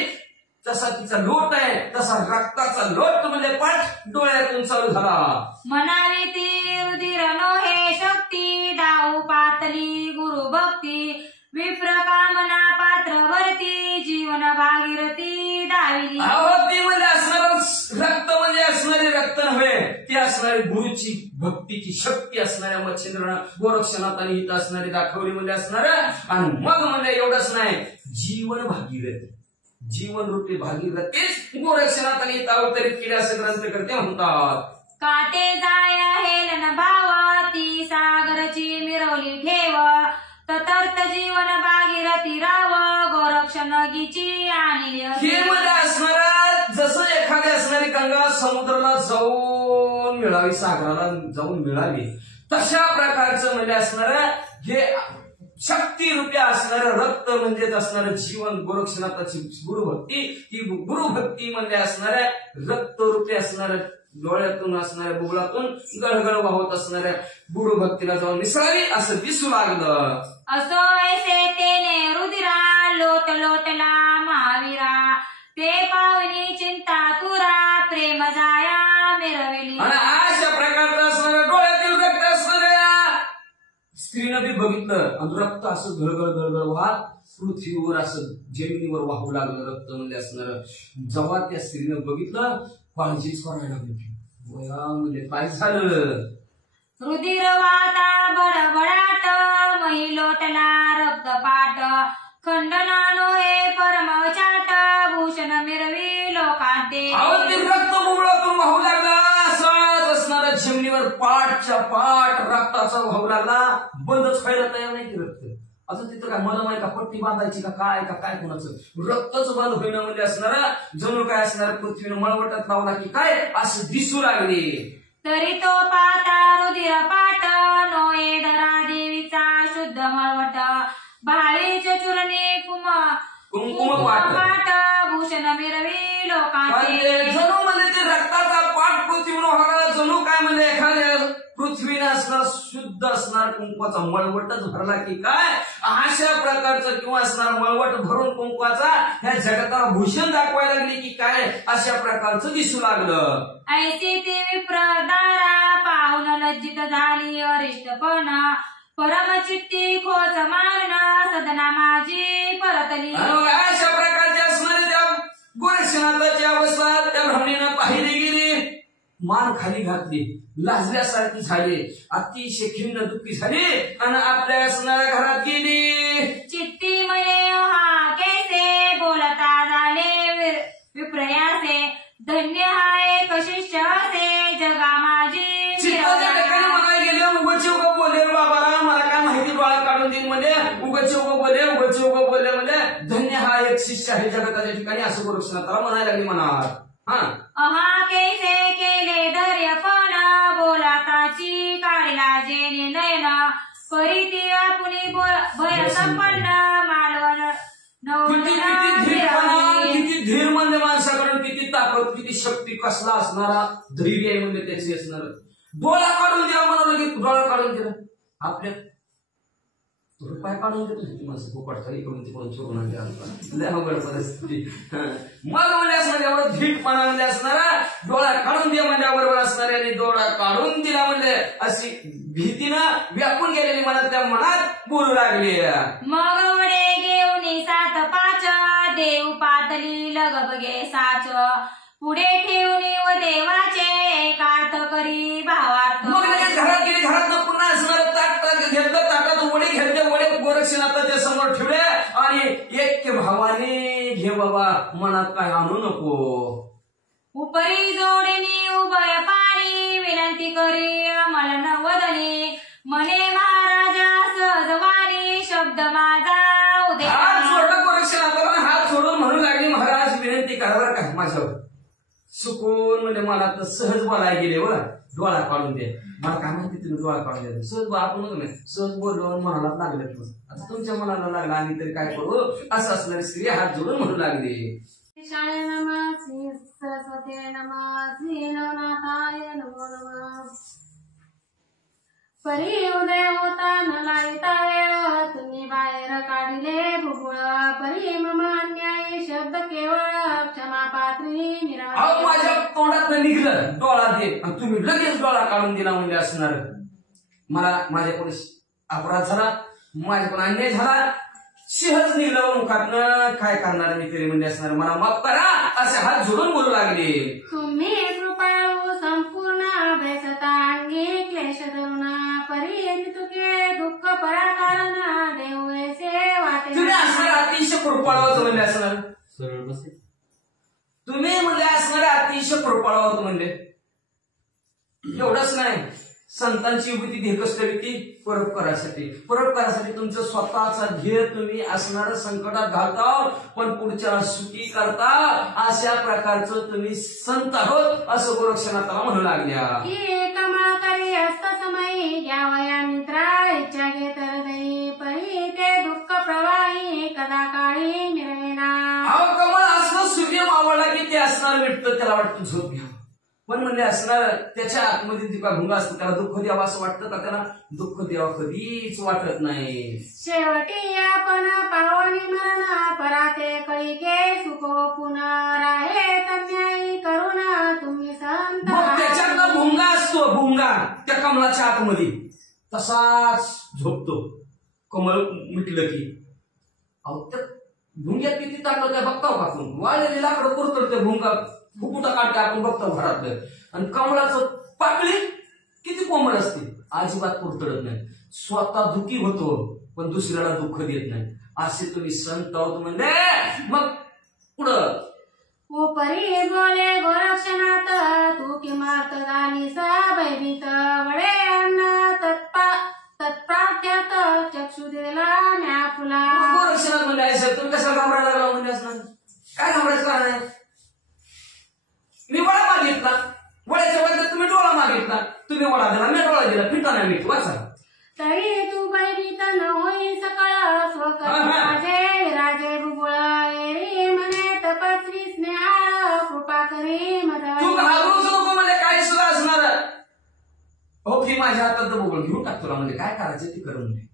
तसा तिचा लोट आहे तसा रक्ताचा लोट म्हणजे पाठ डोळ्यातून चालू झाला. म्हणावी ती रुधिर नोहे शक्ती, दाऊ पातली गुरु भक्ती, विप्र कामना पात्र भरती, जीवन भागीरथी दाविली. ती म्हणजे असणार रक्त म्हणजे असणारे रक्त नव्हे, ती असणारी गुरुची भक्तीची शक्ती असणाऱ्या मच्छिंद्रानं गोरक्षनाथाने इथं असणारी दाखवली म्हणजे असणार. आणि मग म्हणजे एवढंच नाही जीवन भागीरथी, जीवन रूपी भागीरथीच गोरक्षनाथाने इथं अवतरित केले असं ग्रंथकर्ते म्हणतात. काटे जाय हेलन भाव, ती सागरची मिरवली ठेव, ततर्थ जीवन भागीरथी राव, गोरक्षनगीची आणि हे मध्ये असणारा जसं एखादी असणारी गंगा समुद्राला जाऊन मिळावी सागराला जाऊन मिळावी तशा प्रकारचं म्हणजे असणार हे शक्ती रूपी असणारं रक्त म्हणजेच असणारं जीवन गोरक्षनाथाची गुरुभक्ती. ही गुरुभक्ती म्हणजे असणाऱ्या रक्त रूपी असणाऱ्या डोळ्यातून असणाऱ्या बुबळातून गळगळ वाहत असणाऱ्या गुरुभक्तीला जाऊन मिसळावी असं दिसू लागलं. असो ऐसे तेने रुधिरा लोट लोटला महावीरा, ते पाहुणी चिंता तुरा प्रेम जाया मिरविली. आणि अशा प्रकारचं असणारं डोळ्यातील रक्त असणाऱ्या स्त्रीनं बी बघितलं आणि रक्त असं गळगळ गळगळ वाहत पृथ्वीवर असं जमिनीवर वाहू लागलं रक्त म्हणजे असणार. जेव्हा त्या स्त्रीनं बघितलं काळजीच करायला लागली. म्हणजे काय झालं? रुधिर वाता बडबडाट मही लोटला रक्तपाट खंडनानो हे परमचाट भूषण मिरवी लोकांते. ते रक्त मुबळातून वाहू लागला. असंच असणारा जमिनीवर पाठच्या पाठ रक्ताचा वाहू लागला. बंदच व्हायला तयार नाही ते रक्त. आता तिथं काय मला माहिती का पट्टी बांधायची का काय कोणाचं रक्तच बंद होईना म्हणजे असणारा जणू काय असणार पृथ्वीनं मळवटात लावला की काय असं दिसू लागले. तरी तो पाता रुधिर पाट नोये धरा देवीचा शुद्ध मळवट भाळीच्या चूर्णी कुंकुम पाट भूषण मिरवी लोकांचे. जणू म्हणजे ते रक्ताचा पाठ पृथ्वीवर व्हायला जणू काय म्हणजे एखाद्या पृथ्वीने असणार शुद्ध असणार कुंकवाचा मळवटच भरला की काय अशा प्रकारचं किंवा असणार मळवट भरून कुंकवाचा ह्या जगताला भूषण दाखवायला लागली की काय अशा प्रकारचं दिसू लागलं. ऐसी ती विप्रदारा पाहून लज्जित झाली अरिष्टपणा परमचित्ती खोच मारण सदना माझी परतली. अशा प्रकारची असणारी त्या गोरक्षनाथाची अवस्था त्या ब्राह्मणीनं पाहिली गेली. मान खाली घातली लाजल्यासारखी झाली अतिशय खिन्न दुःखी झाली आणि आपल्या असणाऱ्या घरात गेली. चित्ती म्हणे हा कैसे बोलता झाले विप्रयासे धन्य हाय कशिष्य असे जगा माझी. चित्ताच्या ठिकाणी म्हणायला गेले उगाच उगा बोलले बाबाला मला काय माहिती डोळा काढून देईल म्हणजे उगाच उगा बोलले म्हणजे धन्य हा एक शिष्य आहे जगताच्या ठिकाणी असं गोरक्षनाथाला म्हणायला लागली म्हणाल. अहा कैसे केले दर्यपण बोलाताची काढला जेणे नयन परिती आपुनी भय संपन्न मालवण किती धीर म्हणजे माणसाकडून किती ताकद किती शक्ती कसला असणारा धैर्य आहे म्हणजे त्याची असणार. डोळा काढून द्या म्हणाल की डोळा काढून दिला आपल्या रुपया काढून देत नाही माणसं पोपटचा इकडून तिकडून चोरून आणले अवघड परिस्थिती. मग म्हणजे असणार एवढं धीटपणा म्हणजे असणारा डोळा काढून द्या म्हणजे बरोबर असणारे आणि डोळा काढून दिला म्हणजे अशी भीतीनं व्यापून गेलेली मनात त्या मनात बोलू लागली. मग वडे घेऊन 7 5 देव पातली लगबगे साच पुढे ठेवून व देवाचे एकार्थ करी भावार्थ. मग घरात गेली घरात पुन्हा असणार ताट घेतलं ताटात वडे घेतले वडे गोरक्षनाथाच्या समोर ठेवले आणि एक भावाने घे बाबा मनात काय आणू नको. उपरी जोडीनी उभय पाणी विनंती करी अमल नवदनी म्हणे महाराजा सहजवाणी शब्द माझा उद्या. हात जोडलं गोरक्षनाथाला हात जोडून म्हणू लागली महाराज विनंती करावर का माझ्यावर सुकून म्हणजे मला तर सहज बोलायला गेले व डोळा काढून दे मला काय माहिती तुम्ही डोळा काढून द्या सहज आपण सहज बोललो मनाला लागले आता तुमच्या मनाला लागला आणि तरी काय करू असं असणारी स्त्री हात जोडून म्हणू लागली. सरस्वती नमः श्री नवनाथाय नमो नमः. परी उदय होता न लाविता वेळ तुम्ही बाहेर काढले भूगोळ परी मम अन्याय शब्द केवळ क्षमा पात्री अहो माझ्या तोंडात निघलं डोळा दे आणि तुम्ही लगेच डोळा काढून दिला म्हणजे असणार. मला माझ्याकडे अपराध झाला माझ्याकडून अन्याय झाला सहज निघलं मुखातनं काय करणार मी तरी म्हणजे असणार मला माफ करा असे हात जोडून बोलू लागले. तुम्ही कृपाळू संपूर्ण अभ्यासता अंगी क्लेश धरुणा परी तुके दुःख पराकारण देवसे वाटे. तुम्ही असणार अतिशय कृपाळवत म्हणजे असणार तुम्ही म्हणजे असणारे अतिशय कृपाळवत म्हणजे एवढंच नाही संतांची युक्ती धेकस्तविती परोपकारासाठी तुमचं स्वतःचा ध्येय तुम्ही असणारं संकटात घालता पण पुढच्या सुखी करता अशा प्रकारचं तुम्ही संत आहोत असं गोरक्षनाथाला म्हणू लागल्या. कमा करी असत समयी घ्यावया मित्रा इच्छा घेत हृदयी परी ते दुःख प्रवाही कदा काळी मिळेना. अहो कमळ असणं सूर्य मावळला की ते असणार मिटतं त्याला वाटतं झोप घ्या पण म्हणजे असणार त्याच्या आतमध्ये जी काय भुंगा असतो त्याला दुःख द्यावं असं वाटतं का? त्याला दुःख द्यावं कधीच वाटत नाही. शेवटी आपण पावनी मरण पराते कळिके सुखो पुन्हा राहे तन्यायी करुणा तुम्ही संत. मग त्याच्यातला भुंगा असतो, भुंगा त्या कमळाच्या आतमध्ये तसाच झोपतो. कमळ मिटलं की अहो त्या भुंग्यात किती ताकद आहे बघताव का आपण? वाळलेली लाकडं पुरतडते भुंगा फुकुटा काढते आपण बघताव घरातलं. आणि कमळाचं पाकळी किती कोमल असते, अजिबात पुरतडत नाही. स्वतः दुःखी होतो पण दुसऱ्याला दुःख देत नाही. असे तुम्ही संत आहोत म्हणजे मग पुढं उपरी बोले गोरक्षनाथ तू किमार्थ झालीस भयभीत वडे अन्न तत्प्राप्त्यात चक्षु दिला म्या फुला. गोरक्षनाथ म्हणजे आहे साहेब, तुम्ही कशाला घाबरायला लागला म्हणजे असणार? काय घाबरायचं कारण आहे? मी वडा मागितला, वड्याच्या बदल्यात तुम्ही डोळा मागितला, तुम्ही वडा दिला, मी डोळा दिला, पिंटा नाही मिळतो. वाचा तरी तू भयभीत न होई सकळ स्वकर्माचे विराजे बुबुळ एरी म्हणे तपस्वी स्नेहा कृपा करी मद. तू घाबरूच नको म्हणजे काय सुद्धा असणार. हो की माझ्या हातात बघून घेऊन टाक तुला म्हणजे काय करायचं ते कर म्हणजे.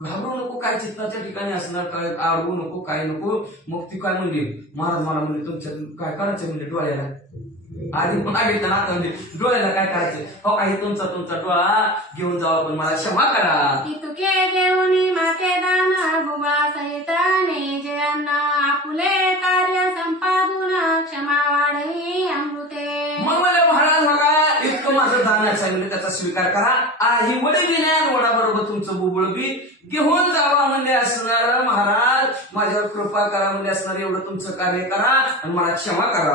घाबरू नको, काय चित्ताच्या ठिकाणी असणार, काय आडवू नको, काय नको. मग ती काय म्हणली महाराज मला म्हणजे तुमच्या काय करायचं म्हणजे डोळ्याला आधी मागितलं ना म्हणजे डोळ्याला काय करायचं? हो काही तुमचा डोळा घेऊन जावा पण मला क्षमा करा. तुके घेऊन माके दान भुबा सहित नेजे अन्न आपुले कार्य संपादून क्षमा वाढी अमृते. मग मला महाराज बघा इतकं माझं दान आहे म्हणजे त्याचा स्वीकार करा. ही वडे विनयान वडाबरोबर तुमचं बुबुळ बी घेऊन जावा म्हणजे असणार. महाराज माझ्यावर कृपा करा म्हणजे असणार, एवढं तुमचं कार्य करा आणि मला क्षमा करा.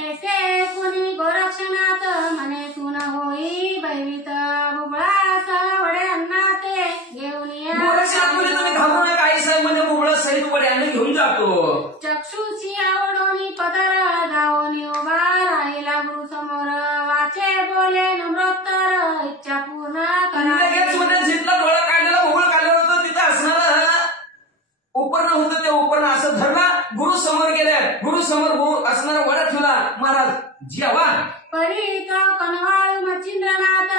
ऐसे कुणी गोरक्षनाथ म्हणे सुन होई भयभीत बुबळास वडे अन्नाते घेऊन या. गोरक्षनाथ म्हणजे तुम्ही घाबरू नका, आई साहेब म्हणजे बुबळ सहित वड्याने घेऊन जातो. चक्षुची आवडोनी पदर जाऊन उभा राहिला गुरु समोर वाचे बोले नम्रोत्तर इच्छा पूर्ण करा. लगेच म्हणजे जिथला डोळा काढलेला बुबळ काढलं होतं तिथं असणार उपरण होतं, ते उपरण असं धरला, गुरु समोर गेले, गुरु समोर असणारा वडा ठेवला. महाराज जेवा परीत कनवाळू मच्छिंद्रनाथ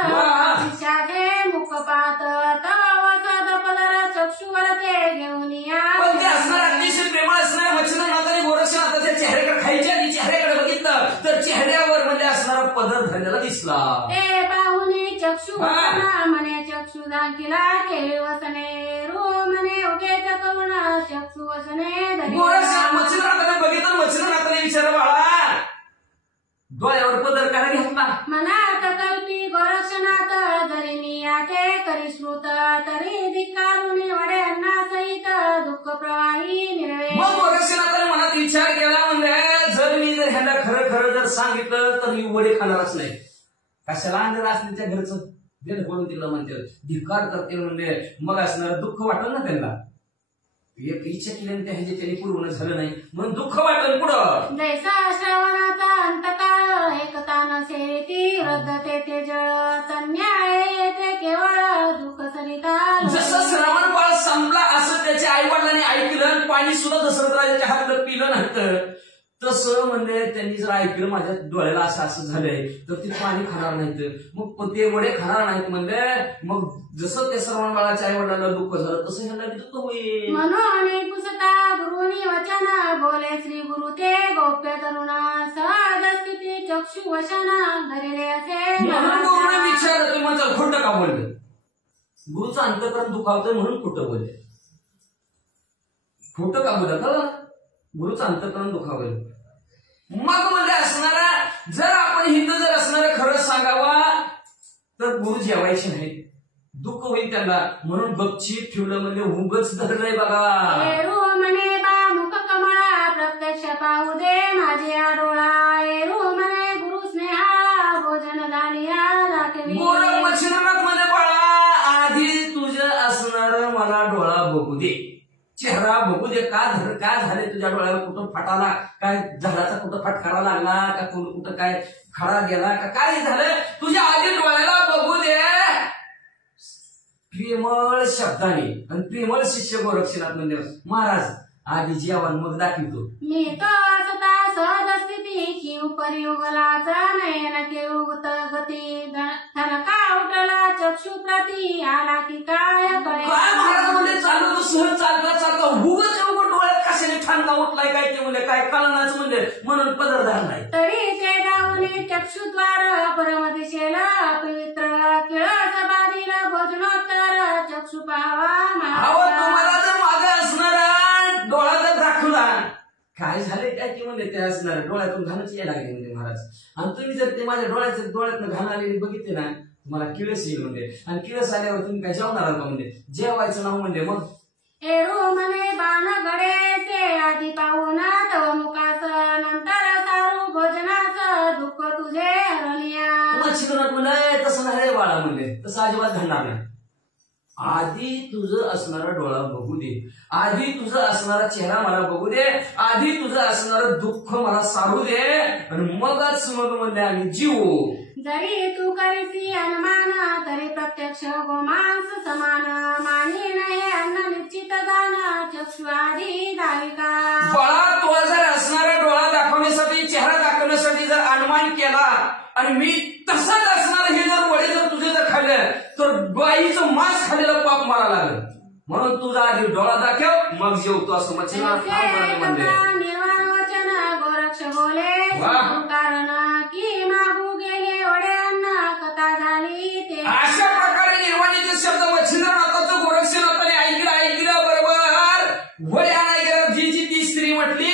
शिष्याचे मुखपात तवसद पदर चक्षुवरते घेऊन या. पण ते असणार अतिशय प्रेमळ असणार. मच्छिंद्रनाथाने गोरक्षनाथाच्या चेहऱ्याकडे खायच्या आधी चेहऱ्याकडे बघितलं तर चेहऱ्यावर म्हणजे असणारा पदर धरलेला दिसला. ते पाहुणे चक्षु वसना म्हणे चक्षु दांकिला केळी वसने रो म्हणे उगेच करुण चक्षु वसने धरी. मच्छिंद्रनाथाने बघितलं. मच्छिंद्रनाथाने विचारलं बाळा डोळ्यावर पदर काय घेतला? मनात कल्पी गोरक्षनाथ जरी मी आटे करी श्रुत तरी धिकारुणी वडे अन्ना सहित दुःख प्रवाही निर्वे. मग गोरक्षनाथाने मनात विचार केला म्हणजे जर मी जर ह्याला खरं जर सांगितलं तर मी वडे खाणारच नाही. कशाला अंधर असण्याच्या घरचं देण करून तिला म्हणते धिक्कार करते म्हणजे मग असणार दुःख वाटल ना त्यांना. एक इच्छा केली ह्याचे त्यांनी पूर्ण झालं नाही म्हणून दुःख वाटल. पुढं जैसा श्रवणाचा अंतकाळ एकता नसे ती रद्दते ते जळ तन्याय येते केवळ दुःख सरिता. जसं श्रावण काळ संपला असं त्याच्या आई वडिलांनी ऐकलं, पाणी सुद्धा दशरथराजाच्या हातलं पिलं नव्हतं. तसं म्हणजे त्यांनी जर ऐकलं माझ्या डोळ्याला असं झालंय तर ते पाणी खाणार नाहीत, मग ते वडे खाणार नाहीत म्हणजे मग जसं ते श्रावण बाळाच्या आई वडिलांना दुःख झालं तसं ह्याला दुःख होईल. म्हणून पुसता गुरुनी वचन बोले श्री गुरु ते गोप्य तरुणा सहज स्थिती चक्षु वशना धरले असे. म्हणून विचार तुम्ही माझं खोटं का बोललं? गुरुचं अंतकरण दुखावतंय म्हणून खोटं बोलले. खोटं का बोलत? गुरुचं अंतकरण दुखावलं. मग म्हणजे असणारा जर आपण हिंद जर असणारा खरं सांगावा तर गुरु जेवायचे नाही, दुःख होईल त्यांना. म्हणून गपचीप ठेवलं म्हणजे उगच धरलंय बघा. एरू म्हणे बा मुख कमळा प्रत्यक्ष पाहू दे माझे डोळा. एरू म्हणे गुरु स्नेहा भोजन झालिया राखवी. गोरख मच्छिंद्रनाथ मध्ये बाळा आधी तुझं असणार मला डोळा बघू दे, चेहरा बघू दे. काय झाले तुझ्या डोळ्यावर? कुठं फटाला काय झाडाचा कुठं फटकारा लागला का? कुठं काय खडा गेला का? काय झालं? तुझ्या आधी डोळ्याला बघू दे. प्रेमळ शब्दाने आणि प्रेमळ शिष्य गोरक्षनाथ म्हणजे महाराज आधी जेवण मग दाखवतो. मी तो असता सहज स्थिती की उपरी उगलाचा नयन के उगत गती ठणका उठला चक्षु प्रती आला की काय कळे. काय महाराज म्हणले चालू सहज चालता चालता उगच उघड डोळ्यात कशाने ठाणका उठलाय काय ते म्हणले काय कळणाच म्हणले म्हणून पदर धरलाय. तरी ते डावणे चक्षुद्वार परम दिशेला पवित्र केळस बाधीला भोजनोत्तर चक्षु पावा अहो तुम्हाला जर मागे असणारा डोळा जर दाखवला काय झाले काय की म्हणले ते असणार डोळ्यातून घाणच यायला लागले म्हणजे महाराज. आणि तुम्ही जर ते माझ्या डोळ्यातून घाण आलेली बघितले ना तुम्हाला किळस येईल म्हणजे. आणि किळस आल्यावर तुम्ही काय जेवणार का म्हणजे जेवायचं नाव म्हणजे मग एरू म्हणे बाण गडे ते आधी पाहून तव मुखाच नंतर सारू भोजनाच दुःख तुझे हरलिया. मच्छीधरात म्हणलं तसं नाही रे बाळा म्हणले तसं अजिबात घडणार नाही. आधी तुझं असणारा डोळा बघू दे, आधी तुझं असणारा चेहरा मला बघू दे, आधी तुझं असणारं दुःख मला सारू दे आणि मगच मग म्हणले आम्ही जीवू. जरी तू करीसी अनुमान तरी प्रत्यक्ष गोमांस समान मानी नाही अन्न निश्चित जाण चक्षु आधी दाविका. बाळा तुला जर असणारा डोळा दाखवण्यासाठी चेहरा दाखवण्यासाठी जर अनुमान केला आणि मी तसंच असणार हे जर वडे जर तुझे जर खाल्ले तर गाईचं मांस खाल्लेलं पाप मला लागलं. म्हणून तुझा आधी डोळा दाखव मग जेवतो असं निर्वाण वचन गोरक्ष बोले कारण की मागू गेले वडे अन्न कथा झाली ते. अशा प्रकारे निर्वाणीचे शब्द मच्छिंद्रनाथाचं गोरक्षनाथाने ऐकलं बरोबर वडे आणाय गेलं जी ती स्त्री म्हटली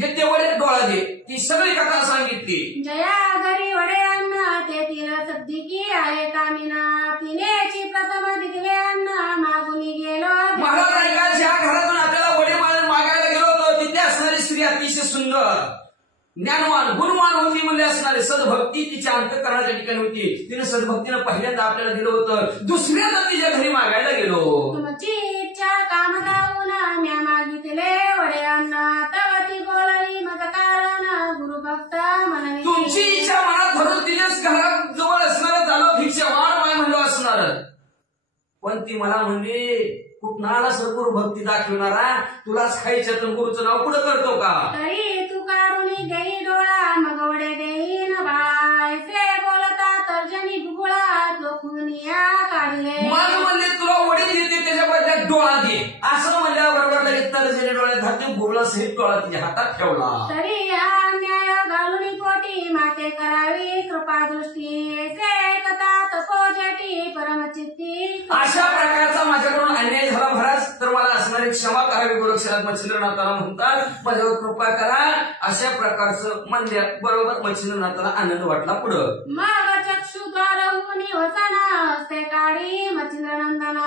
ते वडे डोळा दे ती सगळी कथा सांगितली. जया घरी वडे अन्न ते तिला सद्दिकी आहे कामिना तिनेची प्रथम दिले अन्न मागून गेलो. महाराज ऐका ज्या घरातून आपल्याला वडे मागायला गेलो होतो तिथे असणारी स्त्री अतिशय सुंदर ज्ञानवान गुणवान होती म्हणजे असणारे सद्भक्ती तिच्या अंतःकरणाच्या ठिकाणी होती. तिने सद्भक्तीनं पहिल्यांदा आपल्याला दिलं होतं दुसऱ्यांदा तिच्या घरी मागायला गेलो. तुमची इच्छा काम गाऊन म्या मागितले वडे अन्न तव ती बोलली मज कारण गुरुभक्त म्हणली. तुमची इच्छा मनात धरून तिच्याच घरात जवळ असणार झालं भिक्षावान माय म्हणलं असणार. पण ती मला म्हणली कुठं आला सर गुरु भक्ती दाखवणारा तुलाच खायच्या तर गुरुचं नाव कुठं करतो का. तरी तू कारुणी देई डोळा मग वडे देईन बाय से बोलता तर्जनी गुगुळा लोकुनिया काढले. मग म्हणले तुला वडे देते त्याच्या बदल्यात डोळा दे असं म्हणल्याबरोबर लगेच तर्जनी डोळ्यात घातली गुगळा सहित डोळा तिच्या हातात ठेवला. तरी हा अन्याय घालून कोटी माते करावी कृपा दृष्टी से कथा तपोजटी परमचित्ती. अशा प्रकारचा माझ्याकडून अन्याय झाला महाराज तर मला असणारी क्षमा करावी गोरक्षनाथ मच्छिंद्रनाथाला म्हणतात माझ्यावर कृपा करा. अशा प्रकारचं म्हणल्या बरोबर मच्छिंद्रनाथाला आनंद वाटला. पुढं मग चक्षुद्वार हुनी वसना हस्ते काढी मच्छिंद्रनंदना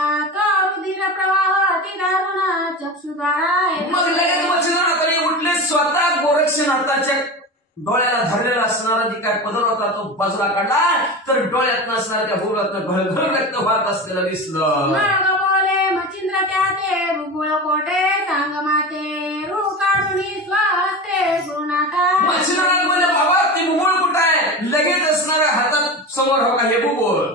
रुधिर प्रवाह अति दारुण चक्षुद्वारा. मग लगेच मच्छिंद्रनाथाने उठले स्वतः गोरक्षनाथाच्या डोळ्याला धरलेला असणारा जी काय पदर होता तो बाजूला काढला तर डोळ्यात नसणाऱ्या त्या भोवळातनं घळघळ व्यक्त होत असलेलं दिसलं. मग बोले मच्छिंद्र त्याते भूगोळ कोटे सांग माते रू काढुनी स्वहस्ते गुरुनाथा. मच्छिंद्रनाथ म्हणले बाबा ती भूगोळ कुठं आहे लगेच असणाऱ्या हातात समोर हो का हे भूगोळ.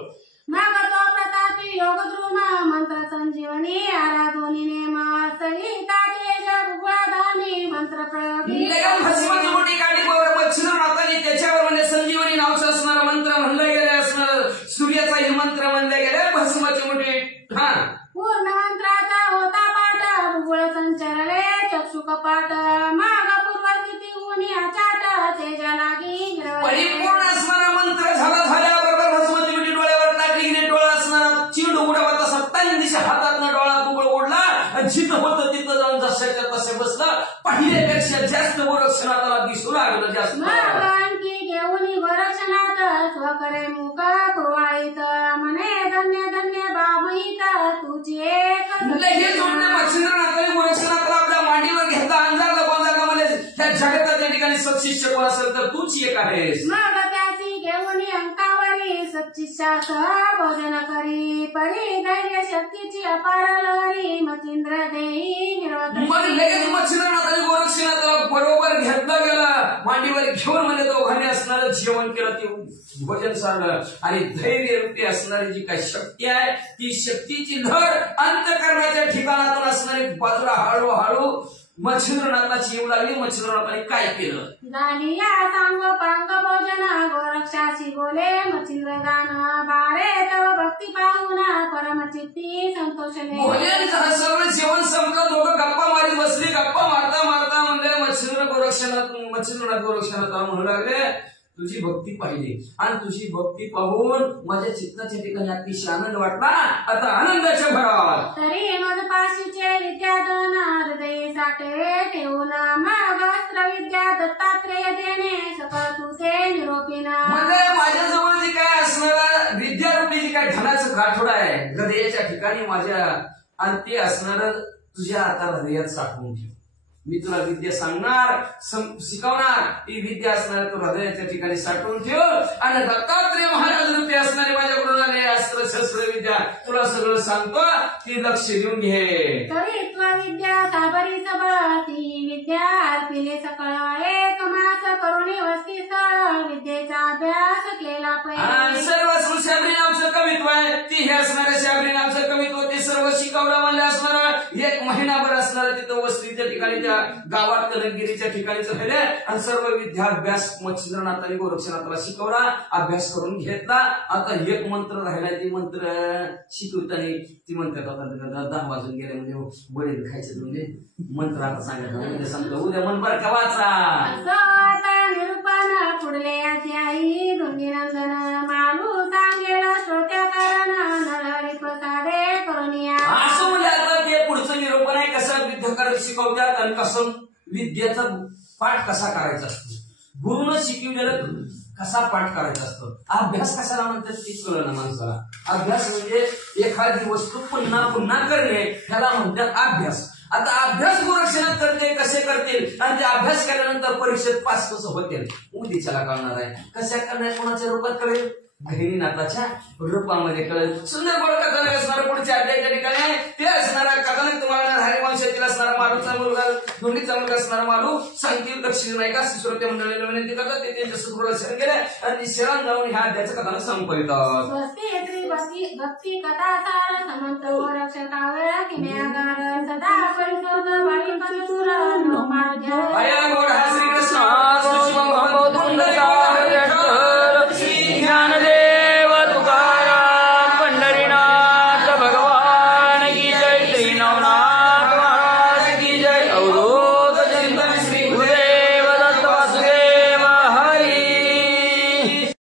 मग तो प्रतापी योग द्रुम मंत्र संजीवनी आराधोनी नेम सहिता तेज भूगोळाधामी मंत्र प्रयोगी. भस्माची मोठी काढी मच्छिंद्रनाथाने त्याच्यावर म्हणजे संजीवनी नावचं असणारा मंत्र म्हणलं गेले असणार सूर्याचाही मंत्र म्हणले गेले भस्माची मोठी हा पूर्ण मंत्राचा होता पाठ भूगोळ संचरले चक्षु कपाट माग पूर्व स्थिती उनी अचाट तेजा लागी परिपूर्ण असणारा मंत्र झाल्याबरोबर भस्माची मोठी डोळ्यावर टाकली गेली. डोळा असणारा चिड उडावा तसा तीन दिशा हातातनं डोळा भूगोळ उडला आणि जिथं होतं तिथं जाऊन जशाच्या तसे बसलं. पहिल्यापेक्षा जास्त गोरक्षनाथाला दिसू लागलं जास्त. आणखी घेऊन गोरक्षनाथ स्वकडे मुख कुवाळीत म्हणे धन्य धन्य बाबईत तुझी एक. लगेच जोडणे मच्छिंद्रनाथाने गोरक्षनाथाला आपल्या मांडीवर घेतला अंजारला बोंजारला म्हणजे त्या जगताच्या ठिकाणी सत्शिष्य कोण असेल तर तूच एक आहेस. मग त्याची घेऊन अंकावरी सच्चिच्छा भोजन करी परी धैर्य शक्तीची अपार लहरी मच्छिंद्र देई निर्वत मग लगेच मच्छिंद्रनाथाने गोरक्षनाथाला बरोबर घेतलं गेलं, मांडीवर घेऊन म्हणजे दोघांनी असणारं जेवण केलं, ते भोजन सारलं आणि धैर्य रूपी असणारी जी काही शक्ती आहे ती शक्तीची लहर अंतःकरणाच्या ठिकाणातून असणारी बाजूला हळूहळू मच्छिंद्रनाथाची येऊ लागली. मच्छिंद्रनाथाने काय केलं? झाली या सांग पांग भोजन गोरक्षाशी बोले मच्छिंद्र गान बारे तव भक्ती पाहून परमचित्ती संतोषले. भोजन झालं, सगळं जेवण संपलं, दोघं गप्पा मारीत बसली. गप्पा मारता मारता म्हणले मच्छिंद्रनाथ गोरक्षनाथाला म्हणू लागले, तुझी भक्ती पाहिली आणि तुझी भक्ती पाहून माझ्या चित्ताच्या ठिकाणी अतिशय आनंद वाटला. आता आनंदाच्या भरावर तरी मग पाशीचे विद्याधन हृदय साठे ठेवून मग अस्त्र विद्या दत्तात्रेय देणे सकळ तुझे निरोपीन. म्हणजे माझ्याजवळ जी काय असणार विद्यारूपी जी काय धनाचं गाठोड आहे हृदयाच्या ठिकाणी माझ्या, आणि ते असणार तुझ्या आता हृदयात साठवून ठेव. मी तुला विद्या सांगणार, शिकवणार, ती विद्या असणार तू हृदयाच्या ठिकाणी साठवून ठेव. आणि दत्तात्रेय महाराज रूपी असणारे माझ्याकडून आले अस्त्र शस्त्र विद्या तुला सगळं सांगतो, ती लक्ष देऊन घे. तरी तुला विद्या साबरी सबळ ती विद्या अर्पिले सकळ एक मास करुणी वस्ती स्थळ विद्येचा अभ्यास केला पाहिजे. सर्व शाबरी नामचं कवित्व आहे, ती हे असणारे शाबरी नामचं कवित्व ते सर्व शिकवलं म्हणले असणार. एक महिनाभर असणार तिथं वस्तीच्या ठिकाणी त्या गावात कनकगिरीच्या ठिकाणी राहिले आणि सर्व विद्याभ्यास मच्छिंद्रनाथाने गोरक्षनाथाला शिकवला, अभ्यास करून घेतला. आता एक मंत्र राहिलाय, ती मंत्र शिकवताना ती म्हणतात आता 10 वाजून गेले म्हणजे बळी खायचे, म्हणजे मंत्र आता सांगितलं उद्या सांगतो, उद्या मन बरं का वाचा. आता निरूपण पुढले असे आई दोन्ही नंदन मालू सांगेल श्रोत्या कारण नरहरी प्रसादे करुनिया. असं म्हणजे आता ते पुढचं निरूपण आहे, कसं विद्याकार शिकवतात आणि कसं विद्याचा पाठ कसा करायचा असतो, गुरुनं शिकवलेलं कसा पाठ करायचा असतो. अभ्यास कशाला म्हणतात ते कळलं ना माणसाला. अभ्यास म्हणजे एखादी वस्तू पुन्हा पुन्हा करणे, त्याला म्हणतात अभ्यास. आता अभ्यास गोरक्षनाथ करते, कसे करतील आणि ते अभ्यास केल्यानंतर परीक्षेत पास कसं होतील उद्याच्याला कळणार आहे. कशा करणार, कोणाच्या रूपात कळेल, गहिनीनाथाच्या रूपामध्ये कळेल. सुंदर गोड कथानक असणारं पुढच्या अध्यायाच्या ठिकाणी ते असणारा कथानक तुम्हाला हरिवंशातील असणारा मालूचा मुलगा, दोन्हीचा मुलगा असणारा मालू सांगतील. दक्षिण नायका श्रोते मंडळीला विनंती करतात ते त्यांच्या सुखरूढ शरण केले आणि शरण जाऊन ह्या अध्यायाचं कथानक संपवितात. भक्ती कथा सार समंत रक्षकावर किम्यागार सदा परिसोद बाळी पंचुर